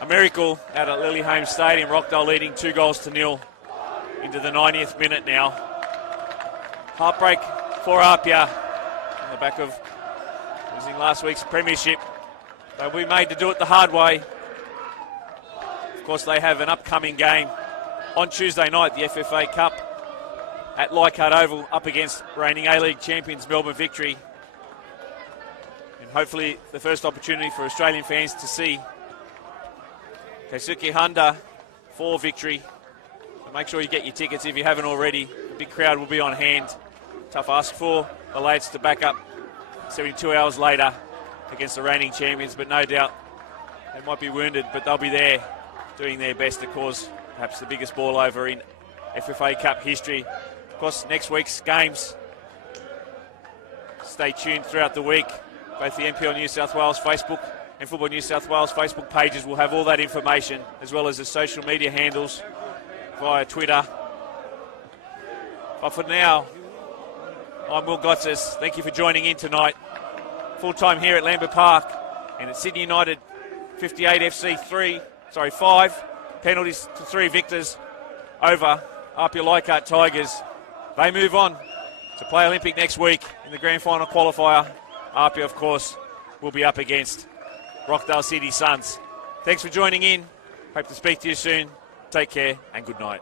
a miracle out at Lily Holmes Stadium. Rockdale leading 2-0 into the 90th minute now. Heartbreak for APIA on the back of losing last week's premiership. They'll be made to do it the hard way. Of course, they have an upcoming game on Tuesday night, the FFA Cup at Leichhardt Oval, up against reigning A-League champions Melbourne Victory. And hopefully the first opportunity for Australian fans to see Keisuke Honda for Victory. So make sure you get your tickets if you haven't already. The big crowd will be on hand. Tough ask for the lads to back up 72 hours later against the reigning champions, but no doubt they might be wounded, but they'll be there doing their best to cause perhaps the biggest ball over in FFA Cup history. Of course, next week's games, stay tuned throughout the week. Both the NPL New South Wales Facebook and Football New South Wales Facebook pages will have all that information, as well as the social media handles via Twitter. But for now, I'm Will Gotsis. Thank you for joining in tonight. Full time here at Lambert Park, and it's Sydney United 58 FC 5 penalties to 3 victors over APIA Leichhardt Tigers. They move on to play Olympic next week in the grand final qualifier. APIA, of course, will be up against Rockdale City Suns. Thanks for joining in. Hope to speak to you soon. Take care and good night.